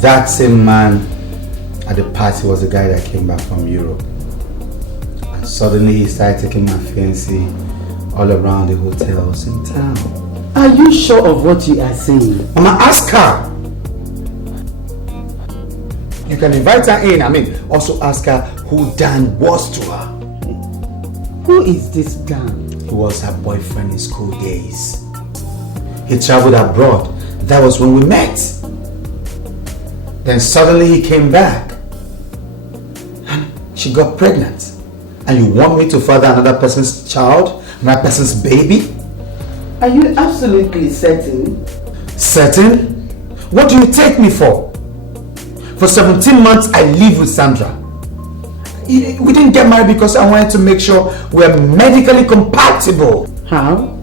That same man at the party was the guy that came back from Europe. And suddenly he started taking my fancy all around the hotels in town. Are you sure of what you are saying? Mama, ask her. You can invite her in. Also ask her who Dan was to her. Who is this Dan? He was her boyfriend in school days. He traveled abroad. That was when we met. Then suddenly he came back. And she got pregnant. And you want me to father another person's child? Another person's baby? Are you absolutely certain? Certain? What do you take me for? For 17 months I lived with Sandra. We didn't get married because I wanted to make sure we're medically compatible. How?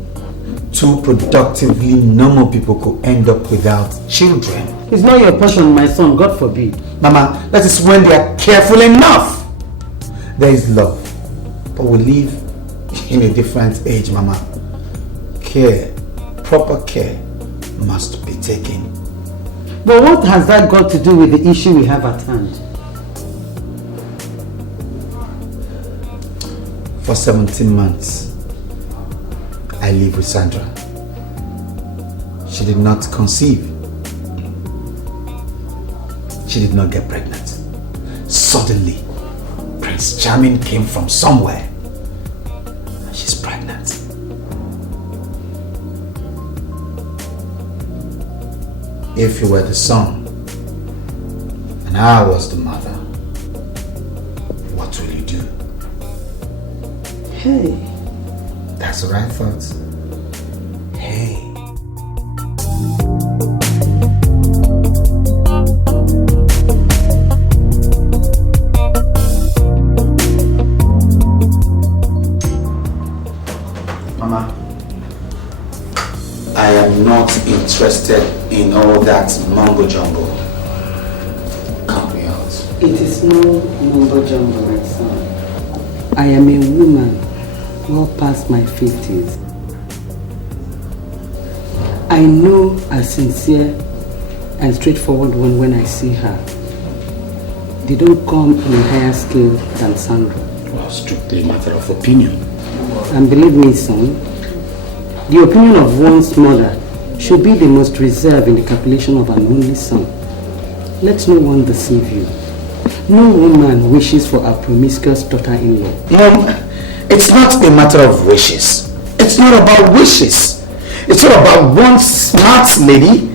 Two productively normal people could end up without children. It's not your passion, my son, God forbid. Mama, that is when they are careful enough. There is love. But we live in a different age, Mama. Care, proper care must be taken. But what has that got to do with the issue we have at hand? For 17 months, I lived with Sandra. She did not conceive. She did not get pregnant. Suddenly, Prince Charming came from somewhere. And she's pregnant. If you were the son, and I was the mother, what will you do? Hey. That's what I thought. Hey. Mama, I am not interested in all that mumbo jumbo. Count me out. It is no mumbo jumbo, my son. I am a woman well past my 50s. I know a sincere and straightforward one when I see her. They don't come in a higher scale than Sandra. Well, strictly a matter of opinion. And believe me, son, the opinion of one's mother should be the most reserved in the calculation of an only son. Let no one deceive you. No woman wishes for a promiscuous daughter-in-law. Mom, it's not a matter of wishes. It's not about wishes. It's all about one smart lady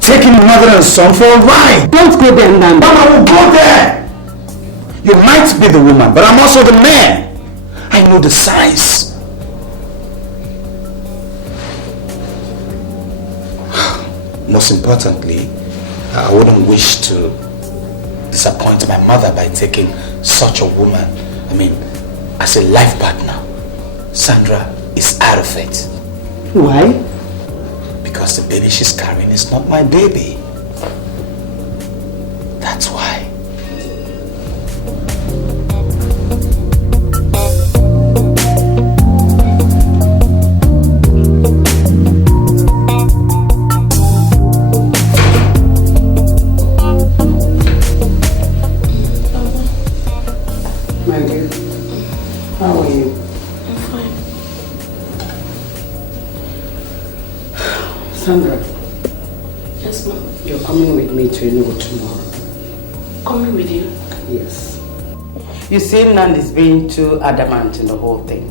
taking mother and son for a ride. Don't go there, Nanda. Mama will go there. You might be the woman, but I'm also the man. I know the size. Most importantly, I wouldn't wish to disappoint my mother by taking such a woman, as a life partner. Sandra is out of it. Why? Because the baby she's carrying is not my baby. That's why. Sandra. Yes, ma'am. You're coming with me to Enugu tomorrow. Coming with you? Yes. You see, Nand is being too adamant in the whole thing.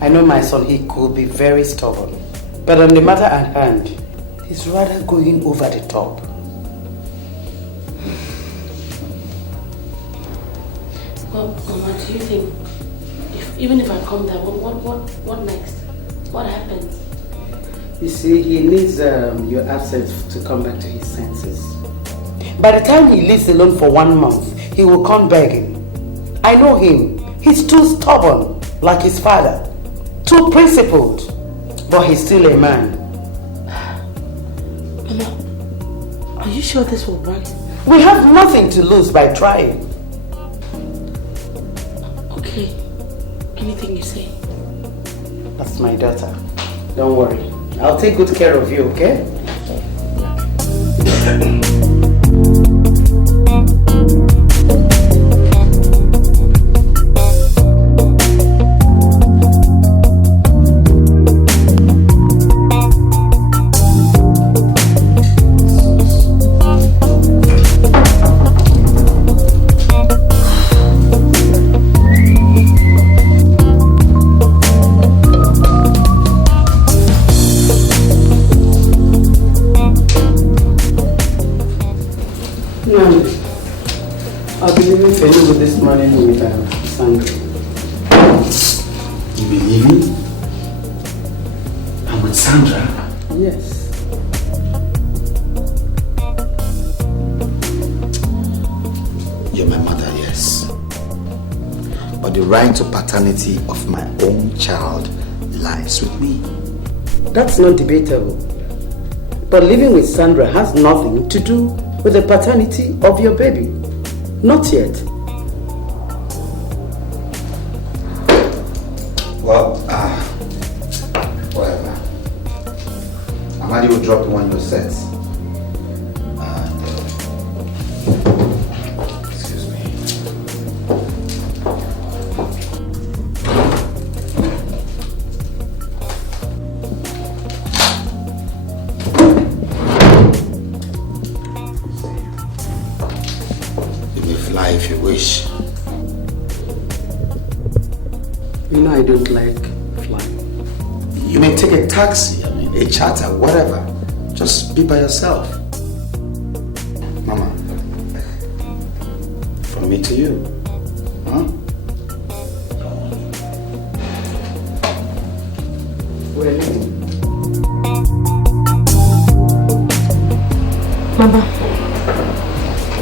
I know my son, he could be very stubborn. But on the matter at hand, he's rather going over the top. Well, Mama, do you think, even if I come there, what next? What happens? You see, he needs your absence to come back to his senses. By the time he lives alone for 1 month, he will come begging. I know him. He's too stubborn, like his father. Too principled. But he's still a man. Mama, are you sure this will work? We have nothing to lose by trying. Okay. Anything you say. That's my daughter. Don't worry. I'll take good care of you, okay? No. I'll be leaving for you with this morning with Sandra. You be leaving? And with Sandra? Yes. You're my mother, yes. But the right to paternity of my own child lies with me. That's not debatable. But living with Sandra has nothing to do with the paternity of your baby. Not yet. Well, whatever. Amadi will drop the one you set. Excuse me. You may fly if you wish. You know I don't like flying. You may take a taxi, a charter, whatever. Just be by yourself. Mama, from me to you. Huh? We're leaving. Mama,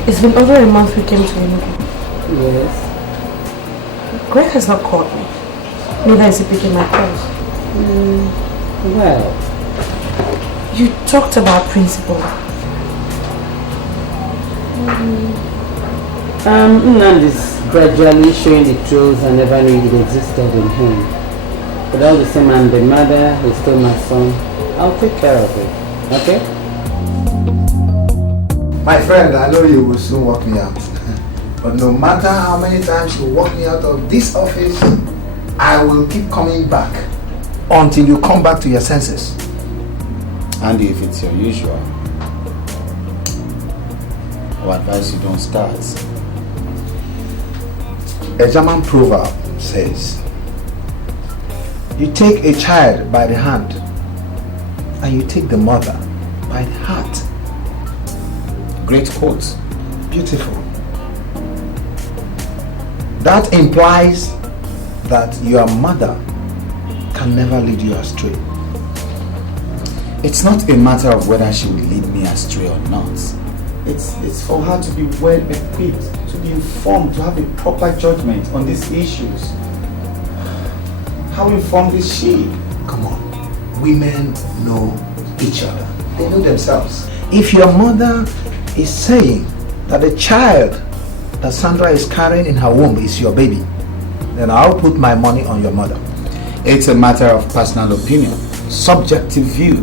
it's been over a month we came to Enugu. Yes. Greg has not called me. Neither is he picking my calls. Well, you talked about principle. Nnamdi's gradually showing the truth I never knew it existed in him. But all the same, I'm the mother, he's still my son. I'll take care of it, okay? My friend, I know you will soon walk me out. But no matter how many times you walk me out of this office, I will keep coming back until you come back to your senses. Andy, if it's your usual, I would advise you don't start. A German proverb says, you take a child by the hand and you take the mother by the heart. Great quote. Beautiful. That implies that your mother can never lead you astray. It's not a matter of whether she will lead me astray or not. It's for her to be well equipped, to be informed, to have a proper judgment on these issues. How informed is she? Come on. Women know each other. They know themselves. If your mother is saying that the child that Sandra is carrying in her womb is your baby, then I'll put my money on your mother. It's a matter of personal opinion, subjective view.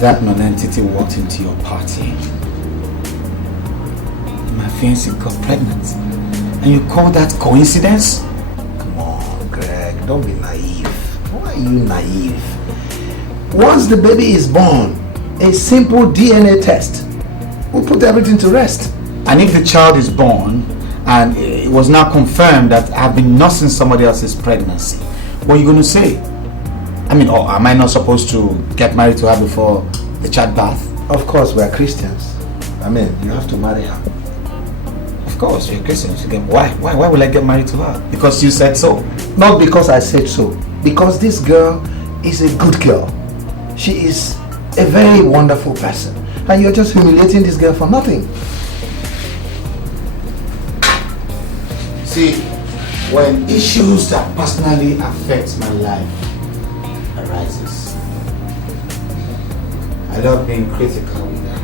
That non-entity walked into your party. My fiancée got pregnant. And you call that coincidence? Come on, Greg, don't be naive. Why are you naive? Once the baby is born, a simple DNA test will put everything to rest. And if the child is born and it was now confirmed that I've been nursing somebody else's pregnancy, what are you going to say? I mean, or am I not supposed to get married to her before the childbirth? Of course, we are Christians. I mean, you have to marry her. Of course, you're a Christian. Why will I get married to her? Because you said so. Not because I said so. Because this girl is a good girl. She is a very wonderful person. And you're just humiliating this girl for nothing. See, when issues that personally affect my life arises, I love being critical with them.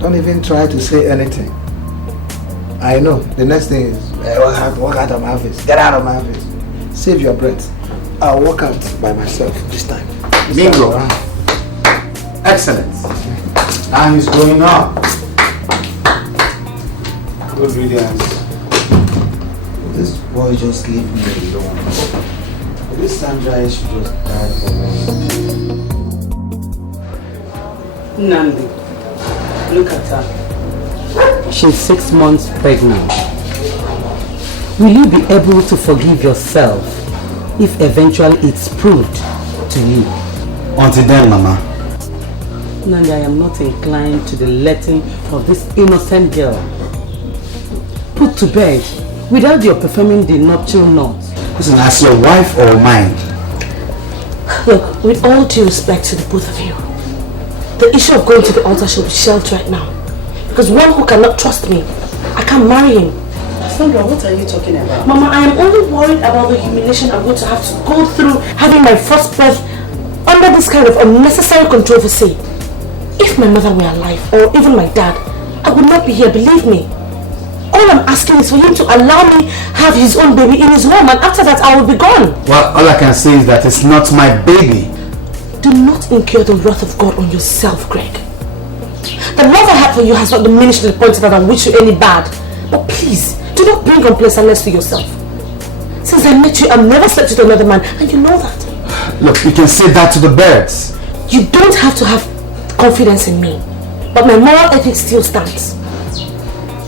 Don't even try to say anything. I know. The next thing is, walk out of my office. Get out of my office. Save your breath. I'll walk out by myself this time. Bingo. Excellent. Time is going up. Good riddance. This boy just leave me alone. This Sandra should just die for me. Nnamdi, look at her. She's 6 months pregnant. Will you be able to forgive yourself if eventually it's proved to you. Until then, Mama. Nandi, I am not inclined to the letting of this innocent girl put to bed without your performing the nuptial knot. Listen, as your wife or mine. Look, with all due respect to the both of you, the issue of going to the altar should be shelved right now. Because one who cannot trust me, I can't marry him. Sandra, what are you talking about? Mama, I am only worried about the humiliation I'm going to have to go through having my first birth under this kind of unnecessary controversy. If my mother were alive, or even my dad, I would not be here, believe me. All I'm asking is for him to allow me have his own baby in his home, and after that I will be gone. Well, all I can say is that it's not my baby. Do not incur the wrath of God on yourself, Greg. The love I have for you has not diminished to the point that I wish you any bad. But please, do not bring unpleasantness to yourself. Since I met you, I've never slept with another man, and you know that. Look, you can say that to the birds. You don't have to have confidence in me, but my moral ethics still stands.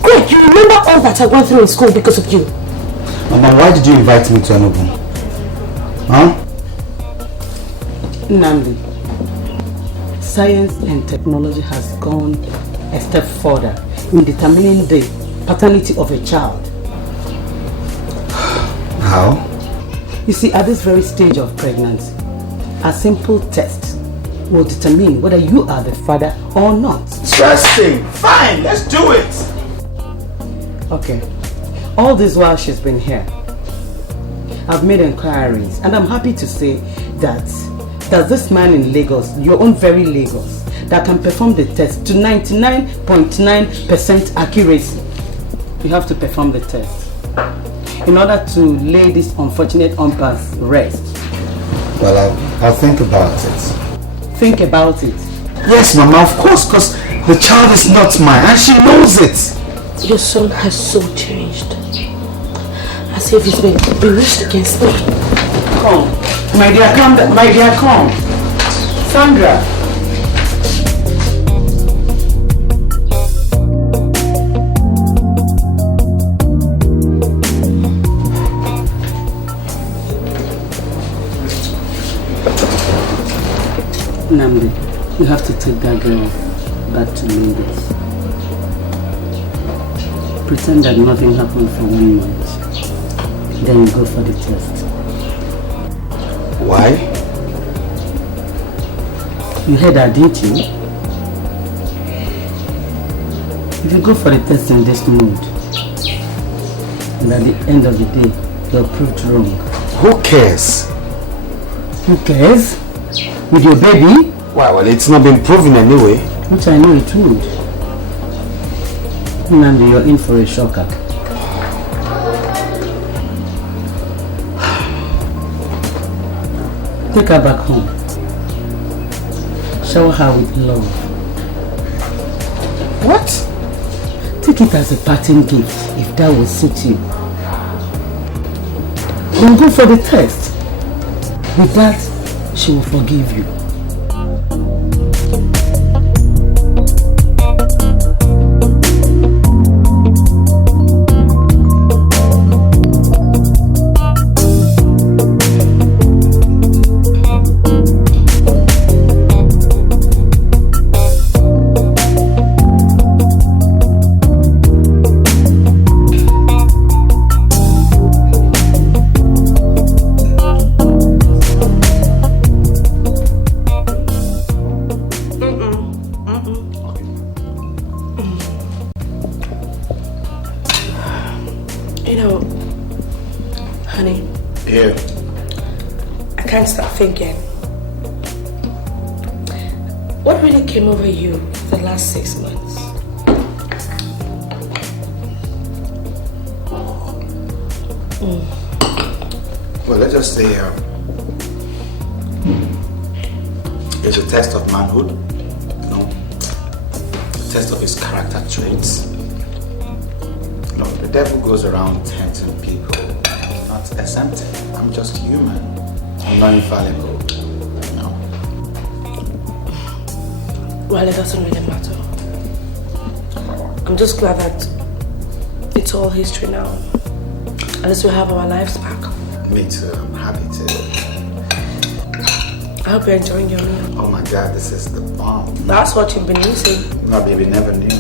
Greg, you remember all that I went through in school because of you. Mama, why did you invite me to an open? Huh? Nandi, science and technology has gone a step further in determining the paternity of a child. How? You see, at this very stage of pregnancy, a simple test will determine whether you are the father or not. Interesting. Fine, let's do it. Okay. All this while she's been here, I've made inquiries, and I'm happy to say that there's this man in Lagos, your own very Lagos, that can perform the test to 99.9% accuracy. You have to perform the test in order to lay this unfortunate unpass rest. Well, I'll think about it. Think about it. Yes, Mama, of course, because the child is not mine, and she knows it. Your son has so changed. As if he's been bewitched against me. Come. My dear, come. My dear, come. Sandra. Namdi, you have to take that girl back to Lagos. Pretend that nothing happened for 1 month. Then go for the test. Why? You heard that, didn't you? If you go for the test in this mood, and at the end of the day, you're proved wrong. Who cares? Who cares? With your baby? Well, it's not been proven anyway. Which I know it would. Nandi, you're in for a shocker. Take her back home. Shower her with love. What? Take it as a parting gift, if that will suit you. Then go for the test. With that, she will forgive you. Thinking, what really came over you the last 6 months? Well, let's just say it's a test of manhood, you know, a test of his character traits. You know, the devil goes around tempting people. I'm not exempted. I'm just human. I'm not infallible, no. Well, it doesn't really matter. I'm just glad that it's all history now. At least we have our lives back. Me too, I'm happy to. I hope you're enjoying your meal. Oh my God, this is the bomb. That's what you've been missing. No, baby, never knew.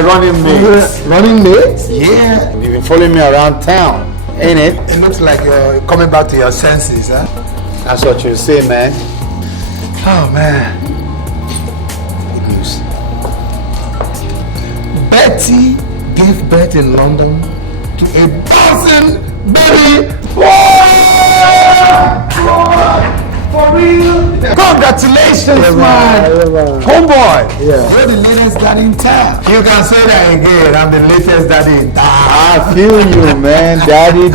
Running mates. Running mates? Yeah. You've been following me around town, ain't it? It looks like you're coming back to your senses, huh? That's what you say, man. Oh, man. Good news. Betty gave birth in London to a bouncing baby boy! For real? Congratulations, man! Homeboy! Yeah. You're the latest daddy in town. You can say that again. I'm the latest daddy in town. I feel you, man. Daddy.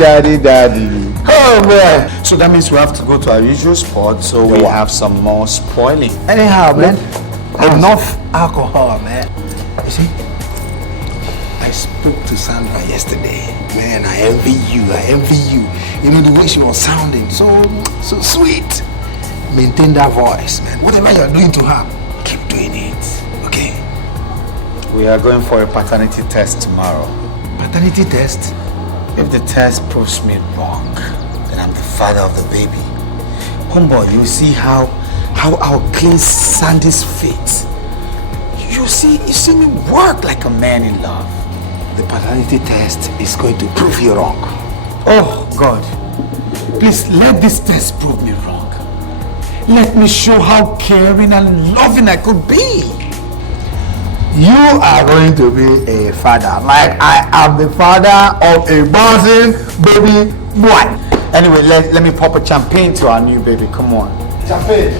Oh, boy. So that means we have to go to our usual spot, so we have some more spoiling. Anyhow, man, enough alcohol, man. You see, I spoke to Sandra yesterday. Man, I envy you. You know the way she was sounding, so sweet. Maintain that voice, man. Whatever you're doing to her, keep doing it, okay? We are going for a paternity test tomorrow. Paternity test? If the test proves me wrong, then I'm the father of the baby. Homeboy, you see how I'll clean Sandy's feet. You see me work like a man in love. The paternity test is going to prove you wrong. Oh, God. Please let this test prove me wrong. Let me show how caring and loving I could be. You are going to be a father, like I am the father of a bouncing baby boy. Anyway, let me pop a champagne to our new baby. Come on. Champagne.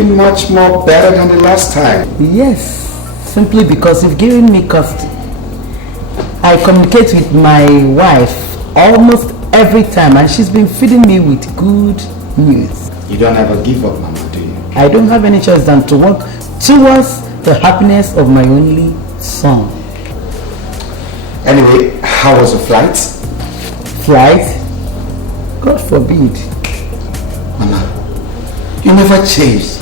Much more better than the last time. Yes, simply because you've given me custody. I communicate with my wife almost every time and she's been feeding me with good news. You don't ever give up, Mama, do you? I don't have any choice than to work towards the happiness of my only son. Anyway, how was the flight? Flight? God forbid. Mama, you never changed.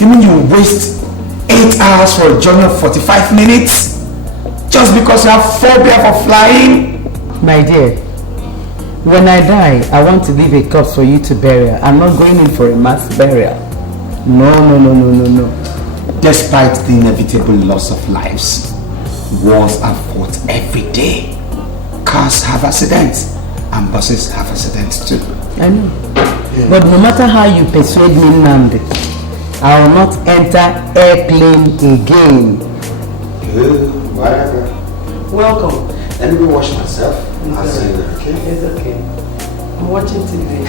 You mean you waste 8 hours for a journey of 45 minutes? Just because you have phobia for flying? My dear, when I die, I want to leave a corpse for you to bury. I'm not going in for a mass burial. No. Despite the inevitable loss of lives, wars are fought every day. Cars have accidents, and buses have accidents too. I know. Yeah. But no matter how you persuade me, Nnamdi, I will not enter airplane again. Good, whatever. Welcome. Let me go wash myself. I'll see you there, okay? It's okay. I'm watching TV.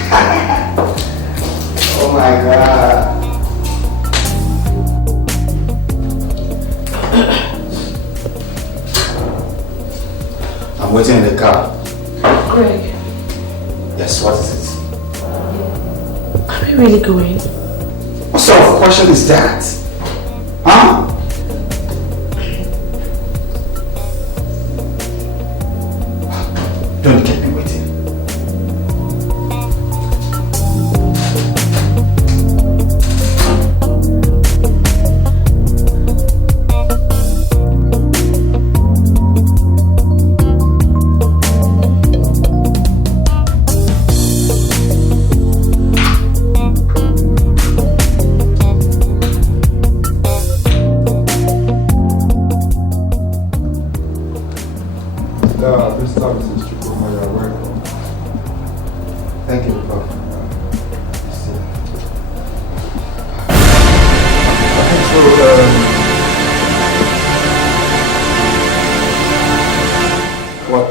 Oh my God. I'm waiting in the car. Greg. Yes, what is it? Are we really going? What sort of question is that? Huh? Don't keep me waiting.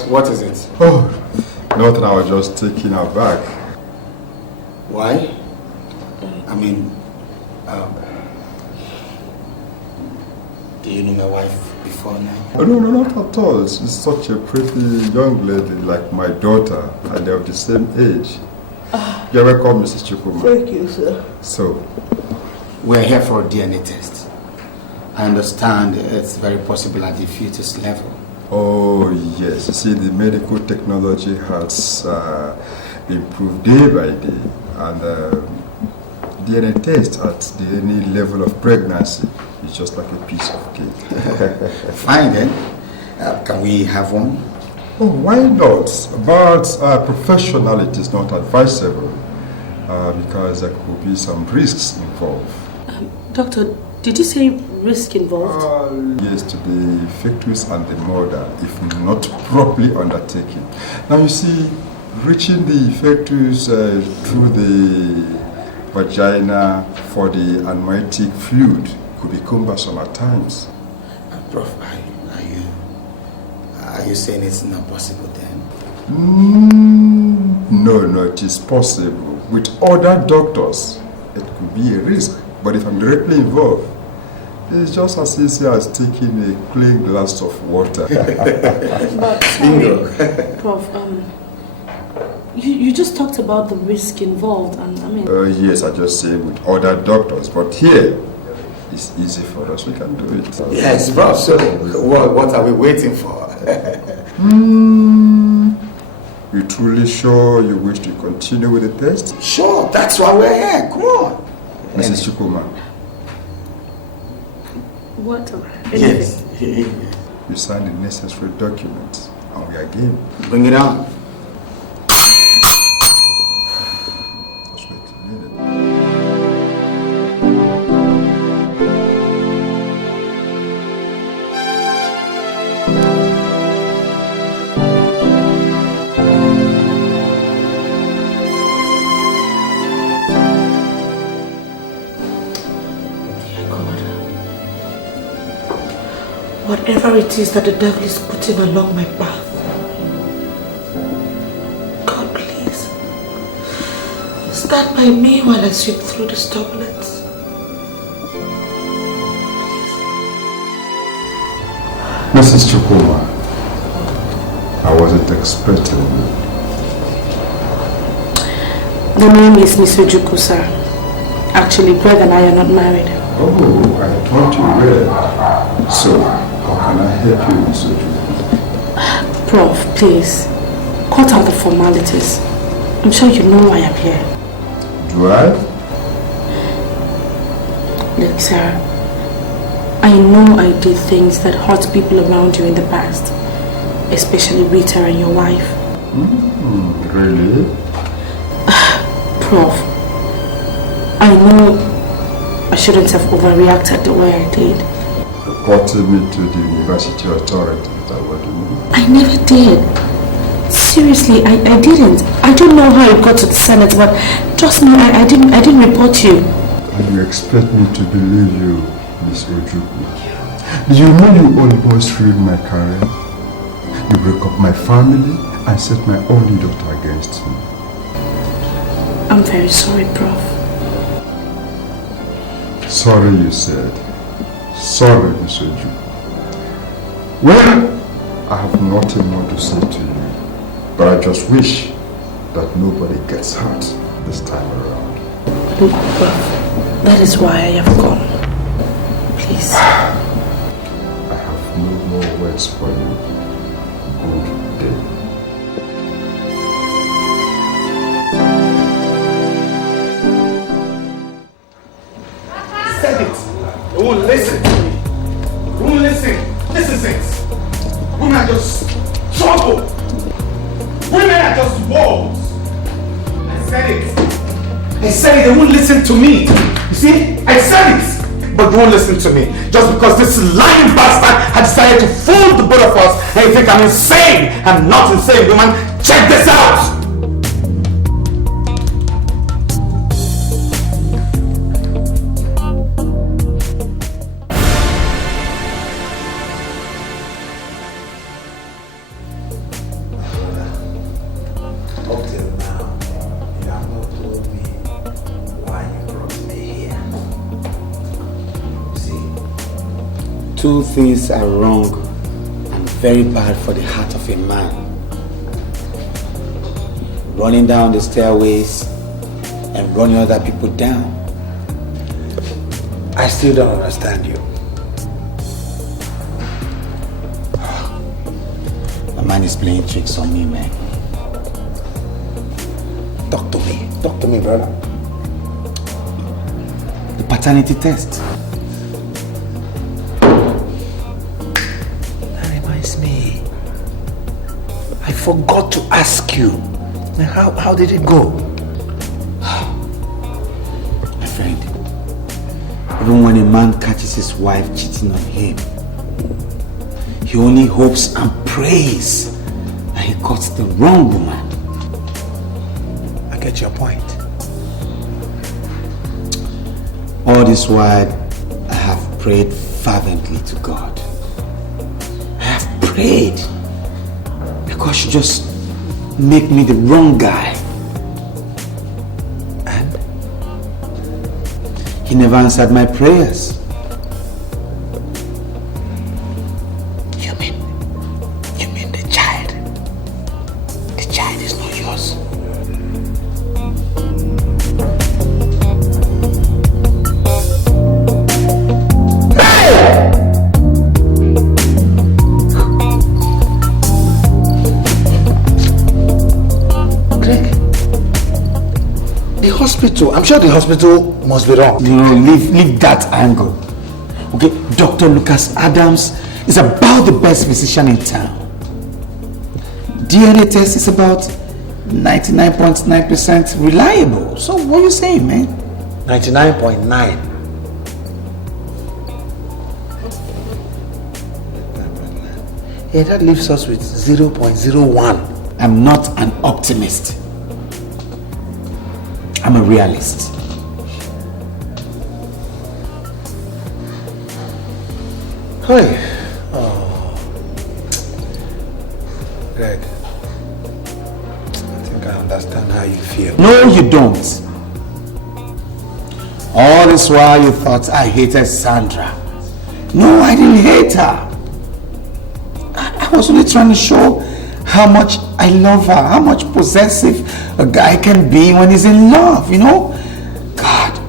What is it? Oh, nothing. I was just taking her back. Why? I mean, do you know my wife before now? Oh, no, not at all. She's such a pretty young lady, like my daughter, and they're of the same age. You're welcome, Mrs. Chukuma. Thank you, sir. So, we're here for a DNA test. I understand it's very possible at the fetus level. Oh, yes. You see, the medical technology has improved day by day, and DNA test at any level of pregnancy is just like a piece of cake. Fine then. Can we have one? Oh, why not? But professionality is not advisable because there could be some risks involved. Doctor, did you say risk involved? Yes, to the fetus and the mother, if not properly undertaken. Now you see, reaching the fetus through the vagina for the amniotic fluid could be cumbersome at times. Prof, are you saying it's not possible then? No, it is possible. With other doctors, it could be a risk. But if I'm directly involved, it's just as easy as taking a clean glass of water. But sorry, Prof, you just talked about the risk involved, and I mean... yes, I just say with other doctors, but here, it's easy for us, we can do it. Yes, Prof, so what are we waiting for? You truly sure you wish to continue with the test? Sure, that's why we're here, come on. Mrs. Chukuma. What? Yes. You signed the necessary documents, and we are game. Bring it on. Whatever it is that the devil is putting along my path, God, please, stand by me while I sweep through this turbulence. Mrs. Chukuma, I wasn't expecting you. The name is Miss Ojuku, sir. Actually, Greg and I are not married. Oh, I thought you were. So, how can I help you, Miss Ojuku? Prof, please, cut out the formalities. I'm sure you know why I'm here. Do I? Look, sir, I know I did things that hurt people around you in the past, especially Rita and your wife. Really? Prof, I know I shouldn't have overreacted the way I did. Reported me to the university authority. Is that what you mean? I never did. Seriously, I didn't. I don't know how it got to the Senate, but trust me, I didn't report you. And you expect me to believe you, Miss Ojuku? Do you know you almost ruined my career? You broke up my family and set my only daughter against me. I'm very sorry, Prof. Sorry, you said. Sorry, Mr. Ju. Well, I have nothing more to say to you, but I just wish that nobody gets hurt this time around. Look, Prof, that is why I have come. Please. I have no more words for you. Good day. Said it. They won't listen to me. They won't listen. This is it. Women are just trouble. Women are just wolves. I said it. I said it. They won't listen to me. You see? I said it. But they won't listen to me. Just because this lying bastard had decided to fool the both of us. And you think I'm insane. I'm not insane, woman. Check this out. Two things are wrong and very bad for the heart of a man. Running down the stairways and running other people down. I still don't understand you. My man is playing tricks on me, man. Talk to me, brother. The paternity test. I forgot to ask you. How did it go? My friend, even when a man catches his wife cheating on him, he only hopes and prays that he caught the wrong woman. I get your point. All this while, I have prayed fervently to God. I have prayed. Because you just make me the wrong guy. And he never answered my prayers. You mean the child? The child is not yours. Hospital. I'm sure the hospital must be wrong. You know, leave that angle. Okay, Dr. Lucas Adams is about the best physician in town. DNA test is about 99.9% reliable. So what are you saying, man? 99.9. Yeah, that leaves us with 0.01. I'm not an optimist. I'm a realist. Hey. Oh. Greg. I think I understand how you feel. No, you don't. All this while you thought I hated Sandra. No, I didn't hate her. I was only trying to show how much I love her, how much possessive a guy can be when he's in love, you know? God,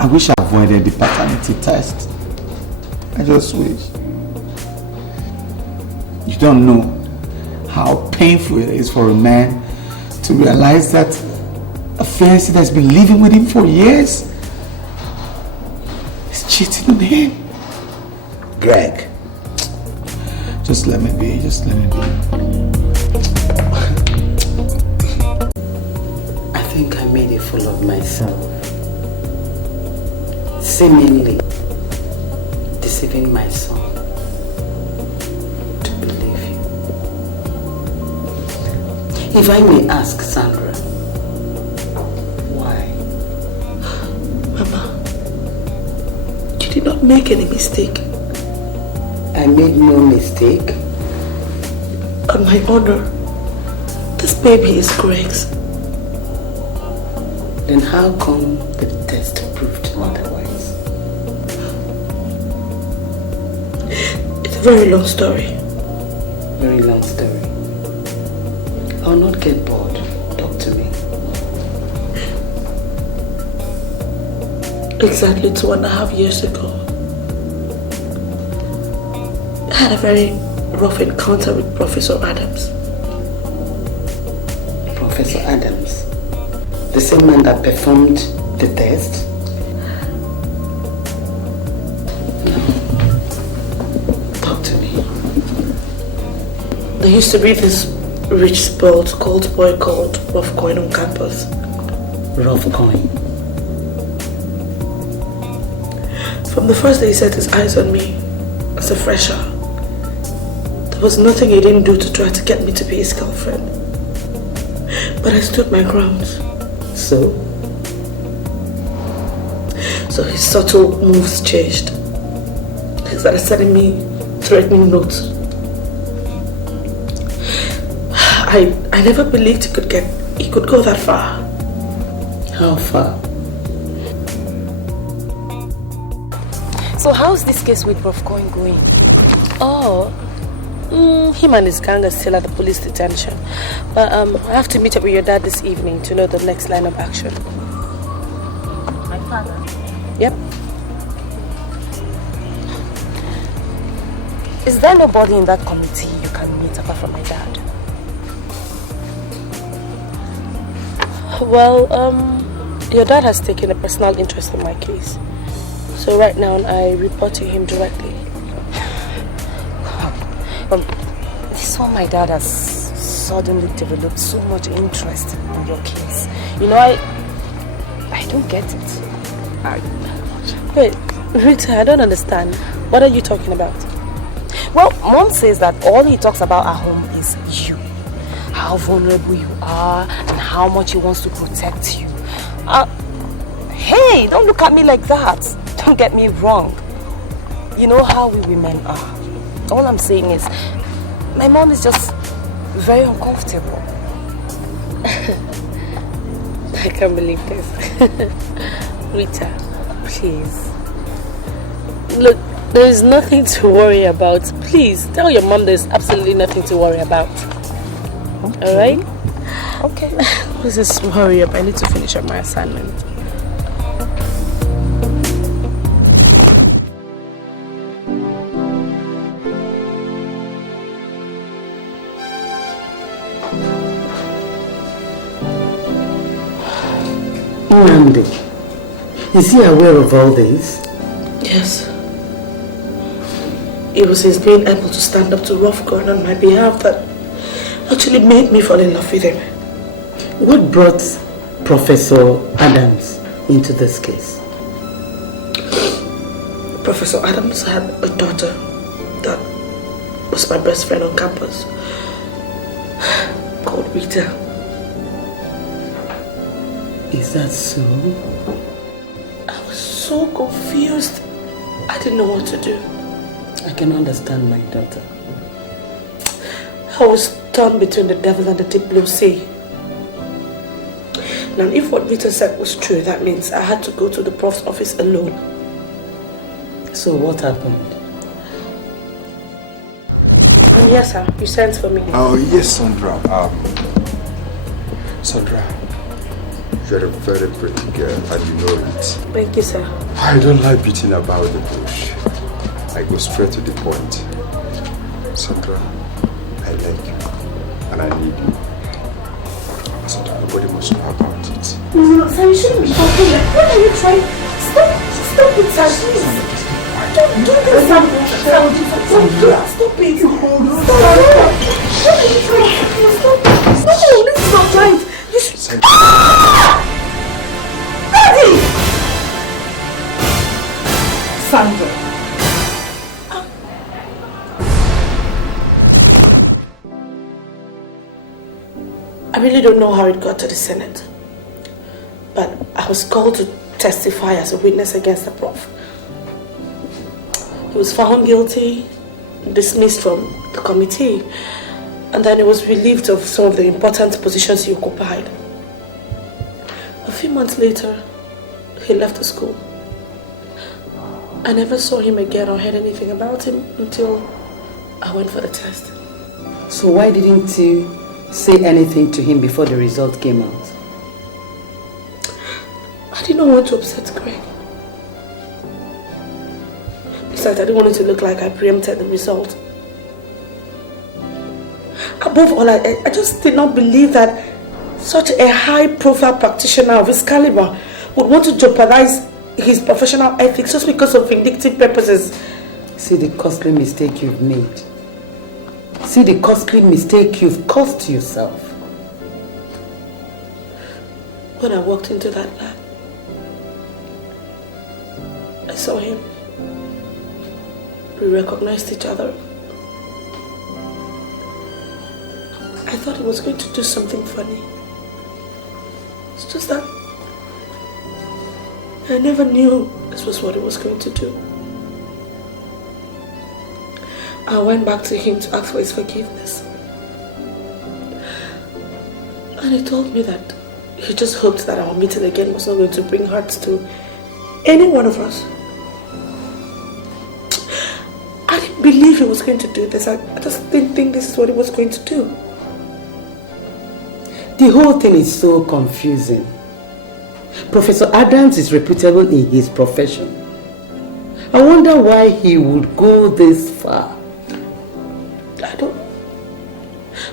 I wish I avoided the paternity test. I just wish. You don't know how painful it is for a man to realize that a fiancé that's been living with him for years is cheating on him. Greg, just let me be, just let me be. I think I made a fool of myself. Seemingly deceiving my son to believe you. If I may ask, Sandra, why? Mama, you did not make any mistake. I made no mistake. On my honor, this baby is Greg's. Then how come the test proved otherwise? It's a very long story. Very long story. I'll not get bored. Talk to me. Exactly 2.5 years ago, I had a very rough encounter with Professor Adams. Professor Adams? The same man that performed the test? Talk to me. There used to be this rich spoiled gold boy called Rough Coin on campus. Rough Coin? From the first day he set his eyes on me as a fresher, there was nothing he didn't do to try to get me to be his girlfriend. But I stood my ground. So his subtle moves changed. He started sending me threatening notes. I never believed he could go that far. How far? So how's this case with Prof. Coin going? Oh, him and his gang are still at the police detention. But I have to meet up with your dad this evening to know the next line of action. My father? Yep. Is there nobody in that committee you can meet apart from my dad? Well, your dad has taken a personal interest in my case. So right now, I report to him directly. This one, my dad has suddenly developed so much interest in your case. You know, I don't get it. Wait, Rita, I don't understand. What are you talking about? Well, Mom says that all he talks about at home is you. How vulnerable you are and how much he wants to protect you. Hey, don't look at me like that. Don't get me wrong. You know how we women are. All I'm saying is, my mom is just very uncomfortable. I can't believe this. Rita, please. Look, there is nothing to worry about. Please, tell your mom there's absolutely nothing to worry about. Okay. Alright? Okay. Let's just hurry up. I need to finish up my assignment. Nandi, is he aware of all this? Yes. It was his being able to stand up to Rough Coin on my behalf that actually made me fall in love with him. What brought Professor Adams into this case? Professor Adams had a daughter that was my best friend on campus, called Rita. Is that so? I was so confused. I didn't know what to do. I can understand my daughter. I was torn between the devil and the deep blue sea. Now, if what Rita said was true, that means I had to go to the prof's office alone. So what happened? Yes, sir. You sent for me. Oh, yes, Sandra. Sandra, you're a very pretty girl, and you know it. Thank you, sir. I don't like beating about the bush. I go straight to the point. Sandra, I like you, and I need you. Sandra, nobody must know about it. No, sir, you shouldn't be talking like that. What are you trying? Stop it, sir, please. Don't do this, Sam. Stop it. Stop it. Stop. What are you trying to do? Stop. No, this is not right. You should... Daddy! Sandra. I really don't know how it got to the Senate, but I was called to testify as a witness against the prof. He was found guilty, dismissed from the committee, and then he was relieved of some of the important positions he occupied. A few few months later, he left the school. I never saw him again or heard anything about him until I went for the test. So why didn't you say anything to him before the result came out? I did not want to upset Greg. Besides, I didn't want it to look like I preempted the result. Above all, I just did not believe that such a high-profile practitioner of his caliber would want to jeopardize his professional ethics just because of vindictive purposes. See the costly mistake you've made. See the costly mistake you've caused yourself. When I walked into that lab, I saw him. We recognized each other. I thought he was going to do something funny. It's just that I never knew this was what he was going to do. I went back to him to ask for his forgiveness. And he told me that he just hoped that our meeting again was not going to bring hurt to any one of us. I didn't believe he was going to do this. I just didn't think this is what he was going to do. The whole thing is so confusing. Professor Adams is reputable in his profession. I wonder why he would go this far. I don't know.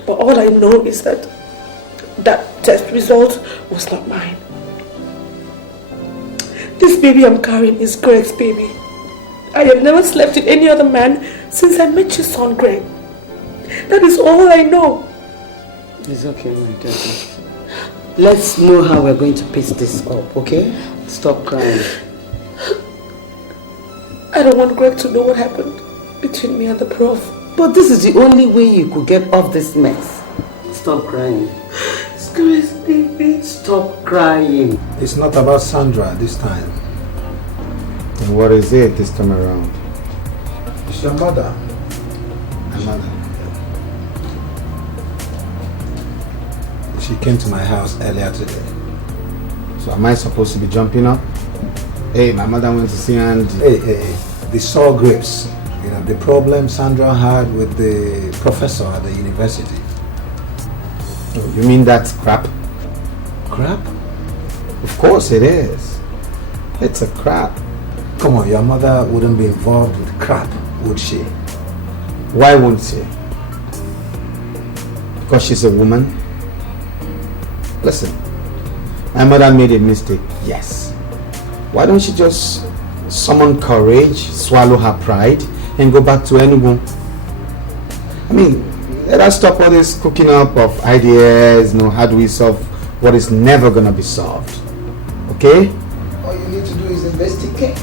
But all I know is that that test result was not mine. This baby I'm carrying is Greg's baby. I have never slept with any other man since I met your son, Greg. That is all I know. It's okay, my daughter. Let's know how we're going to piece this up, okay? Stop crying. I don't want Greg to know what happened between me and the prof. But this is the only way you could get off this mess. Stop crying. It's Greg's baby. Stop crying. It's not about Sandra this time. And what is it this time around? It's your mother. My mother. She came to my house earlier today. So am I supposed to be jumping up? Hey, my mother went to see Andy. Hey. The sour grapes. You know, the problem Sandra had with the professor at the university. Oh, you mean that's crap? Crap? Of course it is. It's a crap. Come on, your mother wouldn't be involved with crap, would she? Why won't she? Because she's a woman? Listen, my mother made a mistake, yes. Why don't she just summon courage, swallow her pride, and go back to anyone? I mean, let us stop all this cooking up of ideas, how do we solve what is never gonna be solved, okay? All you need to do is investigate.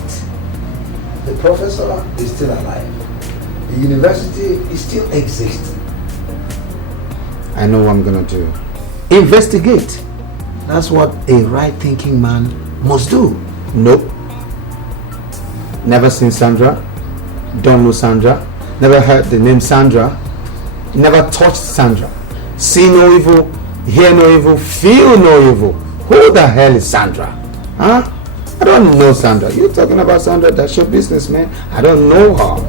The professor is still alive. The university is still existing. I know what I'm gonna do. Investigate. That's what a right-thinking man must do. Nope. Never seen Sandra. Don't know Sandra. Never heard the name Sandra. Never touched Sandra. See no evil, hear no evil, feel no evil. Who the hell is Sandra? Huh? I don't know Sandra. You're talking about Sandra, that's your business, man. I don't know her.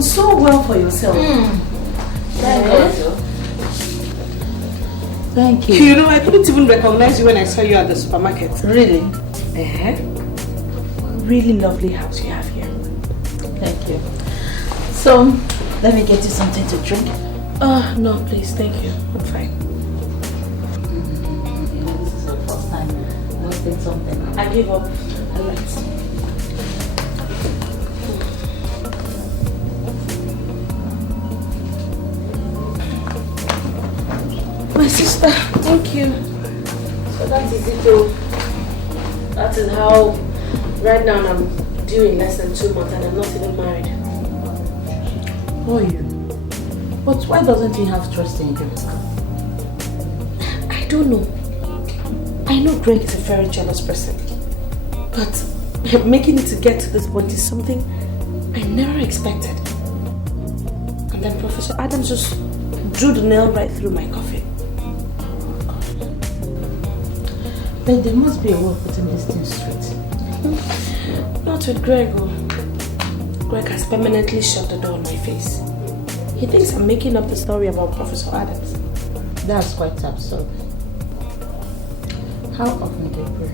So well for yourself. Thank God. Thank you. You know, I couldn't even recognize you when I saw you at the supermarket. Really? Really lovely house you have here. Thank you. So, let me get you something to drink. No, please, thank you. I'm fine. This is the first time I wanted something. I gave up. I left. My sister, thank you. So that is it though. That is how right now I'm due in less than 2 months and I'm not even married. Oh, you. But why doesn't he have trust in you? I don't know. I know Greg is a very jealous person. But making it to get to this point is something I never expected. And then Professor Adams just drew the nail right through my coffin. Oh God. But there must be a way of putting this thing straight. Not with Greg. Greg has permanently shut the door on my face. He thinks I'm making up the story about Professor Adams. That's quite absurd. How often do you pray?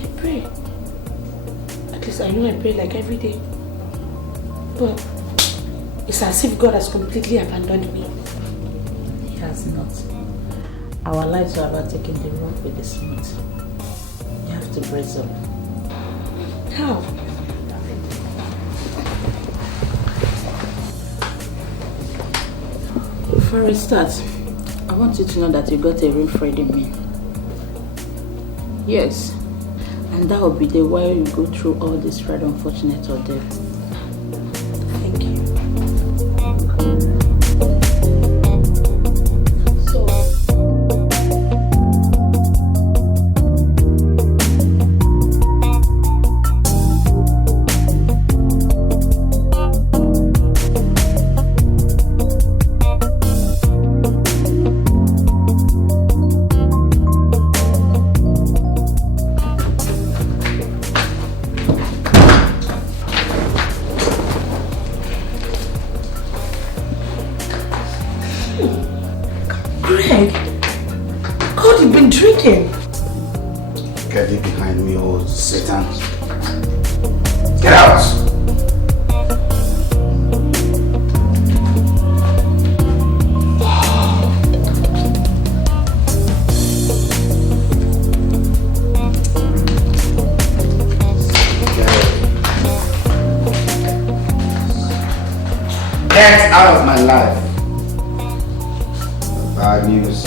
I pray. At least I know I pray like every day. But it's as if God has completely abandoned me. He has not. Our lives are about taking the road with the smooth. You have to brace up. How? For a start, I want you to know that you got a real friend in me. Yes, and that will be the way you go through all this right unfortunate or death. Thank you. Get it behind me, oh Satan. Get out! Get out of my life. Bad news.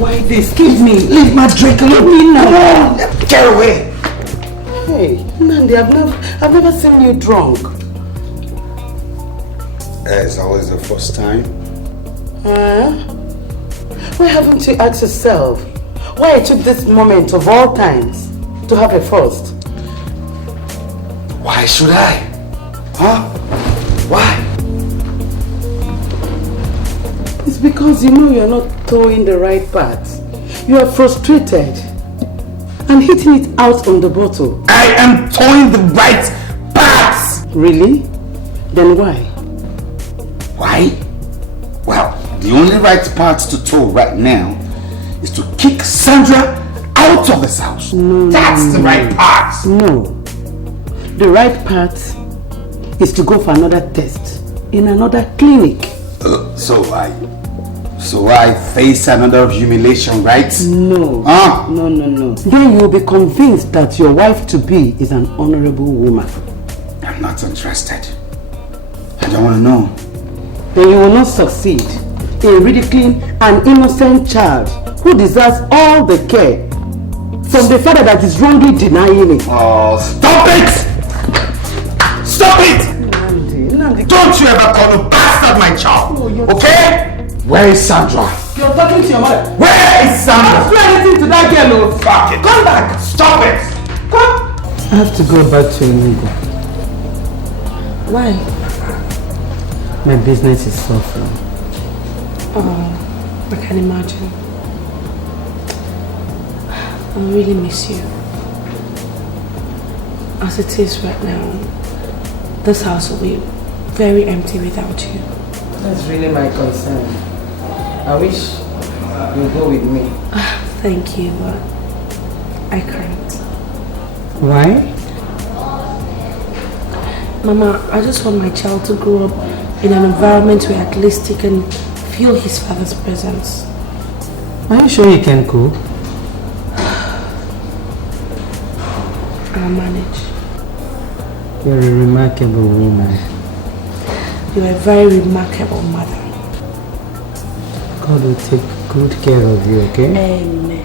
Why this? Give me! Leave my drink! Leave me now! Get away! Hey, Nandi, I've never seen you drunk. It's always the first time. Why haven't you asked yourself why I took this moment of all times to have a first? Why should I? Huh? Why? It's because you know you're not towing the right path. You are frustrated and hitting it out on the bottle. I am towing the right path! Really? Then why? Why? Well, the only right path to tow right now is to kick Sandra out of this house. No, That's the right path! No. The right path is to go for another test in another clinic. So I face another humiliation, right? No. No. Then you will be convinced that your wife-to-be is an honorable woman. I'm not interested. I don't want to know. Then you will not succeed in ridiculing an innocent child who deserves all the care from the father that is wrongly denying it. Oh, stop it! Stop it! Nandi. Don't you ever call a bastard my child, okay? Where is Sandra? You're talking to your mother. Where is Sandra? Don't do anything to that girl. Fuck it. Come back. Stop it. Come. I have to go back to Enugu. Why? My business is suffering. Oh, I can imagine. I really miss you. As it is right now, this house will be very empty without you. That's really my concern. I wish you'd go with me. Thank you, but I can't. Why? Mama, I just want my child to grow up in an environment where at least he can feel his father's presence. Are you sure you can cook? I'll manage. You're a remarkable woman. You're a very remarkable mother. God will take good care of you, okay? Amen.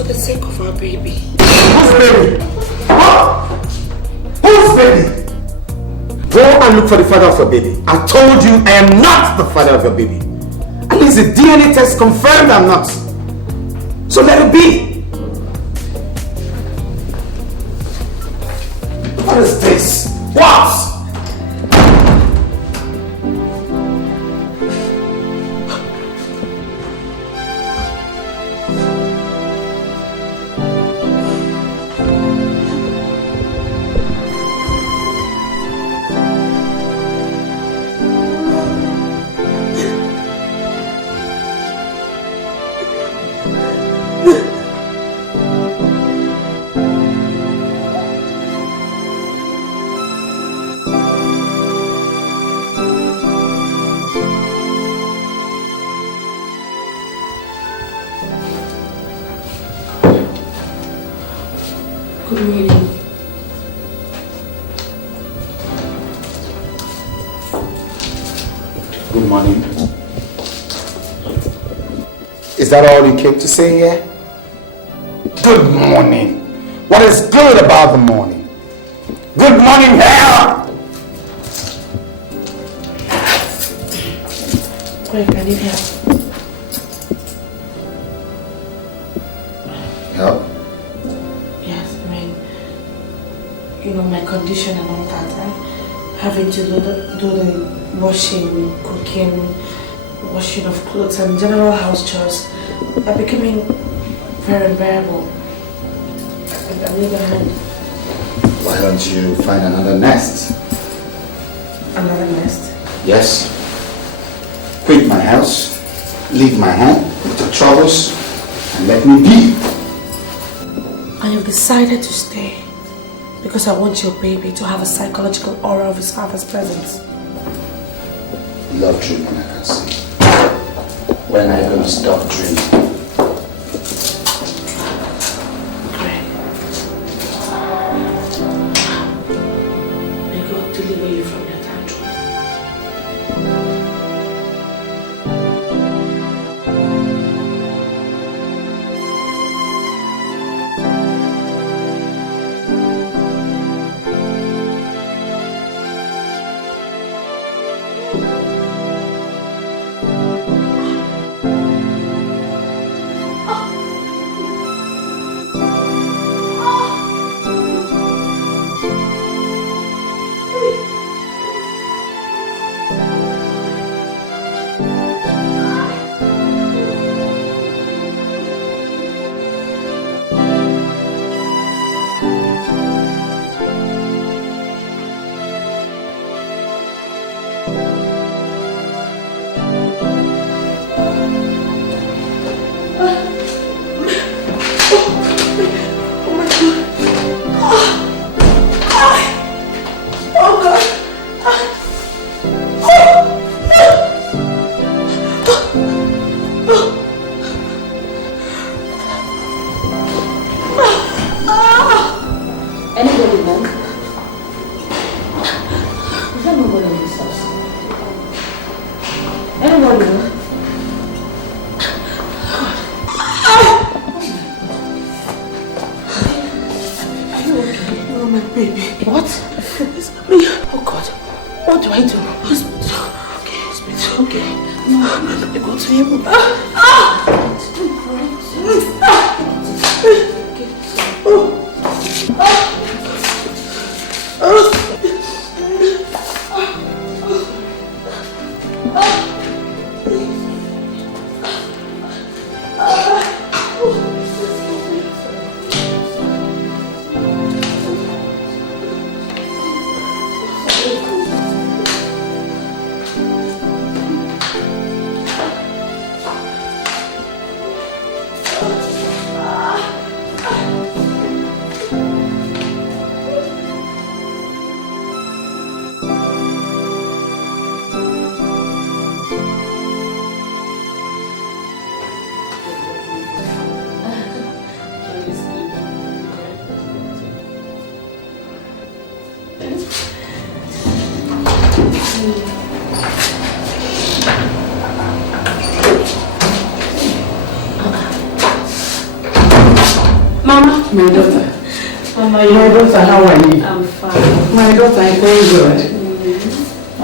for the sake of our baby. Whose baby? What? Whose baby? Go and look for the father of your baby. I told you I am not the father of your baby. At least the DNA test confirmed I'm not. So let it be. What is this? What? Good morning. Good morning. Is that all you came to say here? Good morning. What is good about the morning? Good morning, hell! Wait, I need help. Help? Yes, I mean, you know, my condition and all that. Having to do the washing, cooking, washing of clothes and general house chores are becoming very unbearable. I need a hand. Why don't you find another nest? Another nest? Yes. Quit my house, leave my home with your troubles, and let me be. I have decided to stay because I want your baby to have a psychological aura of his father's presence. Love dreaming, I can see. When are you going to stop dreaming? May God deliver you from your tantrums. Mama, my daughter. Mama, my daughter, how are you? I'm fine. My daughter, I thank God.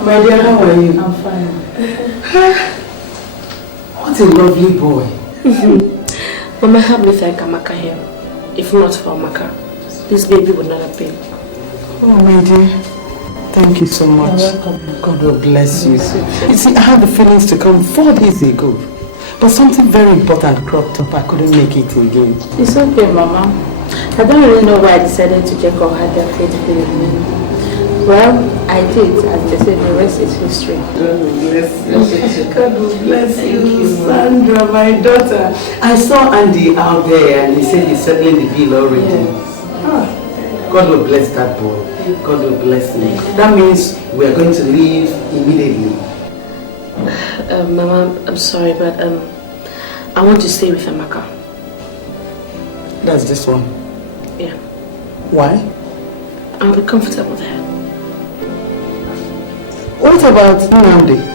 My dear, how are you? I'm fine. What a lovely boy. Mama, help me thank Amaka here. If not for Amaka, this baby would not have been. Oh, my dear. Thank you so much. You're welcome. God will bless you. You see, I had the feelings to come 4 days ago. But something very important cropped up. I couldn't make it again. It's okay, Mama. I don't really know why I decided to check on her that faithful with me. Well, I did, and they said the rest is history. God will bless you. God will bless you, Sandra, my daughter. I saw Andy out there and he said he's settling the bill already. Yes. God will bless that boy. God will bless me. That means we are going to leave immediately. Mama, I'm sorry, but I want to stay with Amaka. That's this one. Yeah. Why? I'll be comfortable there. What about Nnamdi?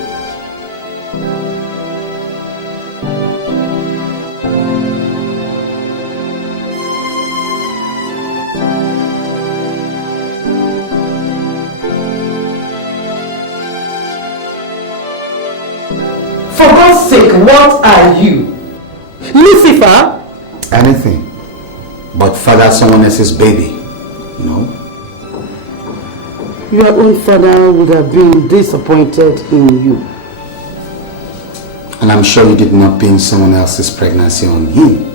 For God's sake, what are you? Lucifer? Anything but father someone else's baby, you know? Your own father would have been disappointed in you. And I'm sure you did not pin someone else's pregnancy on him.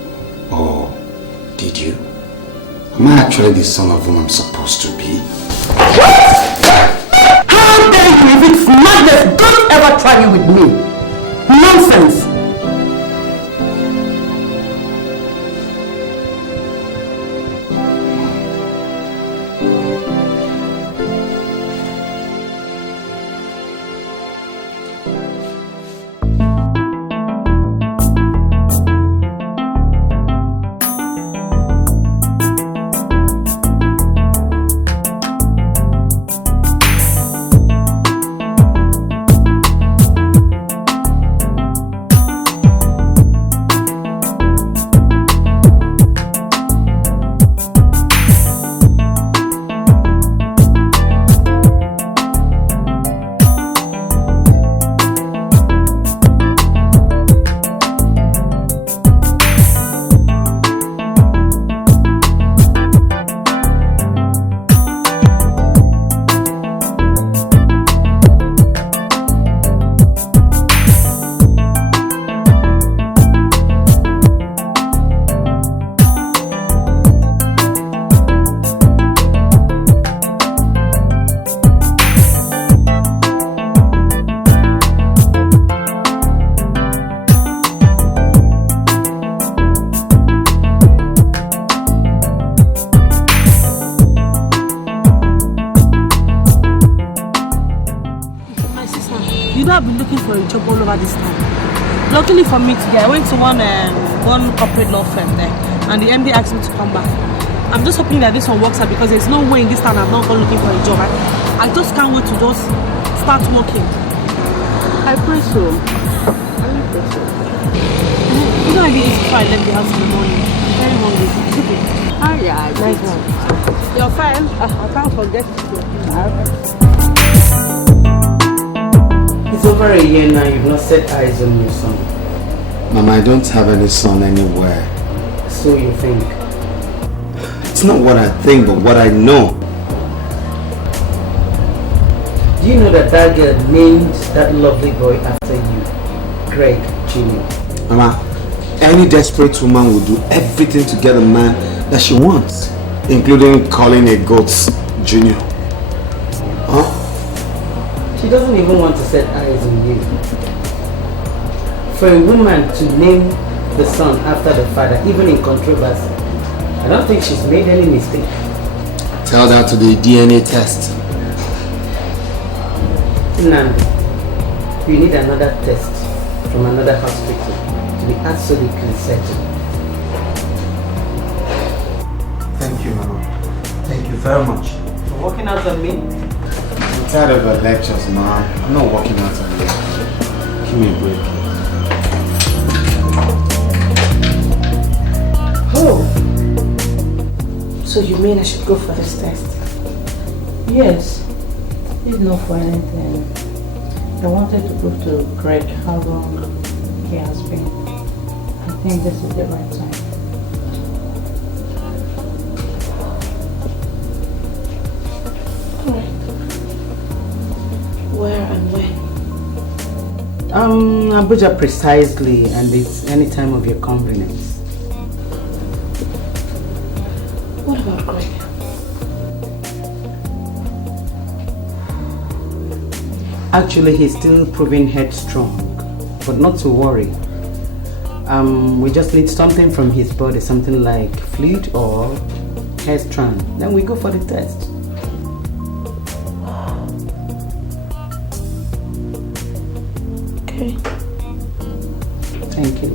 Or did you? Am I actually the son of whom I'm supposed to be? How dare you? If it's madness, don't ever try it with me. Nonsense! Luckily for me today, I went to one corporate law firm there, and the MD asked me to come back. I'm just hoping that this one works out because there's no way in this town I'm not going looking for a job. I just can't wait to just start working. I pray so. You know, I did this before I left the house in the morning. I'm very hungry. Ah, yeah, nice one. You're fine. I can't forget to. It's over a year now, you've not set eyes on your son. Mama, I don't have any son anywhere. So you think? It's not what I think, but what I know. Do you know that that girl named that lovely boy after you? Greg Jr. Mama, any desperate woman will do everything to get a man that she wants, including calling a goat Junior. Huh? She doesn't even want to set eyes on you. For a woman to name the son after the father, even in controversy, I don't think she's made any mistake. Tell that to the DNA test. Nandi, you need another test from another hospital to be absolutely certain. Thank you, Mama. Thank you very much. For working out on me? I'm tired of your lectures, Mom. I'm not working out on you. Give me a break. Oh, So you mean I should go for this test? Yes, if not for anything, I wanted to prove to Greg how long he has been. I think this is the right time. Alright. Where and when? Abuja precisely, and it's any time of your convenience. What about Greg? Actually, he's still proving headstrong, but not to worry. We just need something from his body, something like fluid or hair strand. Then we go for the test. Okay. Thank you.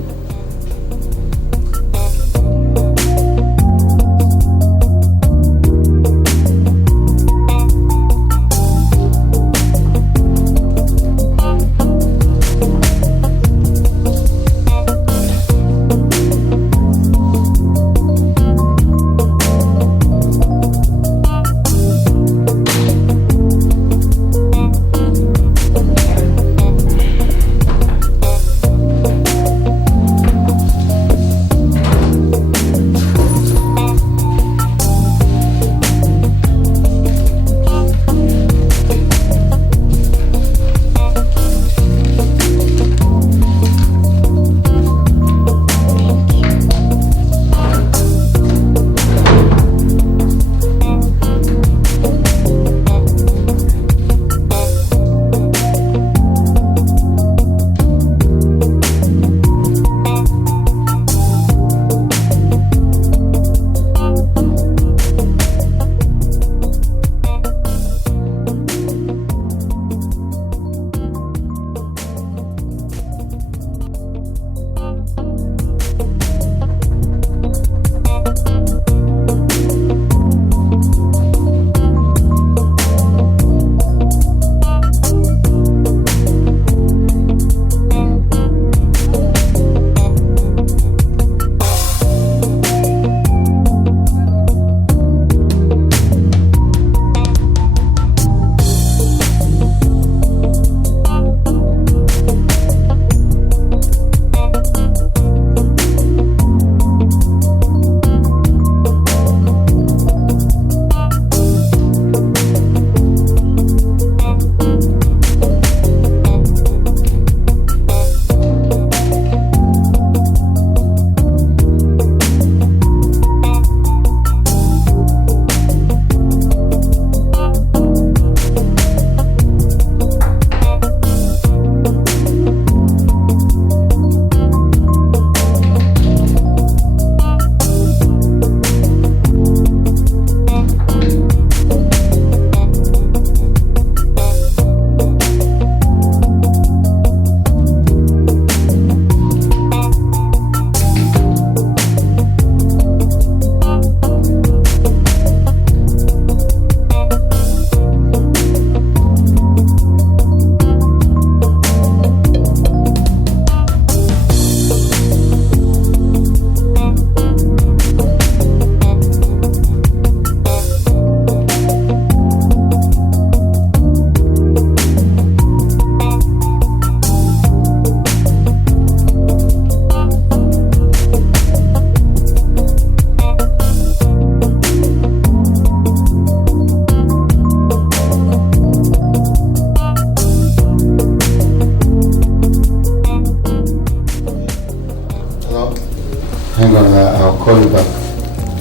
Hang on, I'll call you back.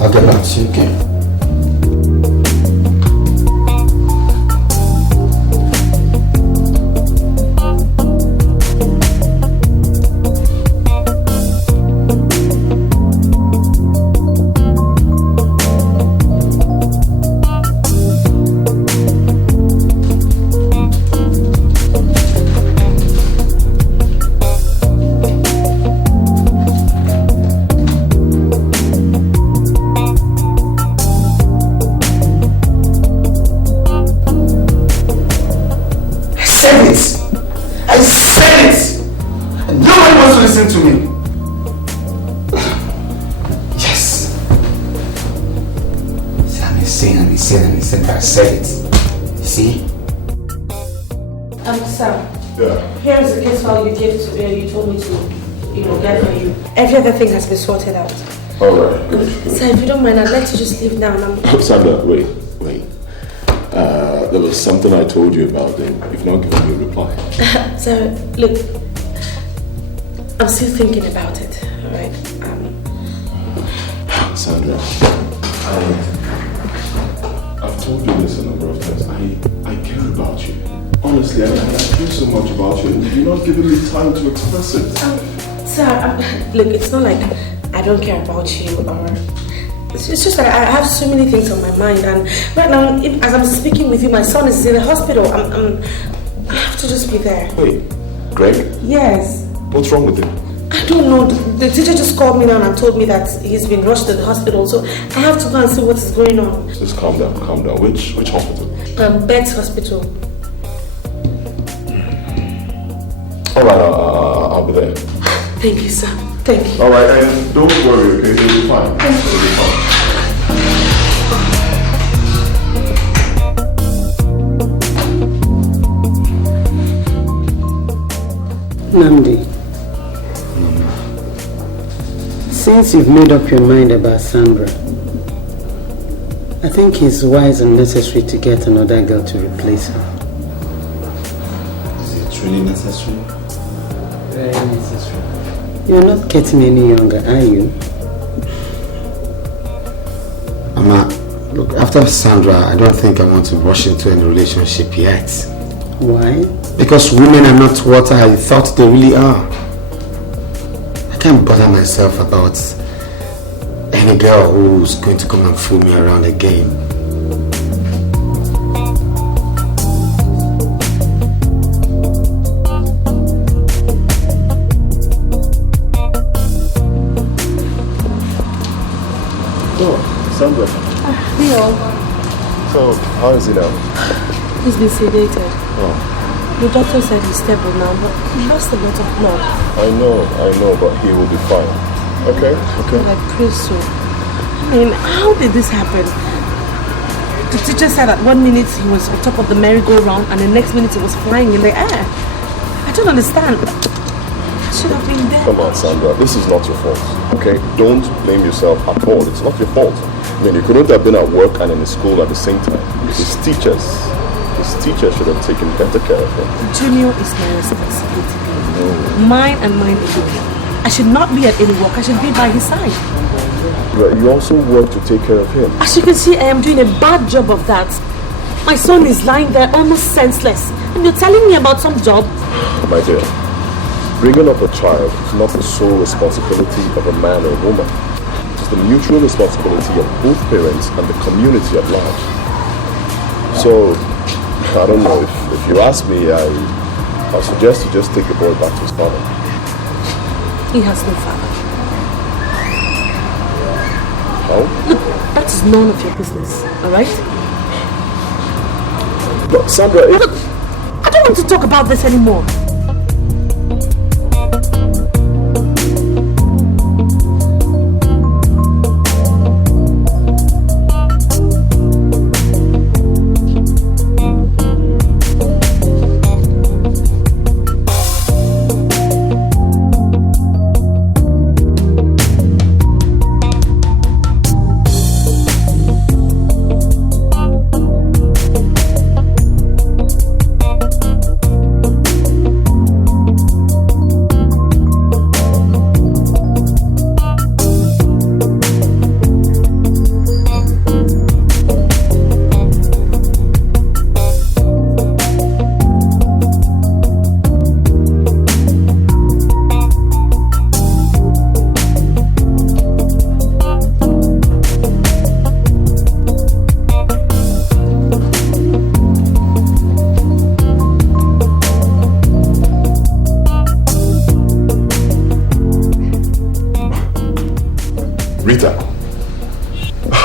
I'll get back to you, okay? saying and he's saying and he's saying, but I said it. You see? Sir. Yeah. Here is the case file you gave to you told me to, get for you. Every other thing has been sorted out. Alright. Sir, if you don't mind, I'd like to just leave now. Sandra, wait. There was something I told you about and you've not given me a reply. Sir, look, I'm still thinking about it, alright? Sandra, I've told you this a number of times. I care about you. Honestly, I care so much about you and you're not giving me time to express it. Sir, look, it's not like I don't care about you or... It's just that I have so many things on my mind, and right now, as I'm speaking with you, my son is in the hospital. I have to just be there. Wait, Greg? Yes. What's wrong with him? I don't know. The teacher just called me now and told me that he's been rushed to the hospital, so I have to go and see what is going on. Just calm down. Which hospital? Bed's hospital. Alright, I'll be there. Thank you, sir. Thank you. Alright, and don't worry, okay? You'll be fine. Thank you. You'll be fine. Namdi, since you've made up your mind about Sandra, I think it's wise and necessary to get another girl to replace her. Is it really necessary? Very necessary. You're not getting any younger, are you? Mama, look, after Sandra, I don't think I want to rush into any relationship yet. Why? Because women are not what I thought they really are. I can't bother myself about any girl who's going to come and fool me around again. Sandra. Leo. So, how is he now? He's been sedated. Oh. The doctor said he's stable now, but he lost a lot of blood. I know, but he will be fine. Okay? But I pray so. I mean, how did this happen? The teacher said that 1 minute he was on top of the merry-go-round and the next minute he was flying in the air. I don't understand. I should have been there. Come on, Sandra. This is not your fault. Okay? Don't blame yourself at all. It's not your fault. I mean, you couldn't have been at work and in school at the same time. His teacher should have taken better care of him. Junior is my responsibility. Mine and mine alone. I should not be at any work. I should be by his side. But you also work to take care of him. As you can see, I am doing a bad job of that. My son is lying there almost senseless. And you're telling me about some job? My dear, bringing up a child is not the sole responsibility of a man or a woman. It is the mutual responsibility of both parents and the community at large. So, I don't know, if you ask me, I suggest you just take the boy back to his father. He has no father. How? Look, that is none of your business, alright? But Sandra, look, I don't want to talk about this anymore.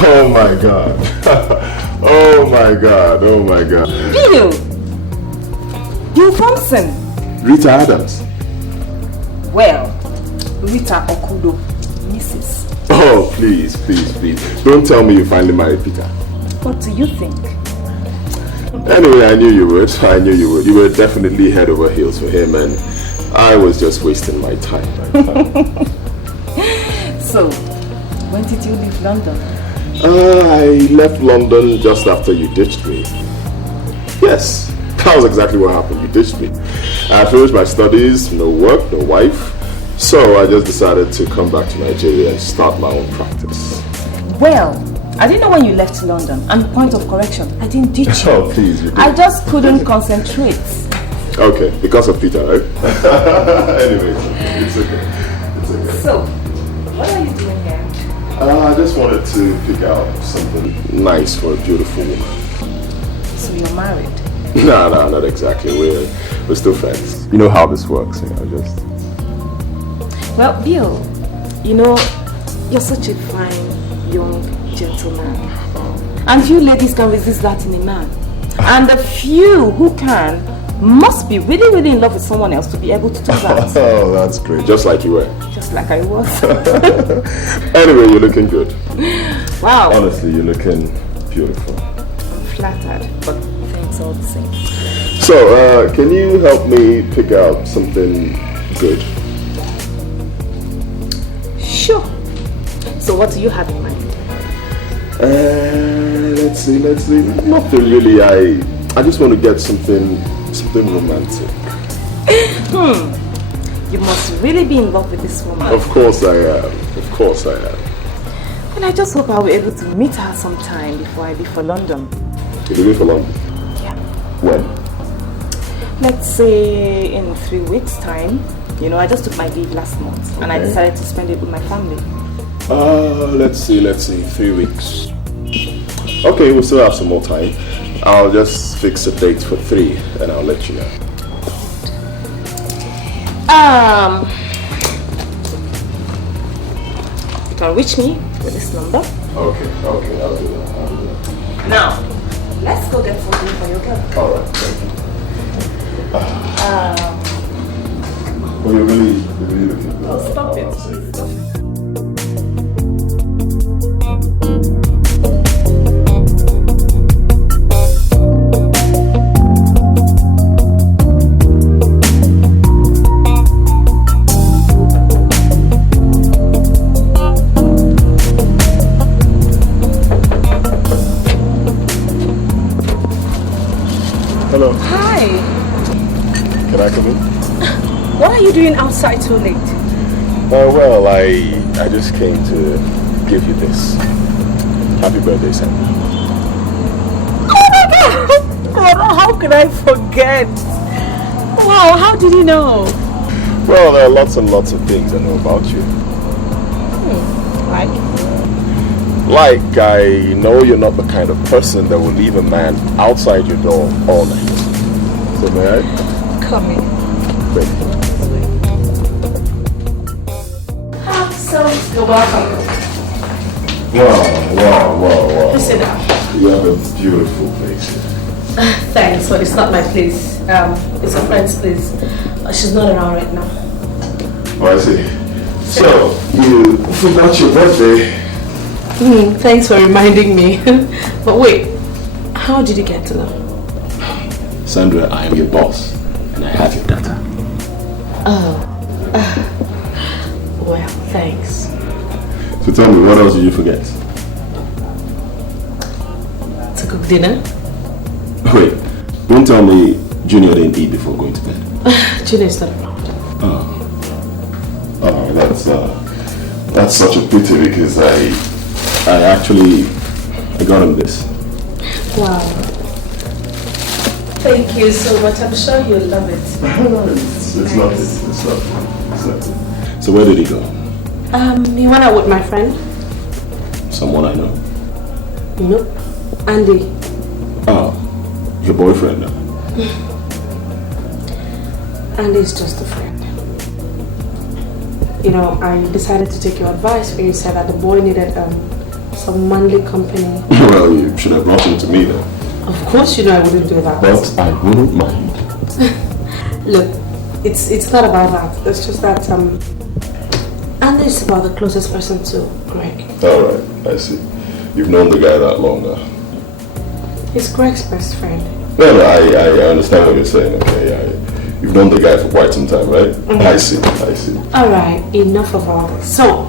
Oh my God. Oh my God. Oh my God. Video. You Thompson. Rita Adams. Well, Rita Okudo, Mrs. Oh, please, please, please. Don't tell me you finally married Peter. What do you think? Anyway, I knew you would. I knew you would. You were definitely head over heels for him, and I was just wasting my time. So, when did you leave London? I left London just after you ditched me. Yes, that was exactly what happened. You ditched me. I finished my studies, no work, no wife. So I just decided to come back to Nigeria and start my own practice. Well, I didn't know when you left London. And point of correction, I didn't ditch you. Oh, please, you did. I just couldn't concentrate. Okay, because of Peter, right? Anyway, it's okay. It's okay. So, what are you doing here? I just wanted to pick out something nice for a beautiful woman. So you're married? No, not exactly. We're still friends. You know how this works, just... Well, Bill, you're such a fine, young gentleman. And few ladies can resist that in a man. And the few who can must be really, really in love with someone else to be able to do that. Oh, that's great. Just like you were. Just like I was. Anyway, you're looking good. Wow. Honestly, you're looking beautiful. I'm flattered, but thanks all the same. So, can you help me pick out something good? Sure. So what do you have in mind? Let's see. Nothing really. I just want to get something romantic. You must really be in love with this woman. Of course I am. And I just hope I'll be able to meet her sometime before I leave for London. You'll leave for London? Yeah. When? Let's say in 3 weeks' time. I just took my leave last month and I decided to spend it with my family. Let's see, 3 weeks. Okay, we'll still have some more time. I'll just fix a date for 3 and I'll let you know. You can reach me with this number. Okay, I'll do that. Now, let's go get something for your girl. Alright, thank you. Well, you're really looking good. Oh, stop it. Hello. Hi. Can I come in? What are you doing outside so late? Well, I just came to give you this. Happy birthday, Sam. Oh my God! God, how could I forget? Wow, how did you know? Well, there are lots and lots of things I know about you. Like, I know you're not the kind of person that will leave a man outside your door all night. So may I? Come in. Great. So, you're welcome. Wow. Please sit down. You have a beautiful place here. Thanks, but it's not my place. It's a friend's place. She's not around right now. Oh, I see. So, you forgot your birthday. Thanks for reminding me. But wait, how did you get to know? Sandra, I am your boss, and I have your data. Well, thanks. So tell me, what else did you forget? To cook dinner? Wait, don't tell me Junior didn't eat before going to bed. Junior's not around. Oh, that's such a pity because I got him this. Wow. Thank you so much. I'm sure you'll love it. It's nothing. So where did he go? He went out with my friend. Someone I know? Nope. Andy. Oh, your boyfriend now? Andy's just a friend. I decided to take your advice when you said that the boy needed some manly company. Well, you should have brought him to me then. Of course you know I wouldn't do that. But I wouldn't mind. Look, it's not about that. It's just that Andy is about the closest person to Greg. Alright, I see. You've known the guy that long now. He's Greg's best friend. No, I understand what you're saying, okay? You've known the guy for quite some time, right? I see. Alright, enough of all this. So,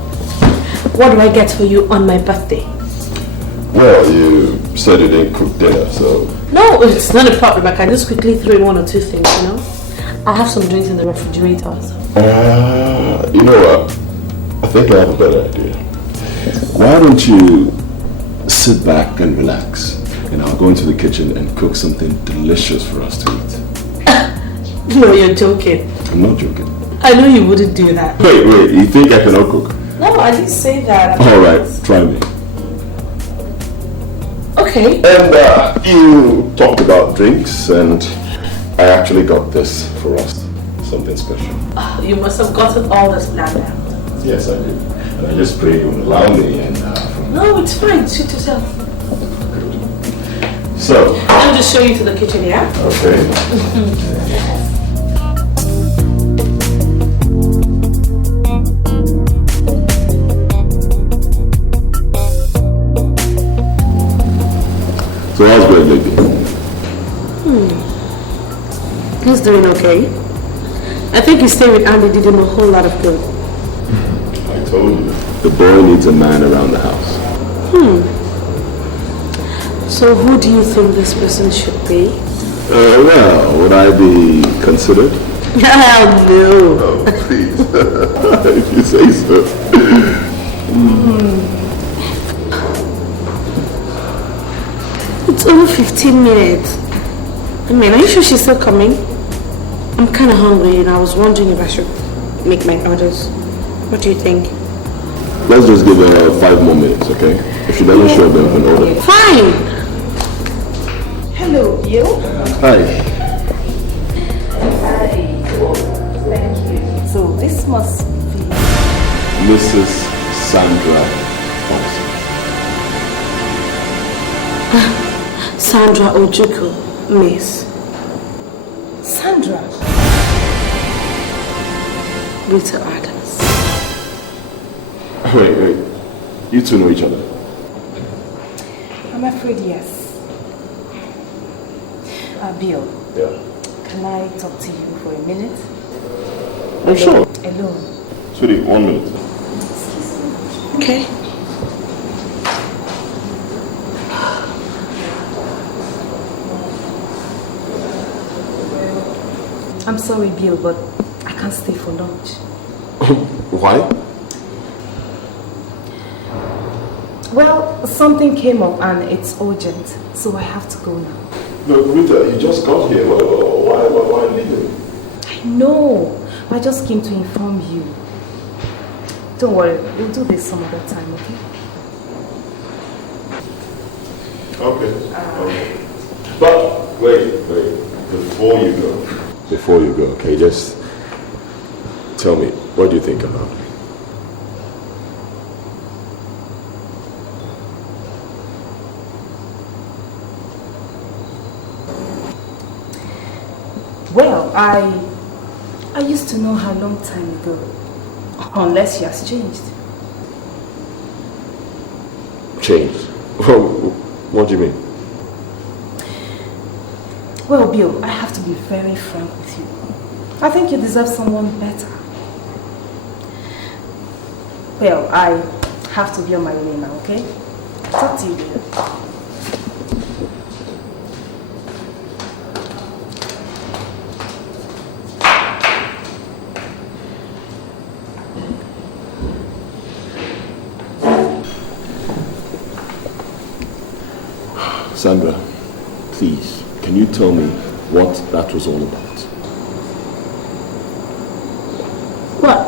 what do I get for you on my birthday? Well, you said you didn't cook dinner, so... No, it's not a problem. I can just quickly throw in one or two things, you know? I have some drinks in the refrigerator also. You know what? I think I have a better idea. Why don't you sit back and relax, and I'll go into the kitchen and cook something delicious for us to eat. No, you're joking. I'm not joking. I know you wouldn't do that. Wait, you think I cannot cook? No, I didn't say that. Alright, try me. Okay. And you talked about drinks, and I actually got this for us. Something special. You must have gotten all this planned out. Yes, I did. And I just prayed you would allow me, and... No, it's fine. Suit yourself. So... I'll just show you to the kitchen, yeah? Okay. So how's Greg lately? He's doing okay. I think his stay with Andy did him a whole lot of good. I told you. The boy needs a man around the house. So who do you think this person should be? Well, would I be considered? No. Oh, please. If you say so. It's over 15 minutes. I mean, are you sure she's still coming? I'm kind of hungry and I was wondering if I should make my orders. What do you think? Let's just give her 5 more minutes, okay? If she doesn't show up, then we can order. Fine! Hello, you? Hi. Hi. Thank you. So this must be... Mrs. Sandra Thompson. Sandra Ojuku, miss. Sandra? Rita Adams. Wait. You two know each other? I'm afraid yes. Bill. Yeah. Can I talk to you for a minute? Oh, sure. Alone. Sweetie, 1 minute. Okay. I'm sorry, Bill, but I can't stay for lunch. Why? Well, something came up and it's urgent, so I have to go now. No, Rita, you just got here. Why leaving? I know. I just came to inform you. Don't worry, we'll do this some other time, okay? Okay. But wait. Before you go, okay, just tell me, what do you think about it? Well, I used to know her a long time ago. Unless she has changed. Changed? What do you mean? Well, Bill, I have to be very frank with you. I think you deserve someone better. Well, I have to be on my way now, okay? Talk to you later. Sandra, please, can you tell me what that was all about? What?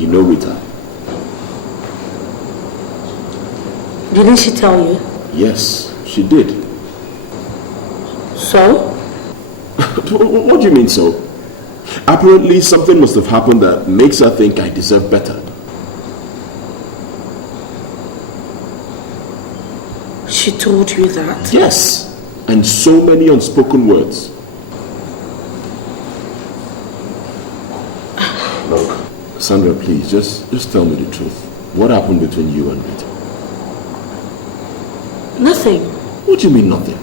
You know Rita? Didn't she tell you? Yes, she did. So? What do you mean so? Apparently something must have happened that makes her think I deserve better. She told you that? Yes, and so many unspoken words. Look, Sandra, please, just tell me the truth. What happened between you and Rita? Nothing. What do you mean nothing?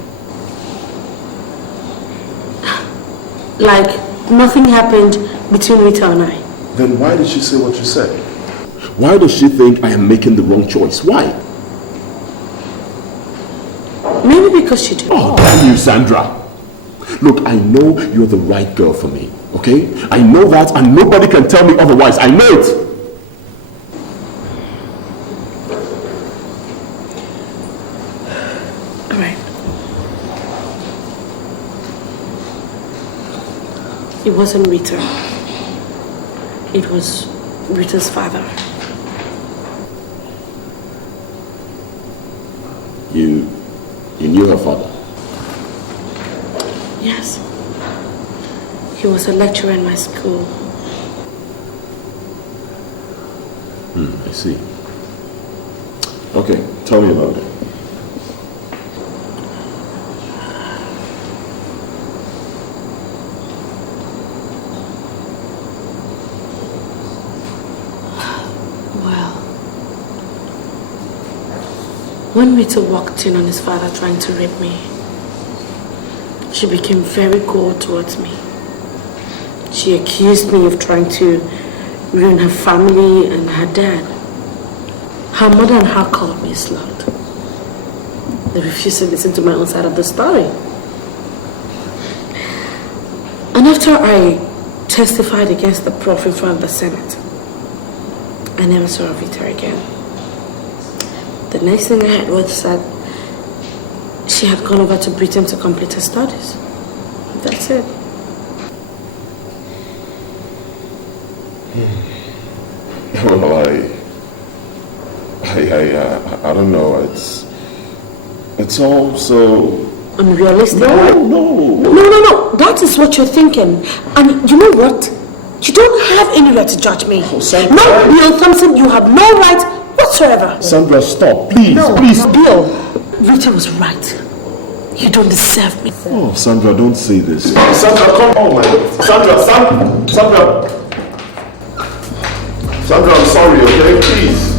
Like nothing happened between Rita and I. Then why did she say what you said? Why does she think I am making the wrong choice? Why? Maybe because she did. Oh, damn you, Sandra. Look, I know you're the right girl for me, okay? I know that and nobody can tell me otherwise. I know it. All right. It wasn't Rita. It was Rita's father. You knew her father? Yes. He was a lecturer in my school. I see. Okay, tell me about it. When Rita walked in on his father trying to rape me, she became very cold towards me. She accused me of trying to ruin her family and her dad. Her mother and her called me a slut. They refused to listen to my own side of the story. And after I testified against the prof in front of the Senate, I never saw Rita again. The next thing I heard was that she had gone over to Britain to complete her studies. That's it. Well, I don't know. It's all so unrealistic. No. That is what you're thinking. And you know what? You don't have any right to judge me. No, Bill Thompson, you have no right whatsoever. Sandra, stop, please, No, please. Bill, Rita was right. You don't deserve me. Oh, Sandra, don't say this. Sandra, come. Oh my God. Sandra. Sandra, I'm sorry, okay? Please.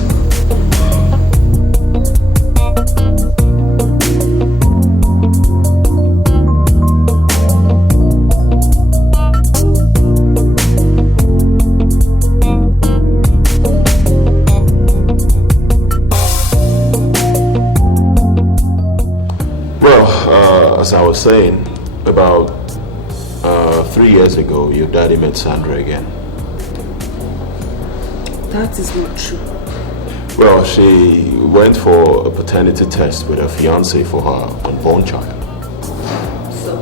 As I was saying, about 3 years ago, your daddy met Sandra again. That is not true. Well, she went for a paternity test with her fiance for her unborn child. So?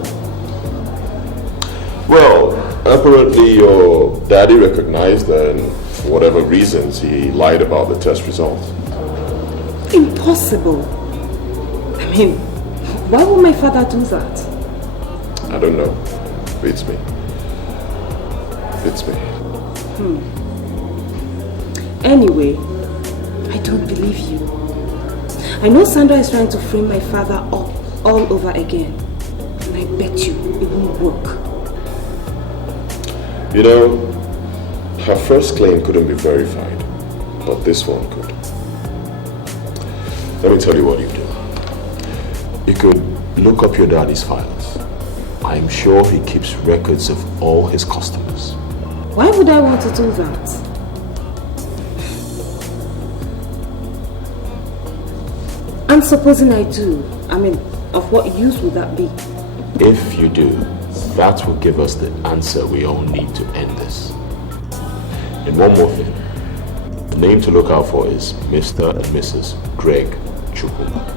Well, apparently your daddy recognized her and for whatever reasons he lied about the test results. Impossible. I mean, why would my father do that? I don't know. It's me. Anyway, I don't believe you. I know Sandra is trying to frame my father up all over again. And I bet you it won't work. You know, her first claim couldn't be verified, but this one could. Let me tell you what you do. You could look up your daddy's files. I'm sure he keeps records of all his customers. Why would I want to do that? And supposing I do, I mean, of what use would that be? If you do, that will give us the answer we all need to end this. And one more thing. The name to look out for is Mr. and Mrs. Greg Chukwu.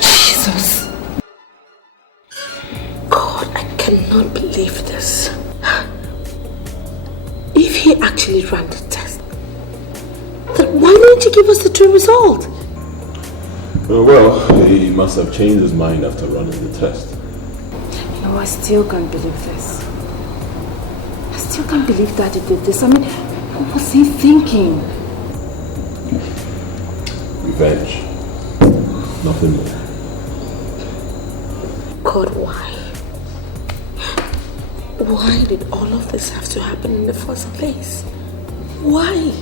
Jesus. God, I cannot believe this. If he actually ran the test, then why didn't you give us the true result? Well, he must have changed his mind after running the test. You know, I still can't believe this. I still can't believe that he did this. I mean, what was he thinking? Revenge. Nothing more. God, why? Why did all of this have to happen in the first place? Why?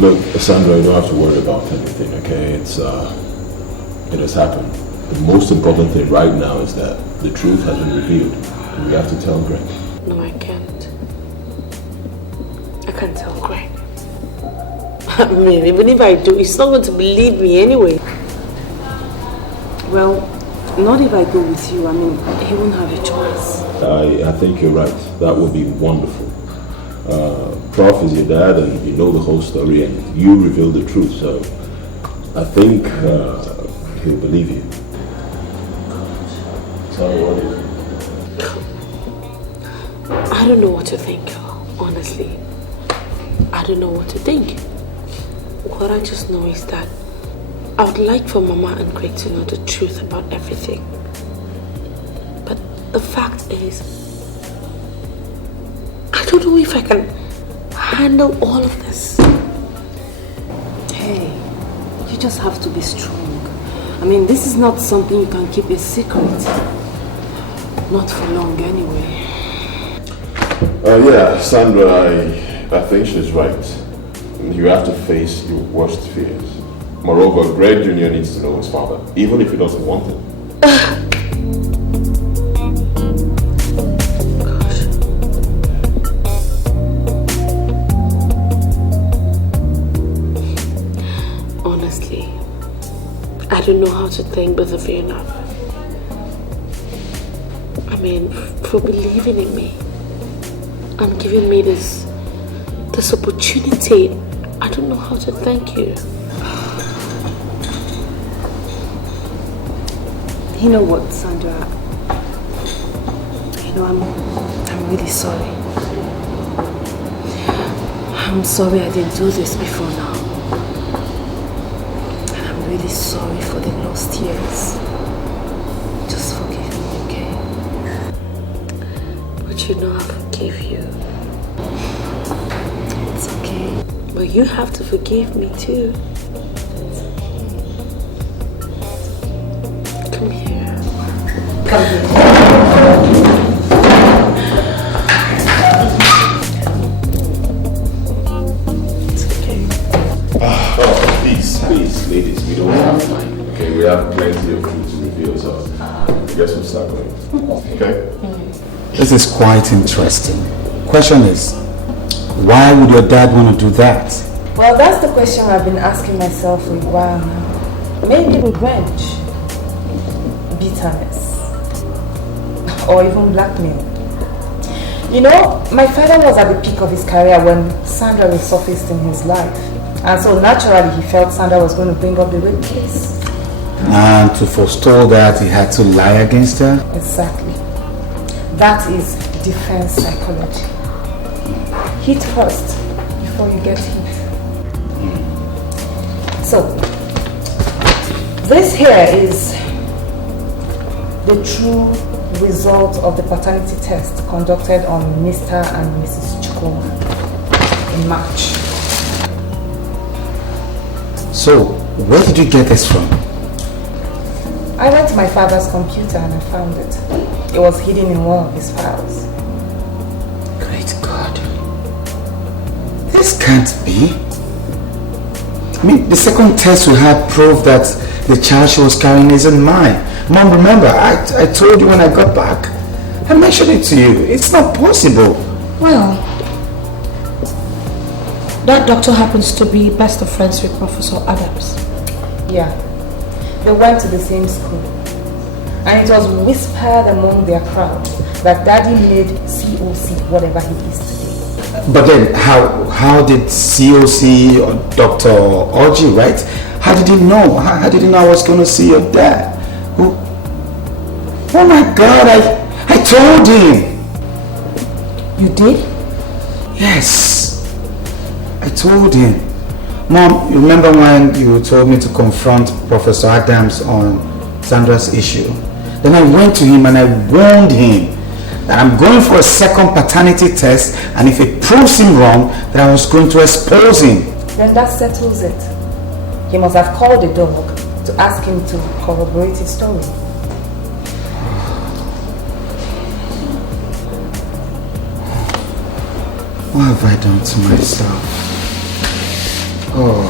Look, Sandra, you don't have to worry about anything, okay? It has happened. The most important thing right now is that the truth has been revealed. And we have to tell Greg. No, I can't. I can't tell Greg. I mean, even if I do, he's not going to believe me anyway. Well, not if I go with you. I mean, he won't have a choice. I think you're right. That would be wonderful. Prof is your dad and you know the whole story and you reveal the truth, so I think he'll believe you. Sorry, what is it? I don't know what to think, honestly. I don't know what to think. What I just know is that I would like for Mama and Greg to know the truth about everything. But the fact is, I don't know if I can handle all of this. Hey, you just have to be strong. I mean, this is not something you can keep a secret. Not for long anyway. Yeah, Sandra, I think she's right. You have to face your worst fears. Moreover, Greg Jr. needs to know his father, even if he doesn't want it. I don't know how to thank both of you enough. I mean, for believing in me and giving me this opportunity. I don't know how to thank you. You know what, Sandra? You know, I'm really sorry. I'm sorry I didn't do this before now. I'm really sorry for the lost years. Just forgive me, okay? But you know I forgive you. It's okay. But you have to forgive me too. Come here. Come here. Please, ladies, we don't have time. Okay, we have plenty of food to reveal, so I guess we'll start going. Okay? This is quite interesting. Question is, why would your dad want to do that? Well, that's the question I've been asking myself for a while now. Maybe revenge, bitterness, or even blackmail. You know, my father was at the peak of his career when Sandra resurfaced in his life. And so naturally he felt Sandra was going to bring up the rape case. And to forestall that, he had to lie against her? Exactly. That is defense psychology. Hit first before you get hit. So, this here is the true result of the paternity test conducted on Mr. and Mrs. Chukuma in March. So, where did you get this from? I went to my father's computer and I found it. It was hidden in one of his files. Great God. This can't be. I mean, the second test we had proved that the child she was carrying isn't mine. Mom, remember, I told you when I got back. I mentioned it to you. It's not possible. Well, that doctor happens to be best of friends with Professor Adams. Yeah. They went to the same school. And it was whispered among their crowd that Daddy made COC whatever he is today. But then, how did COC or Dr. Orji, right? How did he know? How did he know I was going to see your dad? Oh my God, I told him. You did? Yes, I told him. Mom, you remember when you told me to confront Professor Adams on Sandra's issue? Then I went to him and I warned him that I'm going for a second paternity test, and if it proves him wrong, that I was going to expose him. Then that settles it. He must have called the dog to ask him to corroborate his story. What have I done to myself? Oh.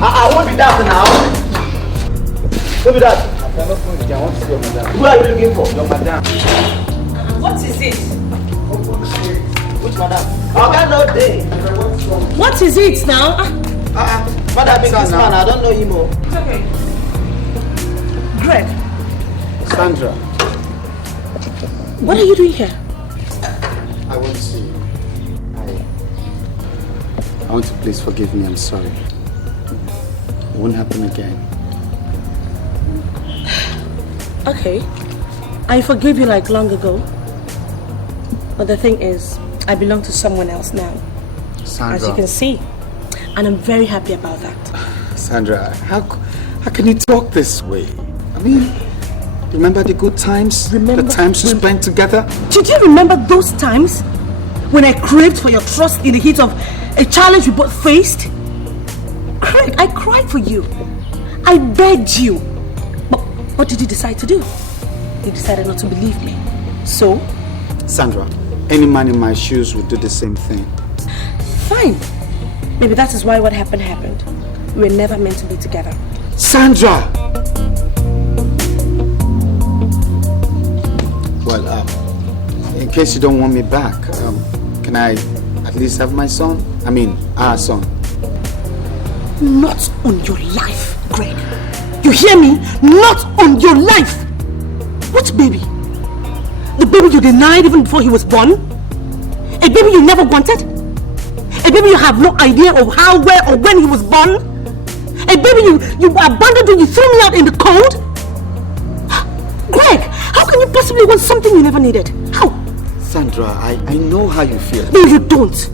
I won't be that now. Who be that? Who are you looking for? Your madam. What is it? Which madam? I got no day. What is it now? Madam, this man, I don't know him. It's okay. Greg. Sandra. What are you doing here? I want to see you. I want to please forgive me. I'm sorry. It won't happen again. Okay. I forgive you like long ago. But the thing is, I belong to someone else now. Sandra. As you can see. And I'm very happy about that. Sandra, how can you talk this way? I mean, remember the good times? The times we spent together? Did you remember those times when I craved for your trust in the heat of a challenge we both faced? Craig, I cried for you. I begged you. But what did you decide to do? You decided not to believe me. So? Sandra, any man in my shoes would do the same thing. Fine. Maybe that is why what happened happened. We were never meant to be together. Sandra! Well, in case you don't want me back, can I at least have my son? I mean, our son. Not on your life, Greg. You hear me? Not on your life! What baby? The baby you denied even before he was born? A baby you never wanted? A baby you have no idea of how, where, or when he was born? A baby you abandoned when you threw me out in the cold? Greg, how can you possibly want something you never needed? How? Sandra, I know how you feel. No, you don't.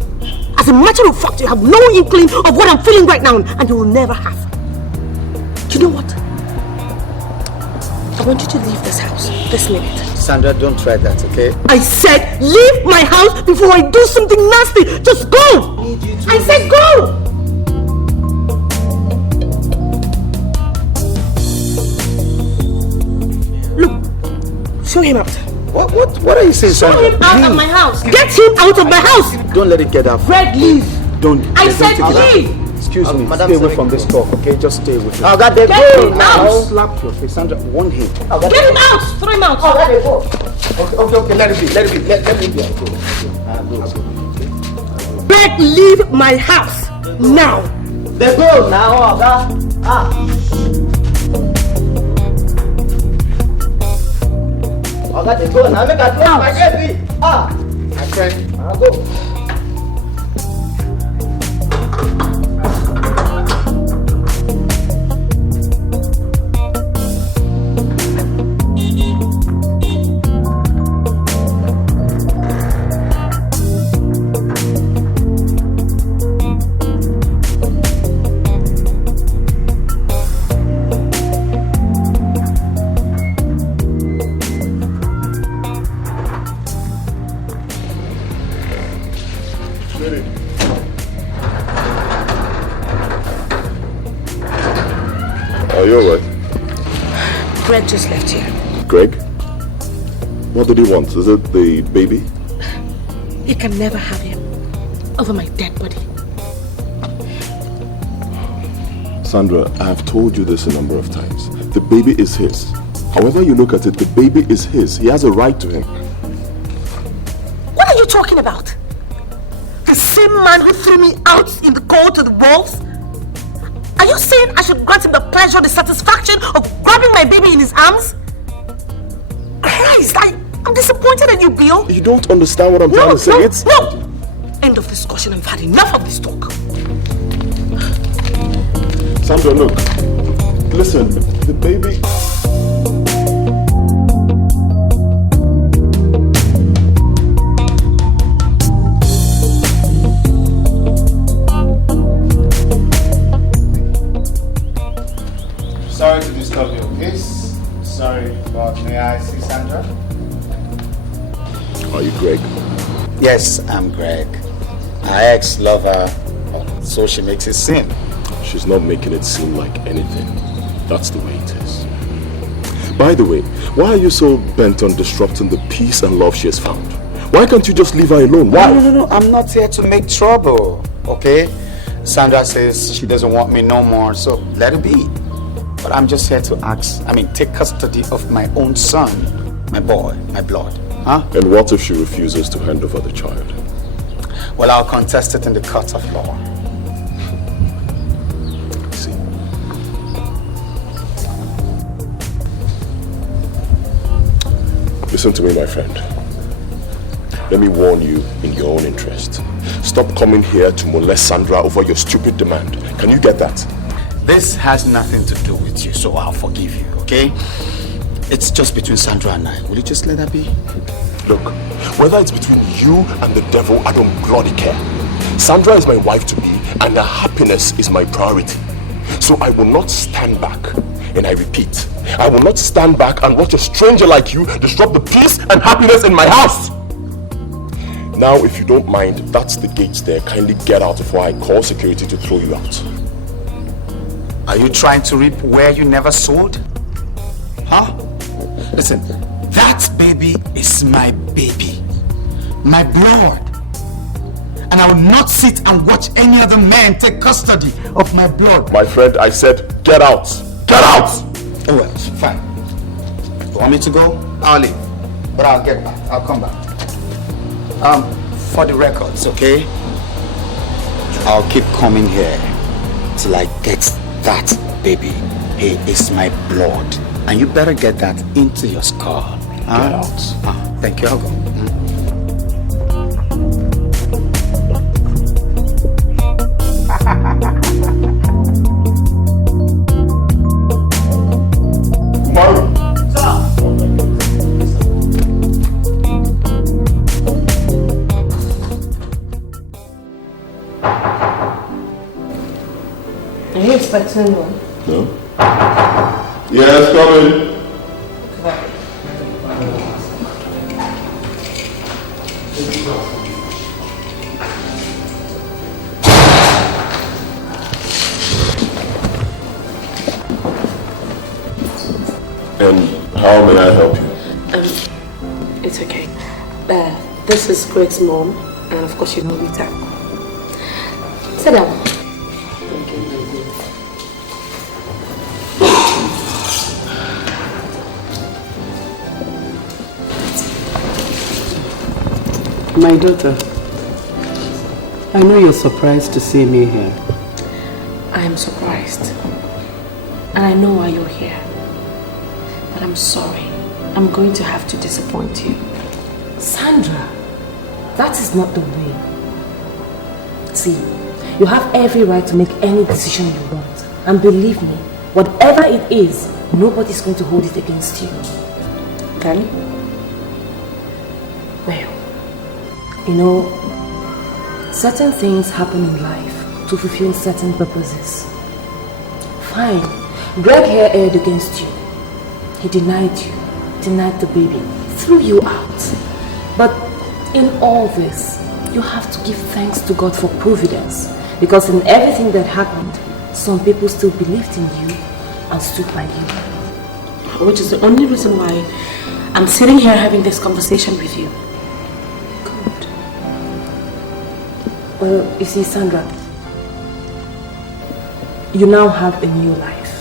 As a matter of fact, you have no inkling of what I'm feeling right now, and you will never have. You know what? I want you to leave this house this minute. Sandra, don't try that, okay? I said leave my house before I do something nasty. Just go! I said go! Look, show him out. What are you saying, Sandra? Show him out of my house. Get him out of my house. Don't let it get out. Fred, leave. Don't. I said leave. Excuse me, stay away from this talk, okay? Just stay with me. I got the Get him out. I'll slap your face. Sandra, one hit. Get him out. Throw him out. Okay, let it be. Let me be. Greg, leave my house now. They go now, they go now. Make a close my head. My friend, I'll go. Are you alright? Greg just left here. Greg? What did he want? Is it the baby? You can never have him over my dead body. Sandra, I have told you this a number of times. The baby is his. However you look at it, the baby is his. He has a right to him. What are you talking about? The same man who threw me out in the cold to the wolves? Are you saying I should grant him the pleasure, the satisfaction of grabbing my baby in his arms? Greg, Christ, I'm disappointed in you, Bill. You don't understand what I'm trying to say. No! End of discussion. I've had enough of this talk. Sandra, look. Listen, the baby... Sorry to disturb your case. Sorry, but may I see Sandra? Are you Greg? Yes, I'm Greg. My ex love her, so she makes it seem. She's not making it seem like anything. That's the way it is. By the way, why are you so bent on disrupting the peace and love she has found? Why can't you just leave her alone? Why? No. I'm not here to make trouble, okay? Sandra says she doesn't want me no more, so let it be. But I'm just here to take custody of my own son, my boy, my blood. Huh? And what if she refuses to hand over the child? Well, I'll contest it in the court of law. See. Listen to me, my friend. Let me warn you in your own interest. Stop coming here to molest Sandra over your stupid demand. Can you get that? This has nothing to do with you, so I'll forgive you, okay? It's just between Sandra and I. Will you just let that be? Look, whether it's between you and the devil, I don't bloody care. Sandra is my wife-to-be, and her happiness is my priority. So I will not stand back. And I repeat, I will not stand back and watch a stranger like you disrupt the peace and happiness in my house. Now, if you don't mind, that's the gates there. Kindly get out before I call security to throw you out. Are you trying to reap where you never sowed? Huh? Listen, that baby is my baby. My blood. And I will not sit and watch any other man take custody of my blood. My friend, I said, get out. Get out! Oh well, fine. You want me to go? I'll leave. But I'll get back. I'll come back. For the records, okay? I'll keep coming here till I get that baby. He is my blood. And you better get that into your skull. Get out. Thank you, I'll go. Are you expecting anyone? No. Yes, coming. And how may I help you? It's okay. This is Greg's mom, and of course you know Rita. Sit down. My daughter, I know you're surprised to see me here. I am surprised. And I know why you're here. But I'm sorry. I'm going to have to disappoint you. Sandra, that is not the way. See, you have every right to make any decision you want. And believe me, whatever it is, nobody's going to hold it against you. Then? Well, you know, certain things happen in life to fulfill certain purposes. Fine. Greg here erred against you. He denied you, denied the baby, threw you out. But in all this, you have to give thanks to God for providence. Because in everything that happened, some people still believed in you and stood by you. Which is the only reason why I'm sitting here having this conversation with you. Well, you see, Sandra, you now have a new life.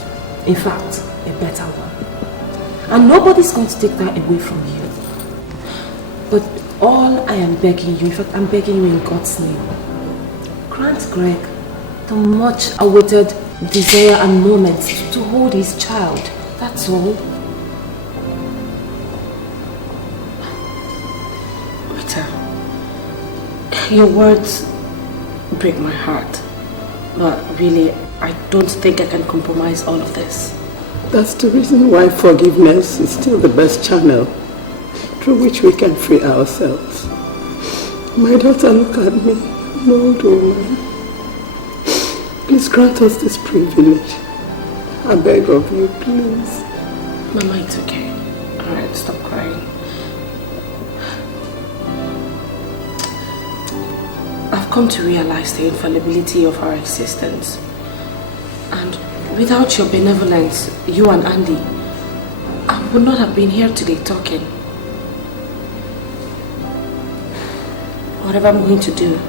In fact, a better one. And nobody's going to take that away from you. But all I am begging you, in fact, I'm begging you in God's name, grant Greg the much awaited desire and moment to hold his child. That's all. Rita, your words break my heart. But really, I don't think I can compromise all of this. That's the reason why forgiveness is still the best channel through which we can free ourselves. My daughter, look at me, an old woman. Please grant us this privilege. I beg of you, please. Mama, it's okay. Alright, stop crying. I've come to realize the infallibility of our existence. And without your benevolence, you and Andy, I would not have been here today talking. Whatever I'm going to do,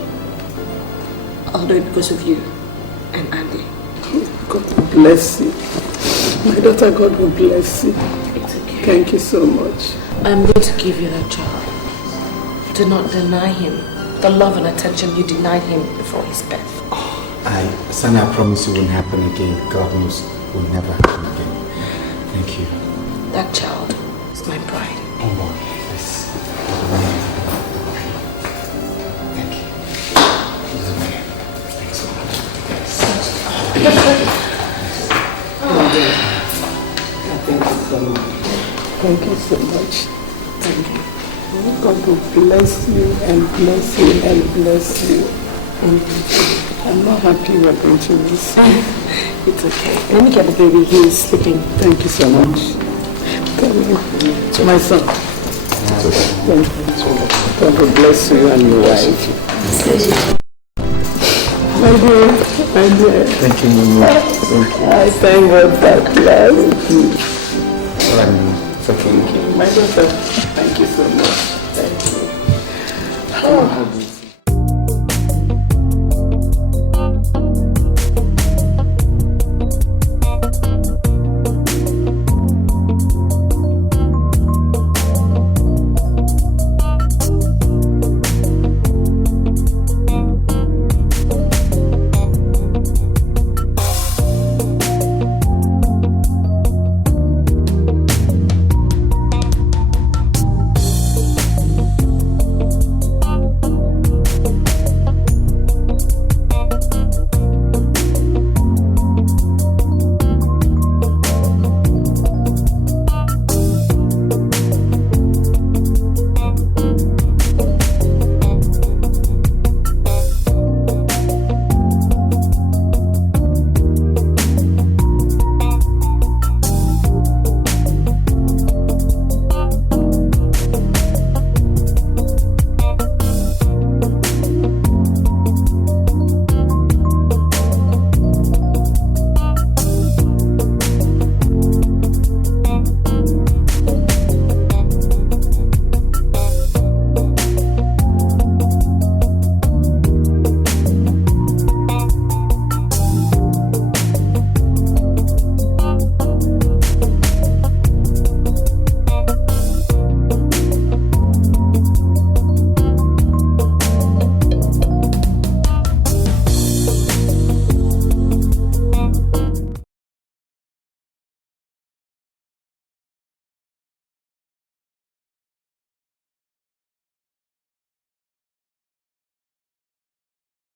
I'll do it because of you and Andy. God will bless you. My daughter, God will bless you. It's okay. Thank you so much. I'm going to give you that job. Do not deny him the love and attention you denied him before his death. Sana, I promise it won't happen again. God knows it will never happen again. Thank you. That child is my pride. Oh boy, yes. Thank you. Thanks so much. Thank you so much. Thank you. God will bless you and bless you and bless you. I'm not happy we're going to miss you. It's okay. Let me get the baby. He is sleeping. Thank you so much. Thank you. My son. Thank you. God will bless you and your wife. My dear. Thank you, Mama. Thank you. I thank God that love. All right, Mama. It's okay. My daughter, thank you so much. Thank you.